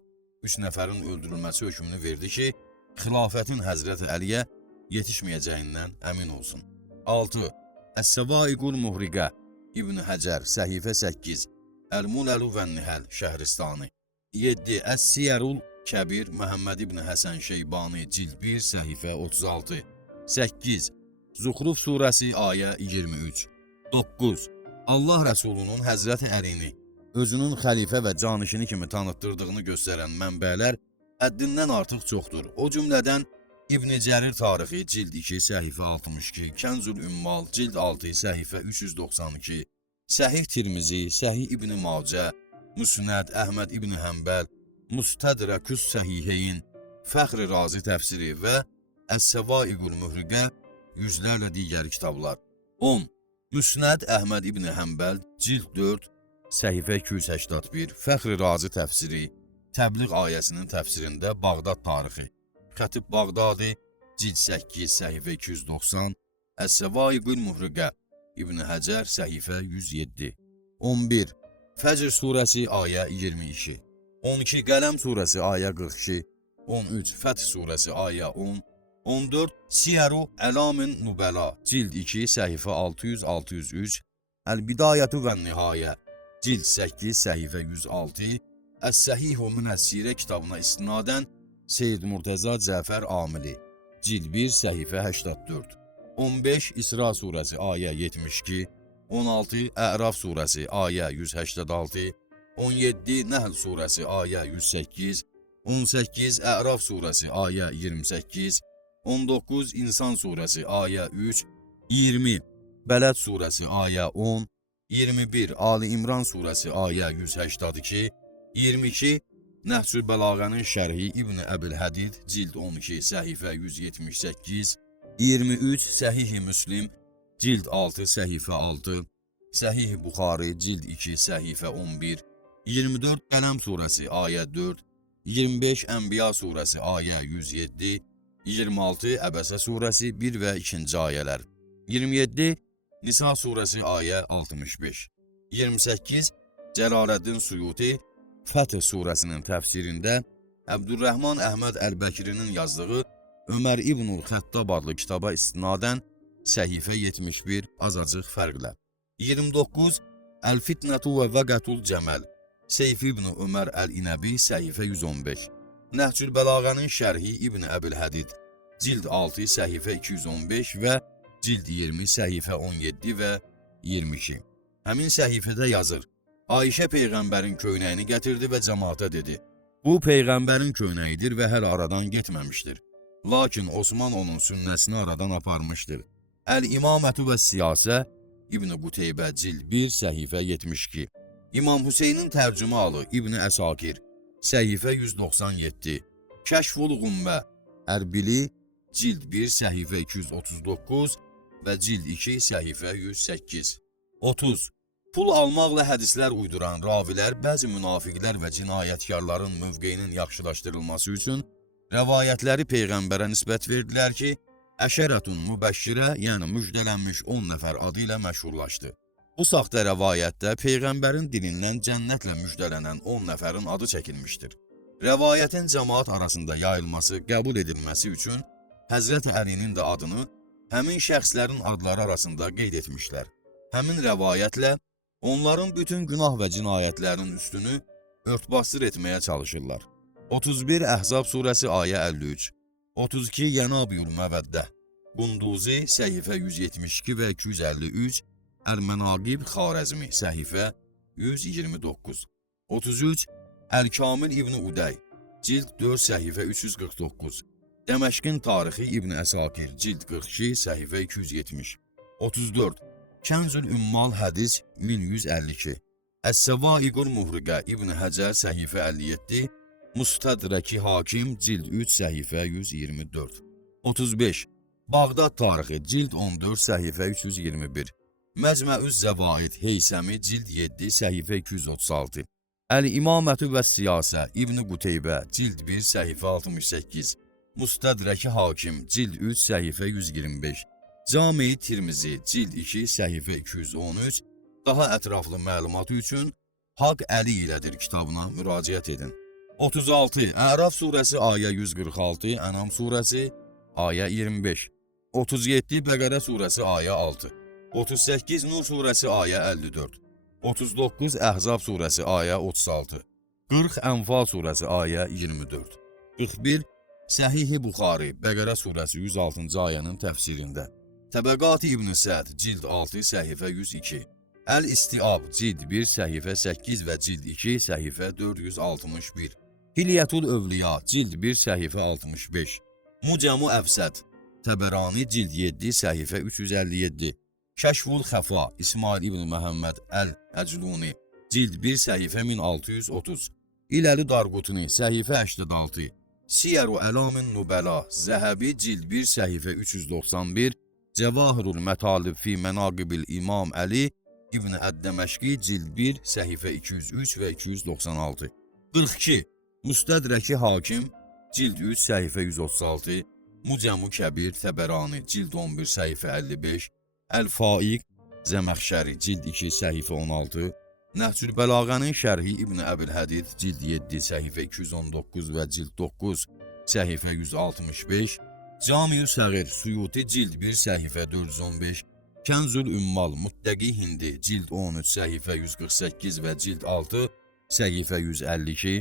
3 nəfərin öldürülməsi hökmünü verdi ki, xilafətin Həzrət Əliyə yetişməyəcəyindən əmin olsun. 6. Əs-Səvaiqul Muhriqə, İbn Həcər, səhifə 8, Əl-Muləlu və Nihəl, Şəhristani. 7. Əs-Siyərul Kəbir, Məhəmməd ibn Həsən Şeybani, Cild 1, səhifə 36. 8. Zuxruf surəsi, ayə 23. 9. Allah Rəsulunun Həzrət Əlini özünün xəlifə və canişini kimi tanıtdırdığını göstərən mənbələr həddindən artıq çoxdur. O cümlədən İbn Cərir tarixi, Cild 2, səhifə 62, Kənzül Ümmal, Cild 6, səhifə 392, Səhih Tirmizi, Səhih İbn Macə, Müsnəd Əhməd İbn Həmbəl, Mustədrəküs Səhiheyn, Fəxr-i Razi təfsiri və Əs-Səvaiqul Muhriqə, yüzlərlə digər kitablar. 10. Müsnəd Əhməd İbn Həmbəl, Cild 4, səhifə 281, Fəxr-i Razi təfsiri, Təbliğ ayəsinin təfsirində Bağdad tarixi, Xətib Bağdadi, cild 8, səhifə 290, Əs-Səvaiqül Muhriqə, İbn Həcər, səhifə 107. 11. Fəcr surəsi, ayə 22. 12. Qələm surəsi, ayə 42. 13. Fəth surəsi, ayə 10. 14. Siyer-u Əlam-ın Nübəla, cild 2, səhifə 600-603, Əl-Bidayətü və Nihayə, cild 8, səhifə 106, Əs-Səhihu Minəs-Sirə kitabına istinadən Seyyid Murtəza Cəfər Amili, cild 1, səhifə 84. 15. İsra surəsi, ayə 72. 16. Əraf surəsi, ayə 186. 17. Nəhl surəsi, ayə 108. 18. Əraf surəsi, ayə 28. 19. İnsan surəsi, ayə 3. 20. Bələd surəsi, ayə 10. 21. Ali İmran surəsi, ayə 182. 22. Nəhcül Bəlağənin şərhi İbn Əbil Hədid, cild 12, səhifə 178. 23. Səhih-i Müslim, cild 6, səhifə 6. Səhih Buxari, cild 2, səhifə 11. 24. Qələm surəsi, ayə 4. 25. Ənbiya surəsi, ayə 107. 26. Əbəsə surəsi, 1 və 2-ci ayələr. 27. Nisa surəsi, ayə 65. 28. Cəlaləddin Suyuti, Fəth surəsinin təfsirində Əbdürrəhman Əhməd Əl-Bəkrinin yazdığı Ömər İbnül Xəttab adlı kitaba istinadən səhifə 71, azacıq fərqlə. 29. Əl-Fitnətu və Vəqətul Cəməl, Seyf İbn Ömər Əl-İnəbi, səhifə 115. Nəhcül Bəlağənin şərhi İbn Əbil Hədid, cild 6, səhifə 215 və cild 20, səhifə 17 və 22. Həmin səhifədə yazır: Ayşə Peyğəmbərin köynəyini gətirdi və cəmaata dedi: Bu Peyğəmbərin köynəyidir və hələ aradan getməmişdir. Lakin Osman onun sünnəsini aradan aparmışdır. Əl-İmamətü və Siyasə, İbn Quteybə, cild 1, səhifə 72. İmam Hüseynin tərcümalı İbn Əsakir, səhifə 197. Kəşful Qummə, Ərbili, cild 1, səhifə 239 və cild 2, səhifə 108. 30. Pul almaqla hədislər uyduran ravilər bəzi münafiqlər və cinayətkarların mövqeyinin yaxşılaşdırılması üçün rəvayətləri Peyğəmbərə nisbət verdilər ki, Əşərətun Mübəşşirə, yəni müjdələnmiş 10 nəfər adı ilə məşhurlaşdı. Bu saxta rəvayətdə Peyğəmbərin dilindən cənnətlə müjdələnən 10 nəfərin adı çəkilmişdir. Rəvayətin cəmaat arasında yayılması, qəbul edilməsi üçün Həzrət Əlinin də adını həmin şəxslərin adları arasında qeyd etmişlər. Həmin rəvayətlə onların bütün günah və cinayətlərinin üstünü örtbasdır etməyə çalışırlar. 31. Əhzab surəsi, ayə 53. 32. Yənabiyul Məvəddə, Qunduzi, səhifə 172 və 253. Əl-Mənaqib Xarəzmi, səhifə 129. 33. Əl-Kamil İbn Udəy, cild 4, səhifə 349. Dəməşqin tarixi İbn Əsakir, cild 42, səhifə 270. 34. Kənzül Ümmal hədis 1152. Əs-Səvaiqul Muhriqə, İbn Həcər, səhifə 57. Mustədrəki Hakim, cild 3, səhifə 124. 35. Bağdad tarixi, cild 14, səhifə 321. Məcməüz Zəvaid Heysəmi, cild 7, səhifə 236. Əl-İmamətü və Siyasə, İbn Quteybə, cild 1, səhifə 68. Mustədrəki Hakim, cild 3, səhifə 125. Cami-i Tirmizi, cild 2, səhifə 213. Daha ətraflı məlumat üçün Haqq Əli ilədir kitabına müraciət edin. 36. Əraf surəsi, ayə 146, Ənam surəsi, ayə 25. 37. Bəqərə surəsi, ayə 6. 38. Nur surəsi, ayə 54. 39. Əhzab surəsi, ayə 36. 40. Ənfal surəsi, ayə 24. 41. Səhih-i Buxari, Bəqərə surəsi 106-cı ayənin təfsirində. Təbəqat-ı İbn Səd, cild 6, səhifə 102. Əl-İstiab, cild 1, səhifə 8 və cild 2, səhifə 461. Hilyətul Övliya, cild 1, səhifə 65. Mucəmu Əfsəd, Təbərani, cild 7, səhifə 357. Kəşful Xəfa, İsmail İbn Məhəmməd Əl-Əcluni, cild 1, səhifə 1630. İləli Darqutni, səhifə 86. Siyer-u Əlam-ın Nübəla, Zəhəbi, cild 1, səhifə 391. Cəvahirul Mətalib fi Mənaqibil İmam Əli İbn Əd-Dəməşqi, cild 1, səhifə 203 və 296. 42. Müstədrəki Hakim, cild 3, səhifə 136. Mucəmu Kəbir Təbərani cild 11 səhifə 55, Əl-Faiq Zəməxşəri cild 2 səhifə 16, Nəhcül Bəlağənin şərhi İbn Əbülhədid cild 7 səhifə 219 və cild 9 səhifə 165, Cami-ü Səğir Suyuti cild 1 səhifə 415, Kənzül Ümmal Muttəqi Hindi cild 13 səhifə 148 və cild 6 səhifə 152,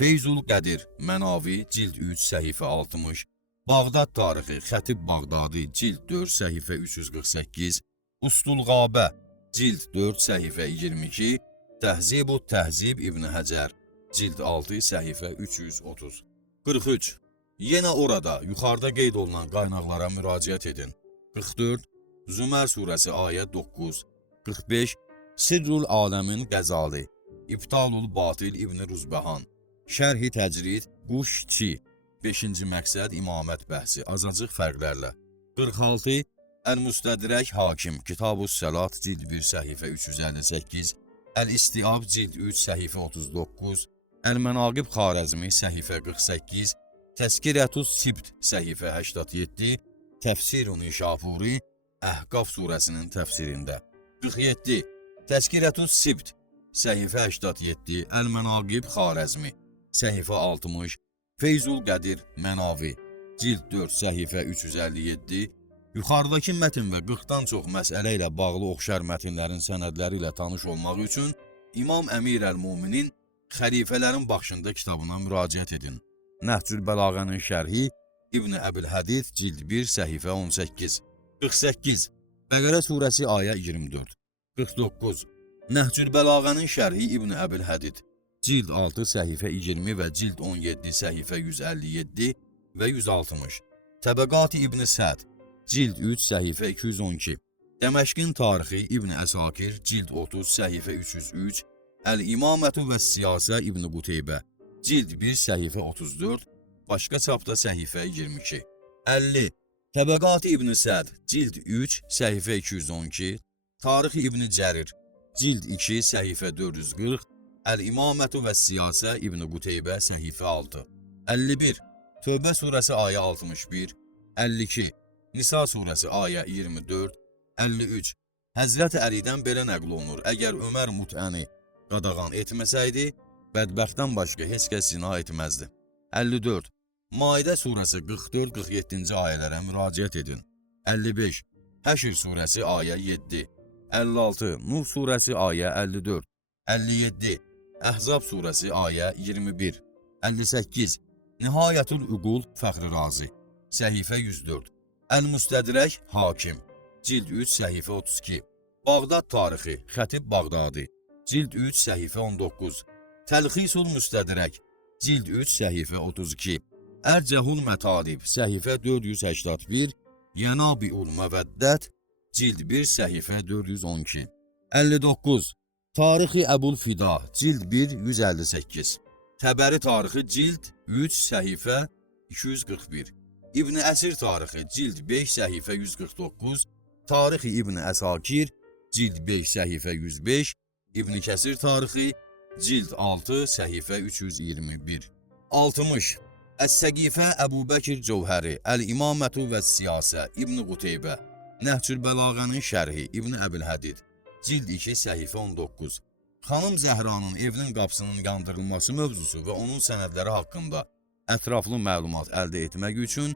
Feyzul Qədir Mənavi cild 3 səhifə 60, Bağdad tarixi Xətib Bağdadi cild 4 səhifə 348, Ustulğabə cild 4 səhifə 22, Təhzib-ü Təhzib İbn Həcər cild 6 səhifə 330. 43. Yenə orada yuxarıda qeyd olunan qaynaqlara müraciət edin. 44. Zümər surəsi ayə 9. 45. Sirrul Aləmin Qəzali İbtalul Batil İbn Ruzbəhan Şərhi Təcrid Quş-Çi 5-ci məqsəd imamət bəhsi azacıq fərqlərlə. 46. Əl-Müstədrək Hakim Kitab-us Səlat cild 1 səhifə 358, Əl-İstiab cild 3 səhifə 39, Əl-Mənaqib Xarəzmi səhifə 48, Təzkirətus Sibt səhifə 87, Təfsirun Nişapuri Əhqaf surəsinin təfsirində. 47. Təzkirətus Sibt səhifə 87, Əl-Mənaqib Xarəzmi səhifə 60, Feyzul Qədir Mənavi cild 4 səhifə 357, yuxarıdakı mətn və 40-dan çox məsələ ilə bağlı oxşar mətnlərin sənədləri ilə tanış olmaq üçün İmam Əmir Əl-Muminin Xəlifələrin Baxışında kitabına müraciət edin. Nəhcül Bəlağənin şərhi İbn Əbülhədid cild 1 səhifə 18. 48. Bəqərə surəsi ayə 24. 49. Nəhcül Bəlağənin şərhi İbn Əbülhədid cild 6 səhifə 20 və cild 17 səhifə 157 və 160. Təbəqat-ı İbn Səd cild 3 səhifə 212. Dəməşqin tarixi İbn Əsakir cild 30 səhifə 303, Əl-İmamətu və Siyasə İbn Quteybə cild 1 səhifə 34, başqa çapda səhifə 22. 50. Təbəqat-ı İbn Səd cild 3 səhifə 212, Tarix İbn Cərir cild 2 səhifə 440, Əl-İmamətu və Siyasə İbn Quteybə səhifə 6. 51. Tövbə surəsi ayə 61, 52. Nisa surəsi ayə 24, 53. Həzrət Əlidən belə nəql olunur: əgər Ömər mutəni qadağan etməsəydi, bədbəxtdən başqa heç kəs zina etməzdi. 54. Maidə surəsi 44-47-ci ayələrə müraciət edin. 55. Həşr surəsi ayə 7, 56. Nur surəsi ayə 54, 57. Əhzab surəsi ayə 21, 58. Nihayətül Uqul Fəxri Razi səhifə 104. Əl-Müstədrək Hakim cild 3 səhifə 32. Bağdad tarixi Xətib Bağdadi cild 3 səhifə 19. Təlxisul Müstədrək cild 3 səhifə 32. Ərcəhul Mətalib səhifə 481. Yənabiul Məvəddət cild 1 səhifə 412. 59. Tarixi Əbul Fida cild 1 158. Təbəri tarixi cild 3 səhifə 241. İbn Əsir tarixi cild 5 səhifə 149. Tarixi İbn Əsakir cild 5 səhifə 105. İbn Kəsir tarixi cild 6 səhifə 321. 60. Əs-Səqifə Əbubəkir Cövhəri Əl-İmamətu və Siyasə İbn Quteybə Nəhcül Bəlağənin şərhi İbn Əbülhədid cild 2 səhifə 19. Xanım Zəhranın evinin qapısının yandırılması mövzusu və onun sənədləri haqqında ətraflı məlumat əldə etmək üçün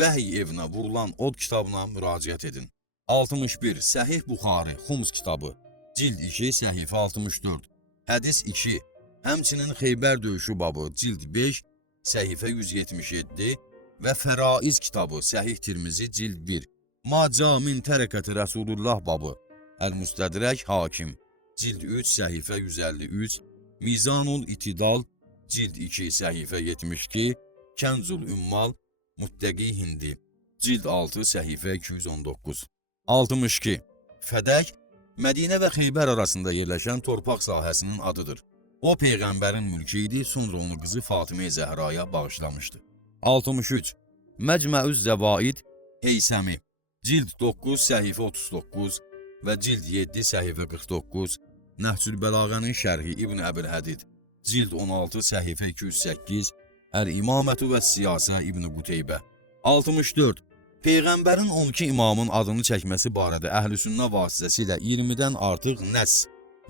Vəhiy evinə vurulan od kitabına müraciət edin. 61. Səhih Buxari Xums kitabı cild 2 səhifə 64. Hədis 2. Həmçinin Xeybər döyüşü babı cild 5 səhifə 177 və Fəraiz kitabı Səhih Tirmizi cild 1. Maca min tərəkəti Rəsulullah babı Əl-Müstədrək Hakim cild 3 səhifə 153, Mizanul İtidal cild 2 səhifə 72, Kənzul Ümmal Muttəqi Hindi cild 6 səhifə 219. 62. Fədək Mədinə və Xeybər arasında yerləşən torpaq sahəsinin adıdır. O peyğəmbərin mülkü idi, sonra onu qızı Fatimə Zəhraya bağışlamışdı. 63. Məcməüz Zəvaid Heysəmi cild 9 səhifə 39 və cild 7 səhifə 49, Nəhcül Bəlağənin şərhi İbn Əbülhədid cild 16 səhifə 208, Əl-İmamətu və Siyasə İbn Quteybə 64. Peyğəmbərin 12 imamın adını çəkməsi barədə Əhlüsünnə vasitəsilə 20-dən artıq nəs,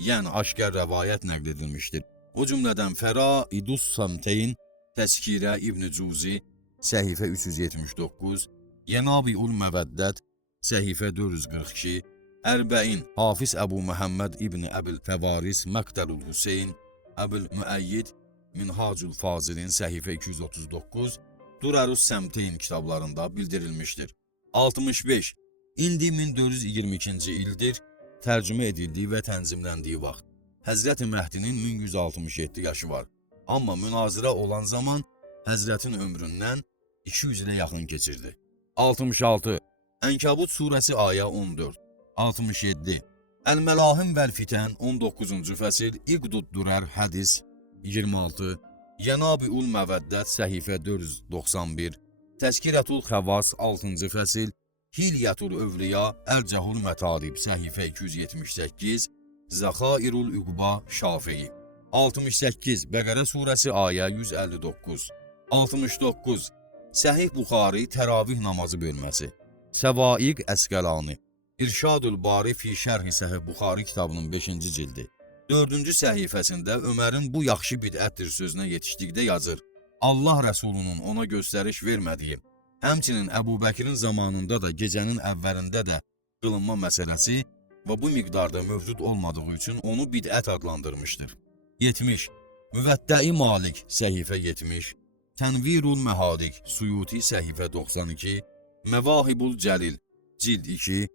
yəni aşkar rəvayət nəql edilmişdir. O cümlədən Fəraidus Samteyn, Təskirə İbn Cuzi, səhifə 379, Yenabiul Məvəddət, səhifə 442, Ərbəin, Hafiz Əbu Məhəmməd İbn Əbil Fəvaris, Məqtəlul Hüseyn, Əbil Müəyyid, Minhacul Fazilin, səhifə 239, Durarus Səmteyn kitablarında bildirilmişdir. 65. İndi 1422-ci ildir, tərcümə edildiyi və tənzimləndiyi vaxt. Həzrət Məhdinin 1167 yaşı var. Amma münazirə olan zaman Həzrətin ömründən 200 ilə yaxın keçirdi. 66. Ənkabut surəsi ayə 14. 67. Əl-Məlahim vəl-Fitən 19-cu fəsil, İqdud Durər hədis 26. Yenabiul Məvəddət səhifə 491, Təskirətul Xəvas 6-cı fəsil, Hilyətul Övliya Ərcəhul Mətalib səhifə 278, Zəxairul Üqba Şafii 68. Bəqərə surəsi ayə 159. 69. Səhih Buxari təravih namazı bölməsi, Səvaiq Əsqəlani, İrşadul Bari fi Şərh-i Səhih Buxari kitabının 5-ci cildi 4-cü səhifəsində Ömərin bu yaxşı bidətdir sözünə yetişdikdə yazır. Allah Rəsulunun ona göstəriş vermədiyi, həmçinin Əbu Bəkirin zamanında da gecənin əvvəlində də qılınma məsələsi və bu miqdarda mövcud olmadığı üçün onu bidət adlandırmışdır. 70. Müvəddəi Malik səhifə 70, Tənvirul Məhadik Suyuti səhifə 92, Məvahibul Cəlil cild 2,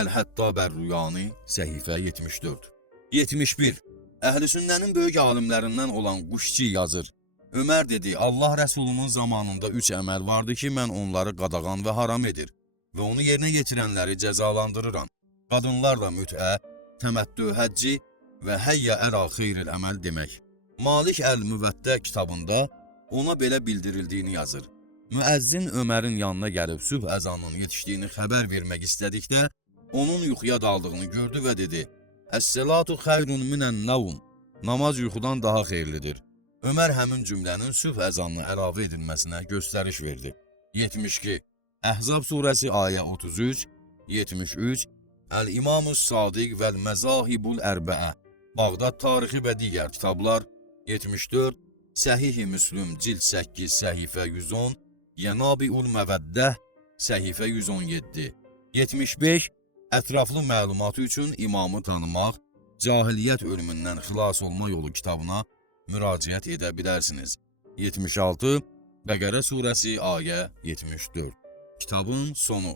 Əl-Hətta Bərruyani səhifə 74. 71. Əhl-i-Sünnənin böyük alimlərindən olan Quşçi yazır. Ömər dedi, Allah Rəsulunun zamanında 3 əməl vardı ki, mən onları qadağan və haram edir və onu yerinə yetirənləri cəzalandırıram. Qadınlarla mütə, təməttü həcci və həyyə əra xeyril əməl demək. Malik Əl-Müvəddə kitabında ona belə bildirildiyini yazır. Müəzzin Ömərin yanına gəlib sübh əzanının yetişdiyini xəbər vermək istədikdə, onun yuxuya daldığını gördü və dedi, Əs-səlatu xəyrun minən-nəvm, namaz yuxudan daha xeyirlidir. Ömər həmin cümlənin sübh əzanına əlavə edilməsinə göstəriş verdi. 72. Əhzab surəsi ayə 33, 73, Əl-İmamus Sadiq vəl-Məzahibul Ərbəə, Bağdad tarixi və digər kitablar, 74, Səhih-i Müslüm cild 8, səhifə 110, Yenabiul Məvəddə, səhifə 117, 75, Ətraflı məlumatı üçün imamı tanımaq, cahiliyyət ölümündən xilas olma yolu kitabına müraciət edə bilərsiniz. 76. Bəqərə surəsi ayə 74. Kitabın sonu.